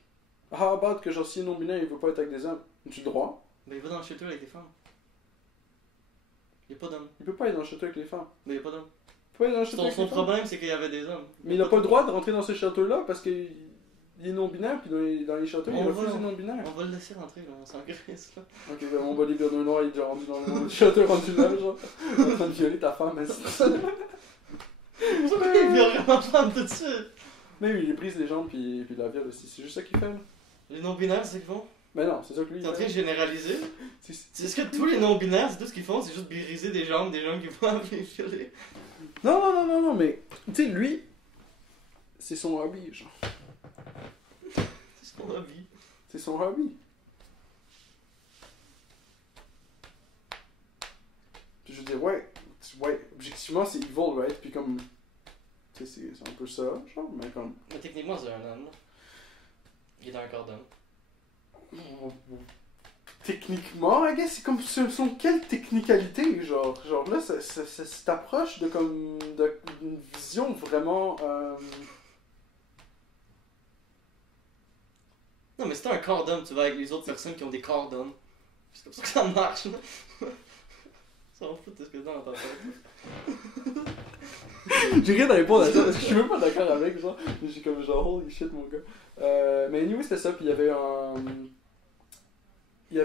How about que, genre, si non-binaire, il veut pas être avec des hommes? Tu le droit? Ben, il va dans le shelter avec des femmes. Il y a pas d'hommes. Il peut pas être dans le shelter avec les femmes. Ben, il y a pas d'hommes. Il peut pas être dans le shelter Son avec les femmes. problème, c'est qu'il y avait des hommes. Mais il a pas le droit de rentrer dans ce shelter-là parce qu'il est non-binaire, puis dans les shelters, il On refuse va- les non-binaires. On va le laisser rentrer, là. On s'en crisse, là. Ok, ben mon bodybuilder noir, il est déjà rendu dans le shelter rendu là, genre. En train de violer ta femme, mais Il vient vraiment prendre tout de suite. Mais oui, il brise les jambes, puis la viole aussi. C'est juste ça qu'il fait, là. Les non-binaires, c'est ce qu'ils font. Mais non, c'est ça que lui. T'es en train de généraliser. C'est- Est-ce que tous les non-binaires, c'est tout ce qu'ils font, c'est juste briser des jambes des gens qui vont les violer? Non, mais tu sais, lui, c'est son hobby, genre. C'est son hobby. C'est son hobby. Puis je veux dire, ouais, objectivement, c'est evil, right? Puis comme, tu sais, c'est un peu ça, genre, mais comme. Mais techniquement, c'est un homme, là. Il est dans un corps d'homme. Techniquement, I guess, c'est comme, ce sont quelle technicalité, genre là, ça t'approche de comme, d'une vision vraiment, Non, mais si t'as un corps d'homme, tu vas avec les autres personnes qui ont des corps d'homme. C'est comme ça que ça marche, là. Ça m'en fout de ce que t'as dans ta tête. J'ai rien à répondre à ça parce que je suis même pas d'accord avec, genre, mais j'ai comme genre, holy shit, mon gars. Mais anyway, c'était ça, puis il y avait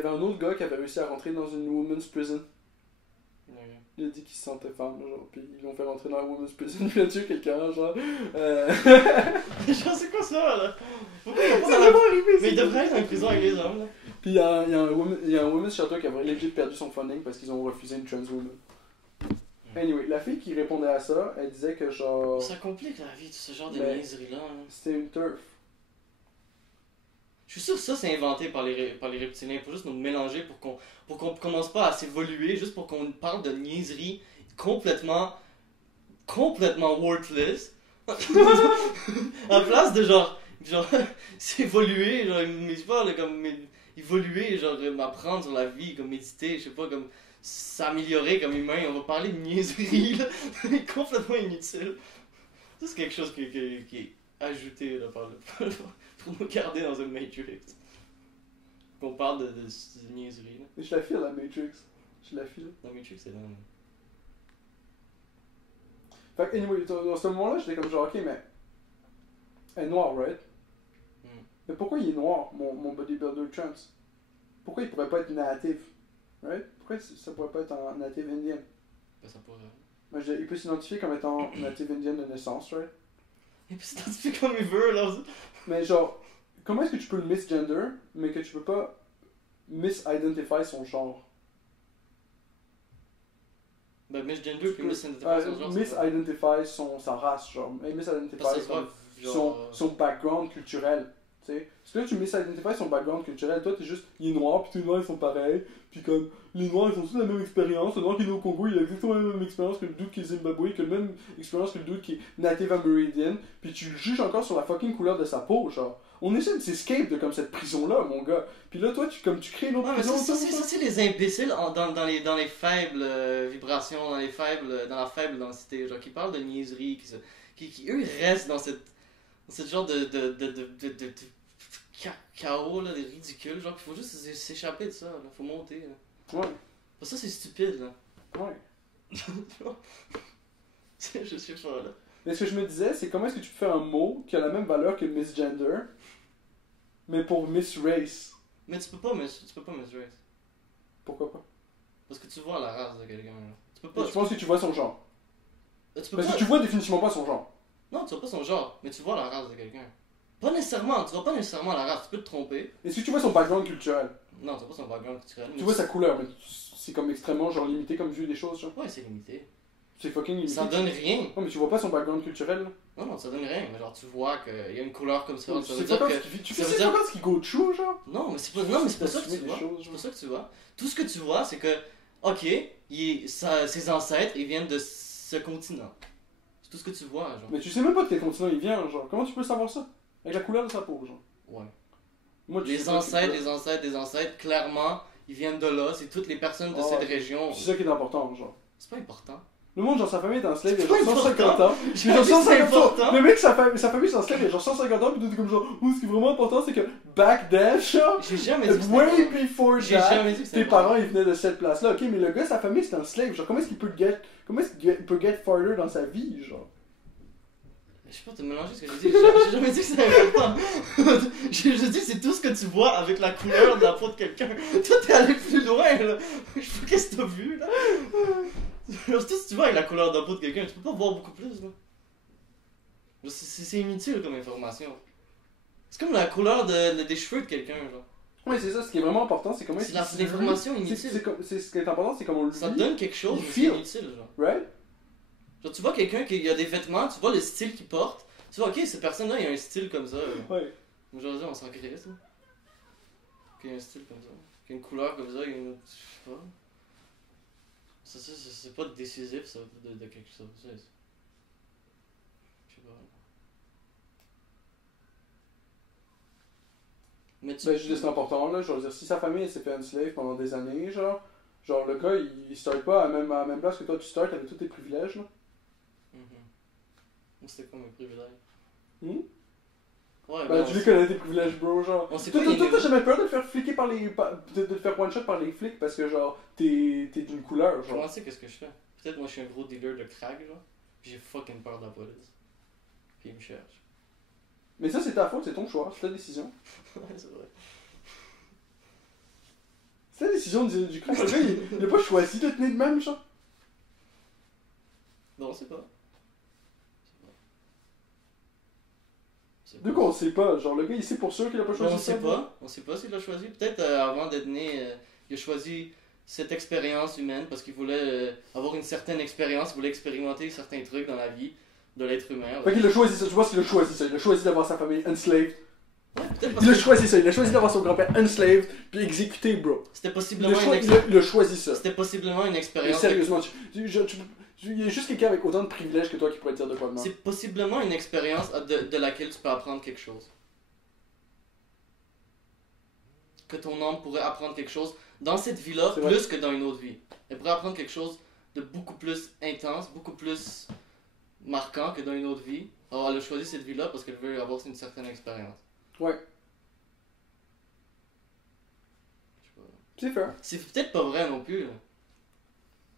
un autre gars qui avait réussi à rentrer dans une women's prison. Il a dit qu'il se sentait femme, genre, puis ils l'ont fait rentrer dans la women's prison, puis il a tué quelqu'un, genre. Genre, c'est quoi ça, là? Pourquoi il est pas dans la- Mais il devrait être en prison avec les hommes, là. Puis il y a un women's shelter qui a legit perdu son funding parce qu'ils ont refusé une trans woman. Anyway, la fille qui répondait à ça, elle disait que genre. Ça complique la vie, tout ce genre de Mais- niaiseries-là. Là. C'était une turf. Je suis sûr que ça, c'est inventé par les reptiliens pour juste nous mélanger pour qu'on commence pas à s'évoluer, juste pour qu'on parle de niaiseries complètement worthless. À place de genre s'évoluer, genre, mais je sais pas, là, comme évoluer, genre m'apprendre sur la vie, comme méditer, je sais pas, comme s'améliorer comme humain, on va parler de niaiseries, là, complètement inutile. Ça, c'est quelque chose qui est ajouté là, par pour nous garder dans une Matrix. Qu'on parle de niaiseries, là. Je la file la Matrix. Je la file. La Matrix, c'est là. Fait que, anyway, dans ce moment-là, j'étais comme genre, ok, mais. Elle est noire, right? Mm. Mais pourquoi il est noir, mon bodybuilder trans? Pourquoi il pourrait pas être native? Right? Pourquoi ça pourrait pas être un native indien? Ben, ça pourrait. Ben, il peut s'identifier comme étant native indien de naissance, right? Et puis c'est comme il veut, là. Mais genre, comment est-ce que tu peux le misgender, mais que tu peux pas misidentifier son genre? Ben, misgender puis misidentifier son genre. Misidentifier sa race, genre. Mais Parce que misidentifier ça se comme voit, genre. son background culturel. Tu sais? Parce que là, tu misidentifies son background culturel. Toi, t'es juste, il est noir, puis tous les noirs, ils sont pareils. Puis comme, les noirs, ils ont tous la même expérience. Le noir qui est né au Congo, il a exactement la même expérience que le dude qui est Zimbabwe, que la même expérience que le dude qui est Native American. Puis tu le juges encore sur la fucking couleur de sa peau, genre. On essaie de s'escape de comme cette prison-là, mon gars. Puis là, toi, tu crées l'autre Ouais, mais prison. ça, c'est les imbéciles dans les faibles vibrations, dans la faible densité, genre qui parlent de niaiseries, qui eux, ils restent dans cette genre de chaos, là, de ridicule, genre qu'il faut juste s'échapper de ça, là. Faut monter, là. Ouais, Ça, c'est stupide, là. ouais. Je sais pas, là. Mais ce que je me disais, c'est comment est-ce que tu peux faire un mot qui a la même valeur que misgender, mais pour Miss Race? Mais tu peux pas misrace. Pourquoi pas? Parce que tu vois la race de quelqu'un. Là. Tu peux Et pas. tu penses que tu vois son genre? Tu peux Parce pas. que tu vois définitivement pas son genre. Non, tu vois pas son genre, mais tu vois la race de quelqu'un. Pas nécessairement, tu vois pas nécessairement la race, tu peux te tromper. Est-ce que tu vois son background culturel? Non, tu vois pas son background culturel. Tu vois sa couleur, mais c'est comme extrêmement genre limité comme vue des choses, genre. Ouais, c'est limité. C'est fucking limité. Ça donne rien. Ouais, mais tu vois pas son background culturel, là. Non, ça donne rien, mais genre tu vois qu'il y a une couleur comme ça. Ouais, Ça tu veut sais dire pas que. ce qu'il fait. Tu ça sais veut dire- pas ce qu'il go through, genre. Non, mais c'est pas, non, mais c'est pas ça que Assumer tu des vois. choses, C'est genre. pas ça que tu vois. Tout ce que tu vois, c'est que, ok, ses ancêtres, ils viennent de ce continent. C'est tout ce que tu vois, genre. Mais tu sais même pas de quel continent il vient, genre. Comment tu peux savoir ça? Avec la couleur de sa peau, genre. Ouais. Moi, tu sais Les pas ancêtres, quelle les ancêtres, les ancêtres, clairement, ils viennent de là. C'est toutes les personnes de cette région. couleur. C'est ça qui est important, genre. C'est pas important. Le monde, genre, sa famille est en slave, il y a C'est genre pas 150 ans. J'ai Genre dit que c'est 150 ans. important. Le mec, sa famille est en slave, il y a genre 150 ans, pis tout est comme genre, ce qui est vraiment important, c'est que back then, genre, J'ai jamais dit que c'était way important. before J'ai that, jamais dit que c'était tes important. parents, ils venaient de cette place-là. Ok, mais le gars, sa famille, c'est un slave. Genre, comment est-ce qu'il peut get farther dans sa vie, genre? Je sais pas, t'as mélangé ce que j'ai dit. J'ai jamais dit que c'était important. J'ai dit c'est tout ce que tu vois avec la couleur de la peau de quelqu'un. Toi, t'es allé plus loin, là. Je sais pas qu'est-ce que t'as vu, là. Tout ce que tu vois avec la couleur de la peau de quelqu'un, tu peux pas voir beaucoup plus, là. C'est inutile comme information. C'est comme la couleur des cheveux de quelqu'un, genre. Ouais, c'est ça, ce qui est vraiment important, c'est comment C'est est-ce l'information inutile. ce qui est important, c'est comment on le Ça te vit, donne quelque chose, Il mais c'est feel. inutile, genre. right? Genre, tu vois quelqu'un qui a des vêtements, tu vois le style qu'il porte, tu vois, ok, cette personne-là, il a un style comme ça. Ouais. Aujourd'hui, on s'en crisse, là. Qu'il y a un style comme ça, qu'il y a une couleur comme ça, il y a une autre. Je sais pas. C'est pas décisif, ça, de quelque chose. Je sais pas. Mais tu. Ben, je dis c'est important, là. Je veux dire, si sa famille, elle s'est fait un slave pendant des années, genre le gars, il start pas à la même place que toi, tu start avec tous tes privilèges, là. C'était quoi mes privilèges? Hmm? Ouais, Ben, tu les connais tes privilèges, bro, genre. On sait Toi, pas les t'as niveaux. jamais peur de te faire fliquer par les. De te faire one shot par les flics parce que, genre, t'es d'une couleur, genre. Comment c'est qu'est-ce que je fais? Peut-être moi je suis un gros dealer de crack, genre. Puis j'ai fucking peur de la police. Puis ils me cherchent. Mais ça, c'est ta faute, c'est ton choix, c'est ta décision. Ouais, c'est vrai. C'est ta décision du crack. Le gars, il a pas choisi de tenir de même, genre. Non, c'est pas. C'est De quoi on sait pas? Genre, le gars, il sait pour sûr qu'il a pas choisi On ça. sait pas. On sait pas s'il l'a choisi. Peut-être avant d'être né, il a choisi cette expérience humaine parce qu'il voulait avoir une certaine expérience, il voulait expérimenter certains trucs dans la vie de l'être humain. Fait qu'il a choisi ça, tu vois qu'il a choisi ça. Il a choisi d'avoir sa famille enslaved. Ouais, peut-être parce Il a que choisi ça, il a choisi d'avoir son grand-père enslaved, puis exécuté, bro. c'était Il a, possiblement, il a choisi ça. c'était possiblement une Mais expérience. sérieusement, il y a juste quelqu'un avec autant de privilèges que toi qui pourrait te dire de quoi de mal. C'est possiblement une expérience de laquelle tu peux apprendre quelque chose. Que ton âme pourrait apprendre quelque chose dans cette vie-là C'est vrai. plus que dans une autre vie. Elle pourrait apprendre quelque chose de beaucoup plus intense, beaucoup plus marquant que dans une autre vie. Alors elle a choisi cette vie-là parce qu'elle veut avoir une certaine expérience. Ouais, Je sais pas. c'est fair. C'est peut-être pas vrai non plus, là.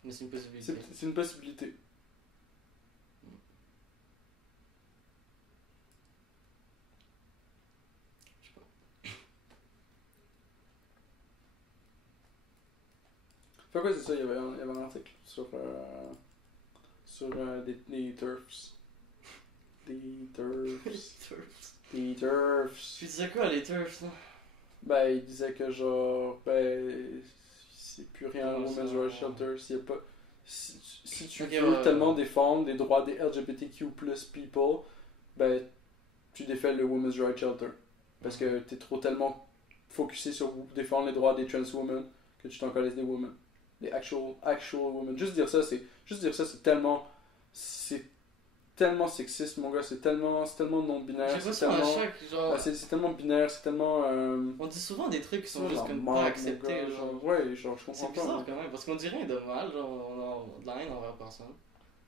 Mais c'est une possibilité. C'est une possibilité. Je sais pas. Fait quoi, c'est ça, il y avait un article sur des turfs. Des turfs. Des turfs. Tu disais quoi les turfs là? Ben, il disait que genre, ben, c'est plus rien Comment Women's ça? Rights Shelter, s'il y a pas... Si tu Ok, veux ouais. tellement défendre les droits des LGBTQ+ people, ben, tu défais le Women's Rights Shelter. Parce que t'es trop tellement focusé sur défendre les droits des trans women que tu t'en colles des women. Des actual women. Juste dire ça, c'est tellement sexiste, mon gars, c'est tellement non-binaire, J'ai c'est l'impression à tellement... chaque genre. Ah, c'est tellement binaire, c'est tellement... On dit souvent des trucs qui sont ça, juste la comme merde, pas mon acceptés, gars, genre. Ouais, genre, je C'est comprends bizarre pas. quand même, parce qu'on dit rien de mal, genre, on a de la haine envers personne.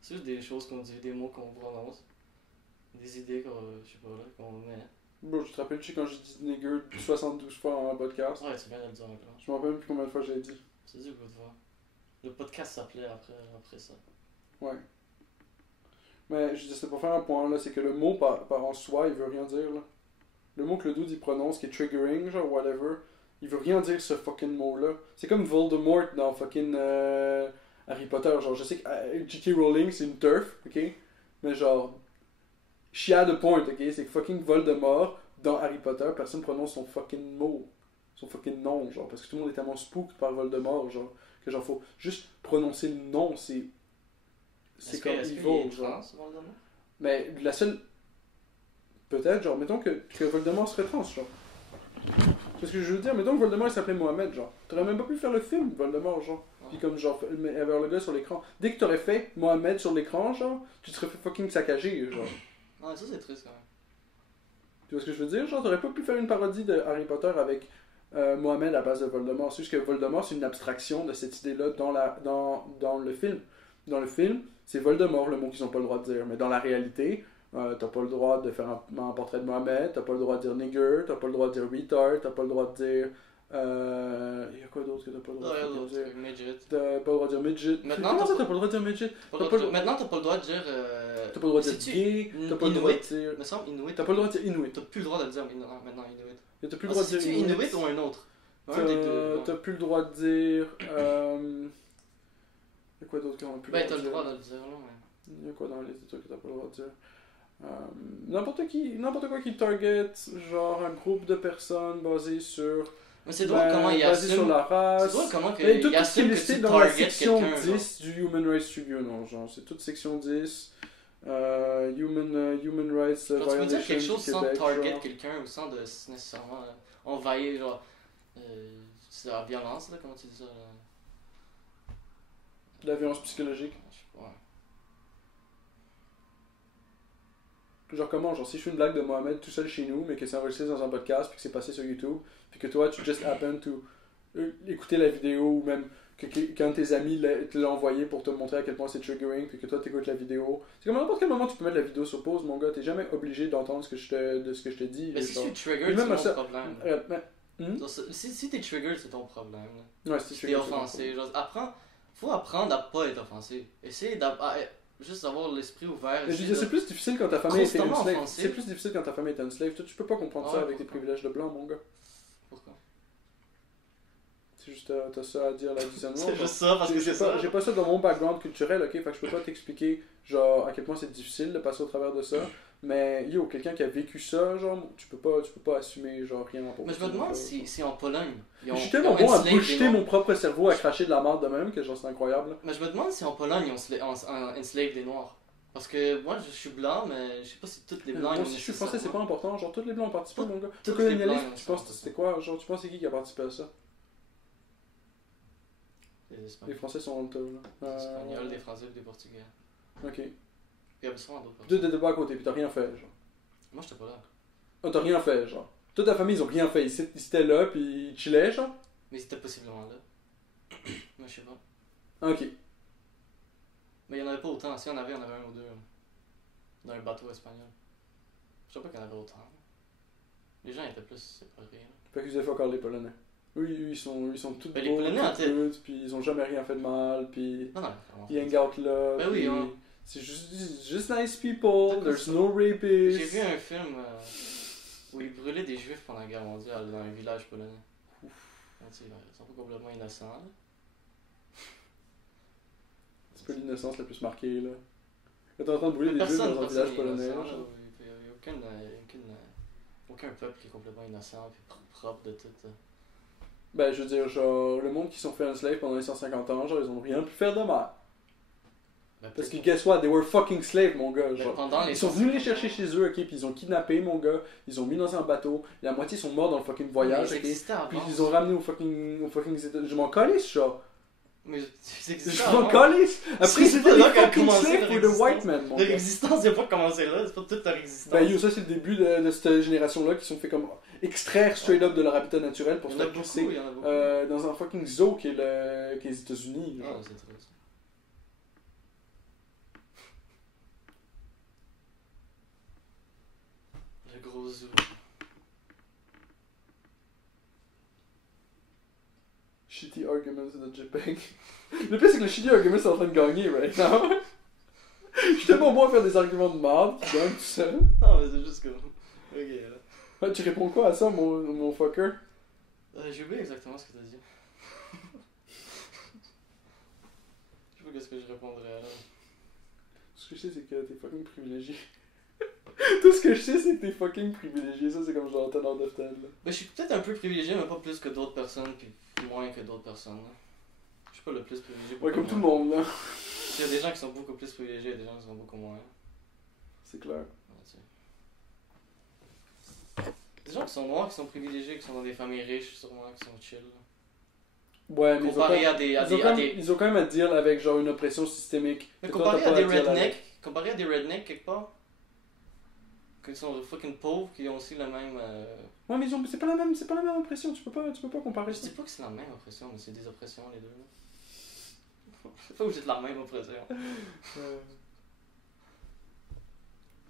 C'est juste des choses qu'on dit, des mots qu'on prononce, des idées je sais pas, là, qu'on met. Bro, tu te rappelles-tu quand j'ai dit nigger 72 fois en podcast? Ouais, tu viens de le dire encore. Je me rappelle même plus combien de fois j'ai dit. C'est dit beaucoup de fois. Le podcast s'appelait après ça. Ouais. Mais je dis, c'est pour faire un point, là, c'est que le mot par en soi, il veut rien dire, là. Le mot que le dude il prononce, qui est triggering, genre, whatever, il veut rien dire ce fucking mot-là. C'est comme Voldemort dans fucking Harry Potter. Genre, je sais que J.K. Rowling, c'est une turf, ok? Mais genre, she had a point, ok? C'est que fucking Voldemort, dans Harry Potter, personne prononce son fucking mot. Son fucking nom, genre. Parce que tout le monde est tellement spooked par Voldemort, genre. Que genre, faut juste prononcer le nom, c'est comme evil, genre. Voldemort? Mais la seule... Peut-être, genre, mettons que Voldemort serait trans, genre. Parce que je veux dire, mettons que Voldemort il s'appelait Mohamed, genre. T'aurais même pas pu faire le film, Voldemort, genre. Puis comme, genre, avoir le gars sur l'écran. Dès que t'aurais fait Mohamed sur l'écran, genre, tu te serais fait fucking saccager, genre. Ouais, ça c'est triste quand même. Tu vois ce que je veux dire? Genre, t'aurais pas pu faire une parodie de Harry Potter avec Mohamed à base de Voldemort. C'est juste que Voldemort, c'est une abstraction de cette idée-là dans le film. Dans le film, c'est Voldemort, le mot qu'ils ont pas le droit de dire. Mais dans la réalité... t'as pas le droit de faire un portrait de Mohamed, t'as pas le droit de dire nigger, t'as pas le droit de dire retard, t'as pas le droit de dire. Il y a quoi d'autre que t'as pas le droit de dire? Midget. T'as pas le droit de dire midget. Maintenant, Comment ça, t'as pas le droit de dire midget? Maintenant, t'as pas le droit de dire. T'as pas le droit de dire gay, t'as pas le droit de dire. Me semble Inuit. T'as pas le droit de dire Inuit. T'as plus le droit de dire maintenant Inuit. T'as plus le droit de dire Inuit. Inuit ou un autre? Un des deux. T'as plus le droit de dire. Il y a quoi d'autre qu'on a plus le droit de dire? Ben, t'as le droit de le dire, là, mais. Il y a quoi dans les trucs que t'as pas le droit de dire? N'importe quoi qui target genre un groupe de personnes basé sur mais c'est drôle comment il assume sur la race. c'est drôle comment tout il assume que listé tu dans la target section quelqu'un 10 du Human Rights Tribunal, genre c'est toute section 10 Human Rights genre, tu peux dire quelque Violation chose du sans Québec, target genre. quelqu'un ou sans de nécessairement envahir genre c'est la violence là, comment tu dis ça là? De la violence psychologique. Je sais pas, ouais. Genre comment, genre si je fais une blague de Mohamed tout seul chez nous, mais que c'est enregistré dans un podcast, puis que c'est passé sur YouTube, puis que toi tu just happen to écouter la vidéo, ou même que quand tes amis te l'ont envoyé pour te montrer à quel point c'est triggering, puis que toi t'écoutes la vidéo. C'est comme à n'importe quel moment tu peux mettre la vidéo sur pause, mon gars, t'es jamais obligé d'entendre ce que je te dis. Mais si genre. tu trigger, Et c'est même ton problème. genre, Si t'es trigger, c'est ton problème. Là. ouais, si T'es offensé. Genre, faut apprendre à pas être offensé. Essaye juste d'avoir l'esprit ouvert. Mais je veux dire, c'est plus difficile quand ta famille était une slave. offensé. C'est plus difficile quand ta famille était une slave. Toi, tu peux pas comprendre ça avec tes privilèges de blanc, mon gars. Pourquoi? C'est juste, t'as ça à dire là-dessus. C'est juste ça, parce que c'est ça. J'ai pas ça dans mon background culturel, ok? Fait que je peux pas t'expliquer, genre, à quel point c'est difficile de passer au travers de ça. Mais, yo, quelqu'un qui a vécu ça, genre, tu peux pas assumer, genre, rien pour mais je me demande si en Pologne. Je suis tellement bon à bullshiter mon propre cerveau, à cracher de la merde de même, que genre, c'est incroyable. Mais je me demande si en Pologne, on enslave les Noirs. Parce que moi, je suis blanc, mais je sais pas si tous les blancs. Moi, si je suis français, c'est pas important. Genre, tous les blancs ont participé, mon gars. Le les colonialisme, Blancs, tu penses que c'était quoi? Genre, tu penses c'est qui a participé à ça? Les Les Espagnols. Français sont honteux, là. Les Espagnols, les Français, les Portugais. Ok. Il y avait sûrement d'autres Deux personnes. débats à côté, puis t'as rien fait, genre. Moi, j'étais pas là. Oh, t'as rien fait, genre. Toute ta famille, ils ont rien fait. Ils étaient là, puis ils chillaient, genre. Mais c'était possiblement là. Moi, je sais pas. Ok. Mais il y en avait pas autant. Si il y en avait un ou deux. Dans un bateau espagnol. Je sais pas qu'il y en avait autant. Les gens étaient plus séparés. Là. Fait qu'ils avaient encore les Polonais. Oui, ils sont tous Mais les beaux, Polonais, tous good, puis ils ont jamais rien fait de mal, puis Non, ils hang out là. Ben oui, puis hein. C'est just nice people, there's no rapists. J'ai vu un film où ils brûlaient des juifs pendant la guerre mondiale dans un village polonais. Ouf. Ils sont pas complètement innocents. Là. C'est pas l'innocence la plus marquée, là. Quand t'es en train de brûler des juifs dans un village polonais. Il n'y a aucun peuple qui est complètement innocent et propre de tout. Ben, je veux dire, genre, le monde qui sont fait un slave pendant les 150 ans, genre, ils ont rien pu faire de mal. Ben, Parce que guess what, they were fucking slaves, mon gars. Genre. Pendant Ils sont venus les chercher chez eux, ok, puis ils ont kidnappé, mon gars. Ils ont mis dans un bateau. La moitié sont morts dans le fucking voyage, ok. Puis ils ont ramené au fucking États-Unis. Je m'en calisse, genre. Mais je m'en calisse. Après, c'était des fucking slaves pour the white man, mon gars. Leur existence n'a pas commencé là, c'est pas toute leur existence. Ben, yo, ça, c'est le début de cette génération-là qui sont fait comme extraire straight up de leur habitat naturel pour se faire pousser dans un fucking zoo qui est les États-Unis. Ah, c'est très ça. Le gros zoo. Shitty arguments de JPEG. Le pire, c'est que le shitty argument c'est en train de gagner right now. Je suis tellement bon à faire des arguments de merde qui gagne tout seul. Non, mais c'est juste comme. Ok, là. Ouais, tu réponds quoi à ça, mon fucker? J'ai oublié exactement ce que t'as dit. Je sais pas qu'est-ce que je répondrais là. Ce que je sais, c'est que t'es fucking privilégié. Tout ce que je sais, c'est que t'es fucking privilégié. Ça, c'est comme genre 10 out of 10. Là. Ben, je suis peut-être un peu privilégié, mais pas plus que d'autres personnes, puis moins que d'autres personnes. Là. Je suis pas le plus privilégié. Ouais, comme tout le monde, là. Il y a des gens qui sont beaucoup plus privilégiés et des gens qui sont beaucoup moins. C'est clair. Ouais, tu sais. Des gens qui sont noirs, qui sont privilégiés, qui sont dans des familles riches, sûrement, qui sont chill. Ouais, mais Comparé à des. ils ont quand même à deal avec genre une oppression systémique. Mais Que toi, comparé t'as à pas des deal rednecks, avec. comparé à des rednecks quelque part, qui sont fucking pauvres, qui ont aussi la même. Ouais, mais c'est pas la même oppression. Tu peux pas comparer Je ça. dis pas que c'est la même oppression, mais c'est des oppressions les deux. Là. C'est pas obligé de la même oppression. Tu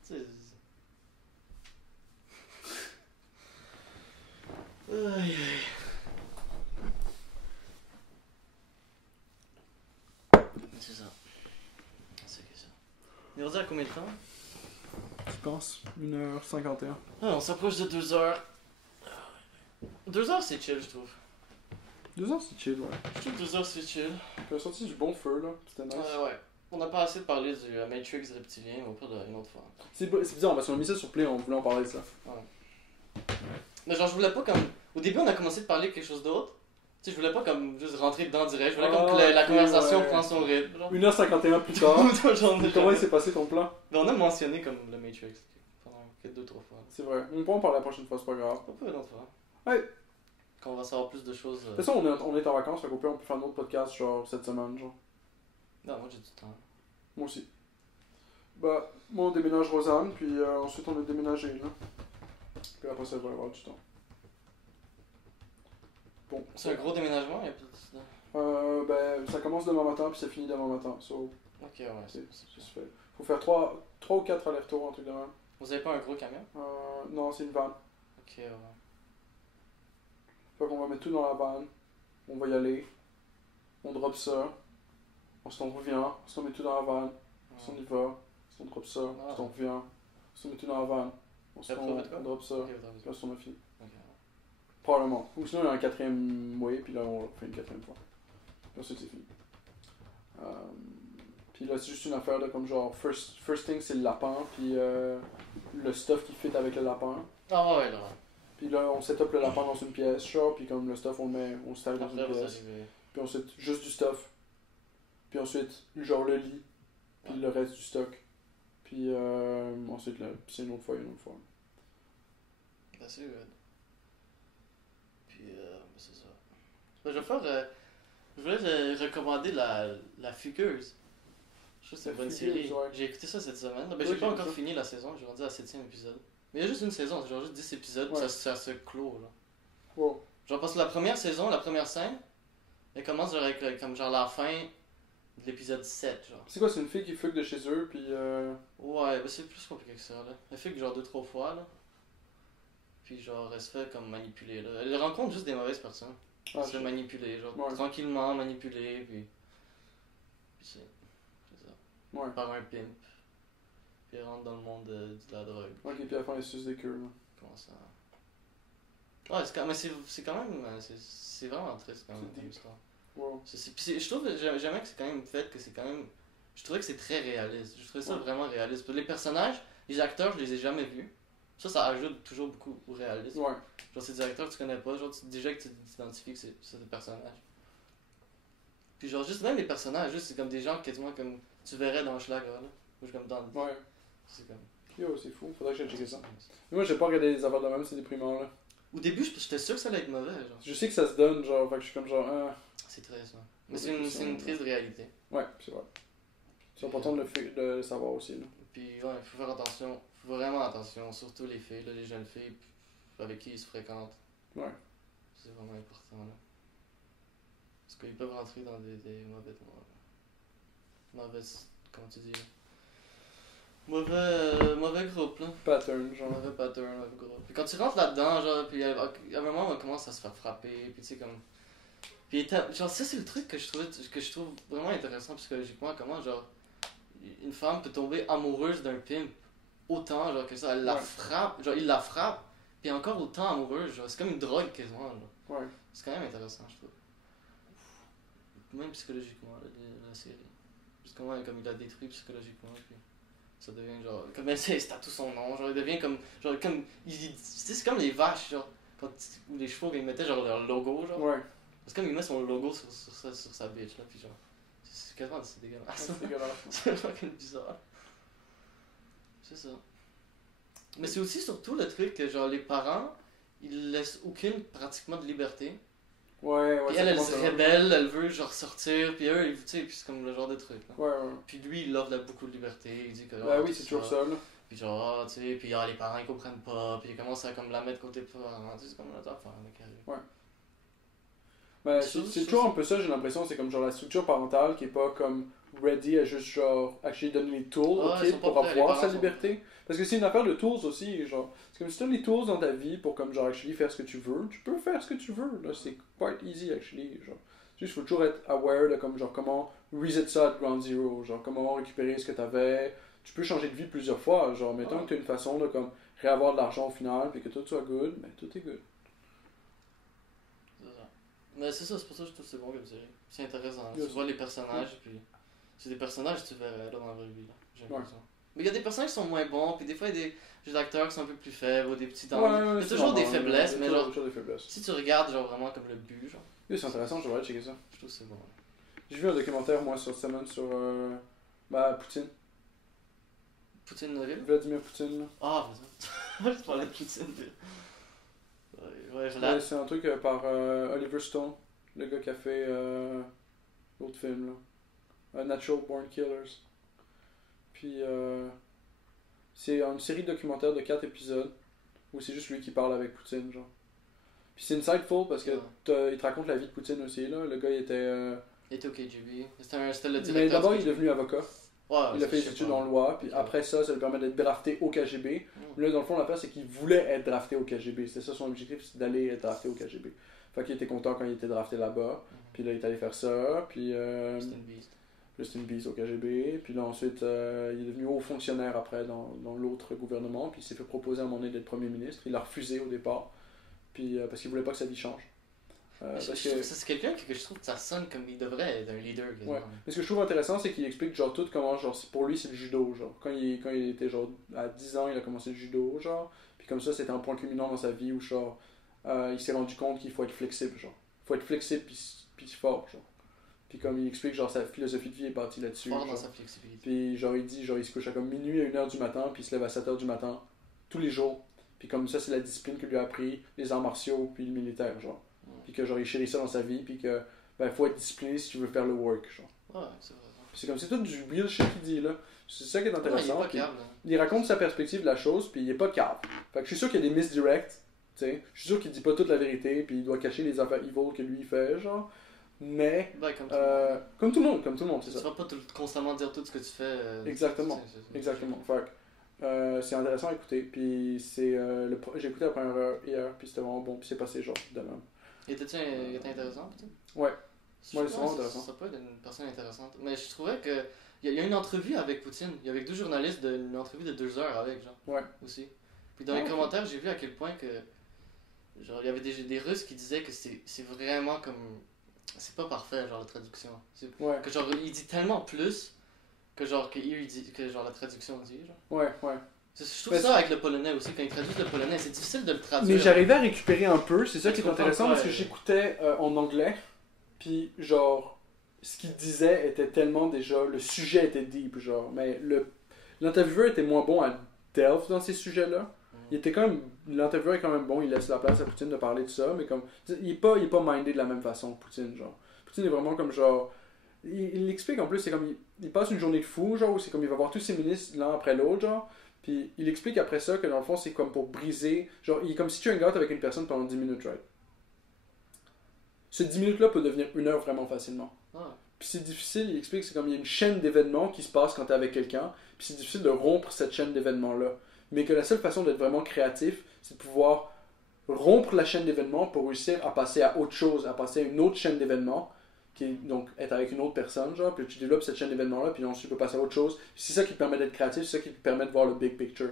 sais. Aïe aïe. C'est ça. C'est que ça. On est rendu à combien de temps? Tu penses 1h51. Ah, on s'approche de 2 heures. 2 heures c'est chill, je trouve. 2 heures, c'est chill, ouais. Je trouve 2 heures c'est chill. Tu as sorti du bon feu, là. C'était nice. Ouais. On n'a pas assez parlé du Matrix reptilien, mais au pire d'une autre fois. C'est bizarre, parce qu'on a mis ça sur Play, on voulait en parler de ça. Mais genre, je voulais pas comme. Au début, on a commencé de parler de quelque chose d'autre. Tu sais, je voulais pas comme juste rentrer dedans direct. Je voulais comme que la conversation prend son rythme. Genre. 1h51 plus tard. Comment il s'est passé ton plan? Mais on a mentionné comme le Matrix pendant 2-3 fois. C'est vrai. On peut en parler la prochaine fois, c'est pas grave. On peut une autre fois. Ouais. Quand on va savoir plus de choses. De toute façon, on est en vacances, fait qu'au pire, on peut faire un autre podcast, genre, cette semaine, genre. Non, moi j'ai du temps. Moi aussi. Bah, moi, on déménage Rosanne, puis ensuite, on a déménagé, là. Puis après ça, il va y avoir du temps. Bon. C'est un gros déménagement, il y a plus de... Ben, ça commence demain matin, puis ça finit demain matin. So, Ok, ouais, c'est fait. Faut faire 3 ou 4 allers-retours, un truc de même. Vous avez pas un gros camion? Non, c'est une van. Ok, ouais. Fait qu'on va mettre tout dans la van. On va y aller. On drop ça. On revient. On met tout dans la van. On y va. On drop ça. On revient. On met tout dans la van. On drop ça. Ok, Là, on a fini. ok. Probablement. Ou sinon, il y a un quatrième way, puis là, on fait une quatrième fois. Puis ensuite, c'est fini. Puis là, c'est juste une affaire de comme genre, first thing, c'est le lapin, puis le stuff qui fit avec le lapin. Ah ouais, là. Puis là, on set up le lapin dans une pièce, genre, puis comme le stuff, on le stack dans une Après, vous pièce. arrivez. Puis ensuite, juste du stuff. Puis ensuite, genre le lit, puis le reste du stock. Puis ensuite, là, puis c'est une autre fois. C'est good. Puis, c'est ça. Ben, je vais faire. Je voulais te recommander la Fugueuse. Je trouve que c'est une bonne série. Ouais. J'ai écouté ça cette semaine. Ben, Ouais, j'ai pas j'ai encore vu ça. fini la saison, j'ai rendu à 7ème épisode. Mais il y a juste une saison, c'est genre juste 10 épisodes, Ouais. ça se clôt là. Wow. Genre parce que la première saison, la première scène, elle commence genre avec comme genre la fin de l'épisode 7 genre. C'est quoi, c'est une fille qui fugue de chez eux, puis Ouais, ben c'est plus compliqué que ça là. Elle fait que genre 2-3 fois là. Puis genre elle se fait comme manipuler là. Elle rencontre juste des mauvaises personnes. Elle se fait manipuler, genre Ouais. tranquillement manipuler, puis c'est ça. Ouais. Par un pimp. Puis elle rentre dans le monde de la drogue. Ok, puis à la fin, elle suce des queues, là. Comment ça? Ouais, mais c'est quand même. C'est vraiment triste quand même C'est comme deep. histoire. Wow. Je trouve jamais que c'est quand même fait que c'est quand même. Je trouvais que c'est très réaliste. Je trouvais ça Ouais. vraiment réaliste. Puis les personnages, les acteurs, je les ai jamais vus. Ça ajoute toujours beaucoup au réalisme. Ouais. Genre, c'est des acteurs que tu connais pas. Genre, déjà que tu t'identifies que c'est des personnages. Puis, genre, juste même les personnages, juste c'est comme des gens quasiment comme tu verrais dans Schlag, là. Ou comme dans. Ouais. C'est comme. Yo, c'est fou, faudrait que j'aille checker ça. Mais moi, j'ai pas regardé les affaires de même, c'est déprimant, là. Au début, j'étais sûr que ça allait être mauvais. Genre. Je sais que ça se donne, genre, fait que je suis comme genre, C'est très ça. Mais c'est une triste réalité. Ouais, c'est vrai. C'est important de le savoir aussi, là. Puis ouais, il faut faire attention, faut vraiment attention, surtout les filles, là, les jeunes filles avec qui ils se fréquentent. Ouais. C'est vraiment important là. Parce qu'ils peuvent rentrer dans des mauvaises, comment tu dis, mauvais groupe là. Pattern, genre. Mauvais pattern, mauvais groupe. Puis quand tu rentres là-dedans, genre, puis à un moment on commence à se faire frapper, puis tu sais comme... Puis genre ça c'est le truc que je trouve vraiment intéressant psychologiquement, comment genre une femme peut tomber amoureuse d'un pimp autant genre que ça, elle la Ouais. frappe, genre il la frappe, puis encore autant amoureux, genre, c'est comme une drogue quasiment, là. Ouais. C'est quand même intéressant, je trouve. Même psychologiquement, la série. Parce que comme il a détruit psychologiquement, puis ça devient genre. Comme c'est à tout son nom, genre il devient comme. Genre comme. C'est comme les vaches, genre. Ou les chevaux, quand ils mettaient genre leur logo, genre. Ouais. C'est comme il met son logo sur sa bitch, là, puis genre. C'est quasiment c'est dégueulasse. C'est dégueulasse. C'est fucking bizarre. C'est ça. Mais c'est aussi surtout le truc que genre les parents, ils laissent aucune pratiquement de liberté. Ouais, Puis elle se rebelle, elle veut genre sortir, puis eux, tu sais, puis c'est comme le genre de truc. Là. Ouais, ouais. Puis lui, il offre beaucoup de liberté, il dit que. Ben oui, c'est toujours ça, là. Puis genre, tu sais, puis les parents ils comprennent pas, puis ils commencent à comme la mettre côté parents, tu sais, c'est comme notre affaire, mec. Ouais. Ben, c'est toujours un peu ça, j'ai l'impression, c'est comme genre la structure parentale qui est pas comme ready à juste genre actually donner les tools au kid pour avoir sa liberté. Parce que c'est une affaire de tools aussi, genre. C'est comme si tu as les tools dans ta vie pour comme genre actually faire ce que tu veux, tu peux faire ce que tu veux, là, c'est quite easy actually, genre. Juste faut toujours être aware de comme genre comment reset ça à ground zero, genre comment récupérer ce que t'avais. Tu peux changer de vie plusieurs fois, genre mettons que tu as une façon de comme réavoir de l'argent au final puis que tout soit good, mais tout est good. C'est ça. Mais c'est ça, c'est pour ça que je trouve que c'est bon comme série. C'est intéressant, Yes. tu vois les personnages, puis c'est des personnages que tu verrais là dans la vraie vie, là, j'ai Ouais. l'impression. Mais il y a des personnages qui sont moins bons, puis des fois il y a des acteurs qui sont un peu plus faibles, ou des petits dents. Il y a toujours des faiblesses, mais genre, toujours des faiblesses. si tu regardes genre vraiment comme le but, genre, Oui, c'est intéressant, je devrais checker ça. je trouve que c'est bon. J'ai vu un documentaire, moi, sur cette semaine sur Poutine. Poutine Noville? Vladimir Poutine. Là. Ah, vas-y. Je parlais de Poutine. Ouais, Ouais, c'est un truc par Oliver Stone, le gars qui a fait l'autre film, là. Natural Born Killers. Puis, c'est une série de documentaires de 4 épisodes où c'est juste lui qui parle avec Poutine, genre. Puis c'est insightful parce que il te raconte la vie de Poutine aussi, là. Le gars, il était... Il était au KGB. C'était le directeur. Mais d'abord, il est devenu avocat. Ouais, il a fait des études en loi, puis après ça lui permet d'être drafté au KGB. Là, dans le fond, l'affaire, c'est qu'il voulait être drafté au KGB. C'était ça son objectif, c'est d'aller être drafté au KGB. Fait qu'il était content quand il était drafté là-bas. Puis là, il est allé faire ça, puis... Just une bise au KGB. Puis là, ensuite, il est devenu haut fonctionnaire après dans l'autre gouvernement. Puis il s'est fait proposer à un moment donné d'être premier ministre. Il a refusé au départ, puis parce qu'il voulait pas que sa vie change. C'est quelqu'un que je trouve que ça sonne comme il devrait être un leader. Ouais. Mais ce que je trouve intéressant, c'est qu'il explique genre tout comment, genre, pour lui, c'est le judo. Genre. Quand il était genre à 10 ans, il a commencé le judo. Genre. Puis comme ça, c'était un point culminant dans sa vie où genre, il s'est rendu compte qu'il faut être flexible. Genre. Faut être flexible puis fort. Genre. Puis comme il explique, genre, sa philosophie de vie est partie là-dessus. Fort dans sa flexibilité. Puis genre, il dit, genre, il se couche à comme minuit à 1h du matin, puis il se lève à 7h du matin, tous les jours. Puis comme ça, c'est la discipline que lui a appris, les arts martiaux, puis le militaire, genre. Puis que genre, il chérit ça dans sa vie, puis que, ben, faut être discipliné si tu veux faire le work, genre. Ouais, c'est vrai. Puis c'est comme, c'est tout du real shit qu'il dit, là. C'est ça qui est intéressant. Ouais, il est pas cave, il raconte sa perspective de la chose, puis il est pas cave. Fait que je suis sûr qu'il y a des misdirects, tu sais. Je suis sûr qu'il dit pas toute la vérité, puis il doit cacher les affaires evil que lui fait, genre. Mais, ben, comme tout le monde, c'est ça. Tu vas pas constamment dire tout ce que tu fais. Exactement, exactement. Fait que, c'est intéressant à écouter. Puis c'est j'ai écouté la première heure hier, puis c'était vraiment bon, puis c'est passé genre de même. Et était intéressant, peut-être? Ouais. C'est vraiment intéressant. Ça peut être une personne intéressante. Mais je trouvais que il y a une entrevue avec Poutine. Il y avait 2 journalistes, une entrevue de 2 heures avec, genre. Ouais. Aussi. Puis dans les commentaires, j'ai vu à quel point que genre il y avait des Russes qui disaient que c'est vraiment comme c'est pas parfait, genre la traduction. Que genre il dit tellement plus que genre que genre la traduction dit, genre. Ouais. Je trouve ça avec le polonais aussi, quand ils traduisent le polonais, c'est difficile de le traduire. Mais j'arrivais à récupérer un peu, c'est ça qui est intéressant, parce que j'écoutais en anglais, puis genre, ce qu'il disait était tellement déjà, le sujet était deep, genre, mais l'intervieweur était moins bon à delve dans ces sujets-là. L'intervieweur est quand même bon, il laisse la place à Poutine de parler de ça, mais comme, il est pas mindé de la même façon que Poutine, genre. Poutine est vraiment comme genre, il l'explique en plus, c'est comme, il passe une journée de fou, genre, où c'est comme il va voir tous ses ministres l'un après l'autre, genre. Puis il explique après ça que dans le fond, c'est comme pour briser. Genre, il est comme si tu hangout avec une personne pendant 10 minutes, right? Ce 10 minutes-là peut devenir 1 heure vraiment facilement. Puis c'est difficile, il explique, c'est comme il y a une chaîne d'événements qui se passe quand t'es avec quelqu'un. Puis c'est difficile de rompre cette chaîne d'événements-là. Mais que la seule façon d'être vraiment créatif, c'est de pouvoir rompre la chaîne d'événements pour réussir à passer à autre chose, à passer à une autre chaîne d'événements. Qui est donc être avec une autre personne, genre, puis tu développes cette chaîne d'événements-là, puis ensuite tu peux passer à autre chose. C'est ça qui te permet d'être créatif, c'est ça qui te permet de voir le big picture.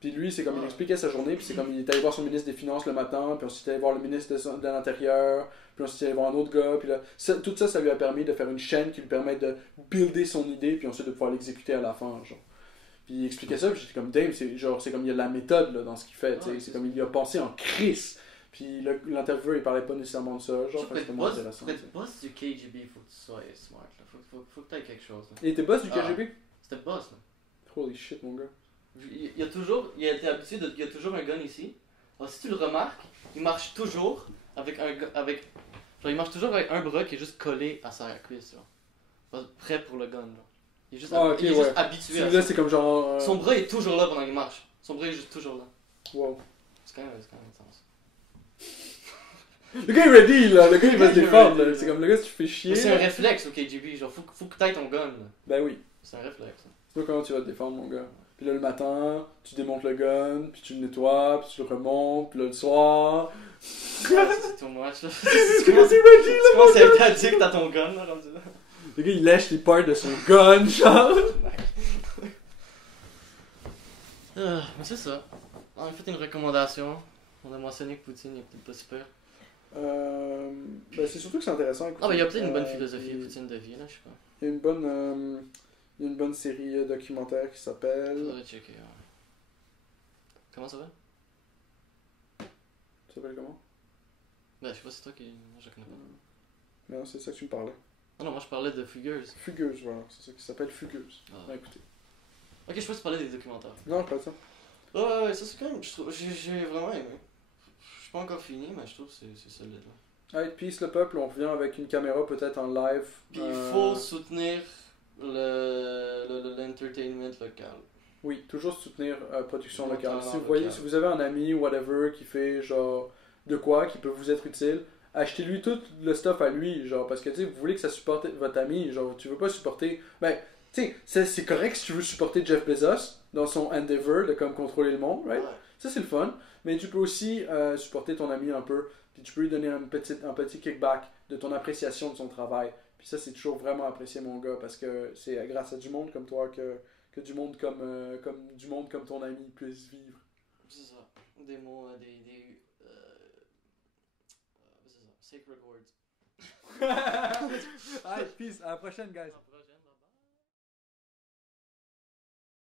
Puis lui, c'est comme il expliquait sa journée, puis c'est comme il est allé voir son ministre des Finances le matin, puis ensuite il est allé voir le ministre de l'Intérieur, puis ensuite il est allé voir un autre gars, puis là, tout ça, ça lui a permis de faire une chaîne qui lui permet de builder son idée, puis ensuite de pouvoir l'exécuter à la fin, genre. Puis il expliquait ça, puis j'étais comme, Dave, c'est comme il y a de la méthode là, dans ce qu'il fait, tu sais, c'est comme il y a pensé en crise. Puis l'intervieweur, il parlait pas nécessairement de ça, genre, c'était moins intéressant. Pour être boss du KGB, faut que tu sois smart, là. Faut que t'aies quelque chose, là. Il était boss du KGB? C'était boss, là. Holy shit, mon gars. Il y a toujours un gun ici. Alors, si tu le remarques, il marche toujours il marche toujours avec un bras qui est juste collé à sa cuisse, genre. Prêt pour le gun, là. Il est juste, juste habitué à celui-là, ça. c'est comme genre... Son bras est toujours là pendant qu'il marche. Son bras est juste toujours là. Wow. C'est quand même intense. Le gars est ready, là. Le gars, il va se défendre, là. C'est comme le gars, si tu fais chier... Mais c'est un réflexe au KGB, genre, faut que t'aies ton gun, là. Ben oui. C'est un réflexe. C'est pas comment tu vas te défendre, mon gars. Puis là, le matin, tu démontes le gun, puis tu le nettoies, puis tu le remontes, puis là, le soir... C'est too much, là. Tu commences à être addict à ton gun, là, rendu là. Le gars, il lèche les parts de son gun, genre. Mais c'est ça. On a fait une recommandation. On a mentionné que Poutine est peut-être pas super. Ben c'est surtout que c'est intéressant. Écoute, il y a peut-être une bonne philosophie Poutine de vie, là, je sais pas. Il y a une bonne série documentaire qui s'appelle... Faudrait checker, ouais. Comment ça va? Ça s'appelle comment? Ben, je sais pas, c'est toi qui... Moi, je connais pas. Mais non, c'est ça que tu me parlais. Ah non, moi, je parlais de Fugueuse. Fugueuse, voilà. C'est ça qui s'appelle Fugueuse. Ah. Écoutez. Ok, je sais pas si tu parlais des documentaires. Non, pas ça. Ouais, ça c'est quand même... J'ai vraiment aimé. Je suis pas encore fini, mais je trouve que c'est solide, là. Hey, peace le peuple, on revient avec une caméra peut-être en live. Puis il faut soutenir l'entertainment local. Oui, toujours soutenir production Le locale. talent Si vous voyez, local. si vous avez un ami, whatever, qui fait genre de quoi, qui peut vous être utile, achetez-lui tout le stuff à lui, genre, parce que tu sais, vous voulez que ça supporte votre ami, genre, tu veux pas supporter. Ben, tu sais, c'est correct si tu veux supporter Jeff Bezos dans son endeavor de comme contrôler le monde, right? Ouais. Ça, c'est le fun. Mais tu peux aussi supporter ton ami un peu, puis tu peux lui donner un petit kickback de ton appréciation de son travail. Puis ça, c'est toujours vraiment apprécié, mon gars, parce que c'est grâce à du monde comme toi que du monde comme ton ami puisse vivre. C'est ça. Des mots, c'est ça. Sacred words. Allez, peace. À la prochaine, guys.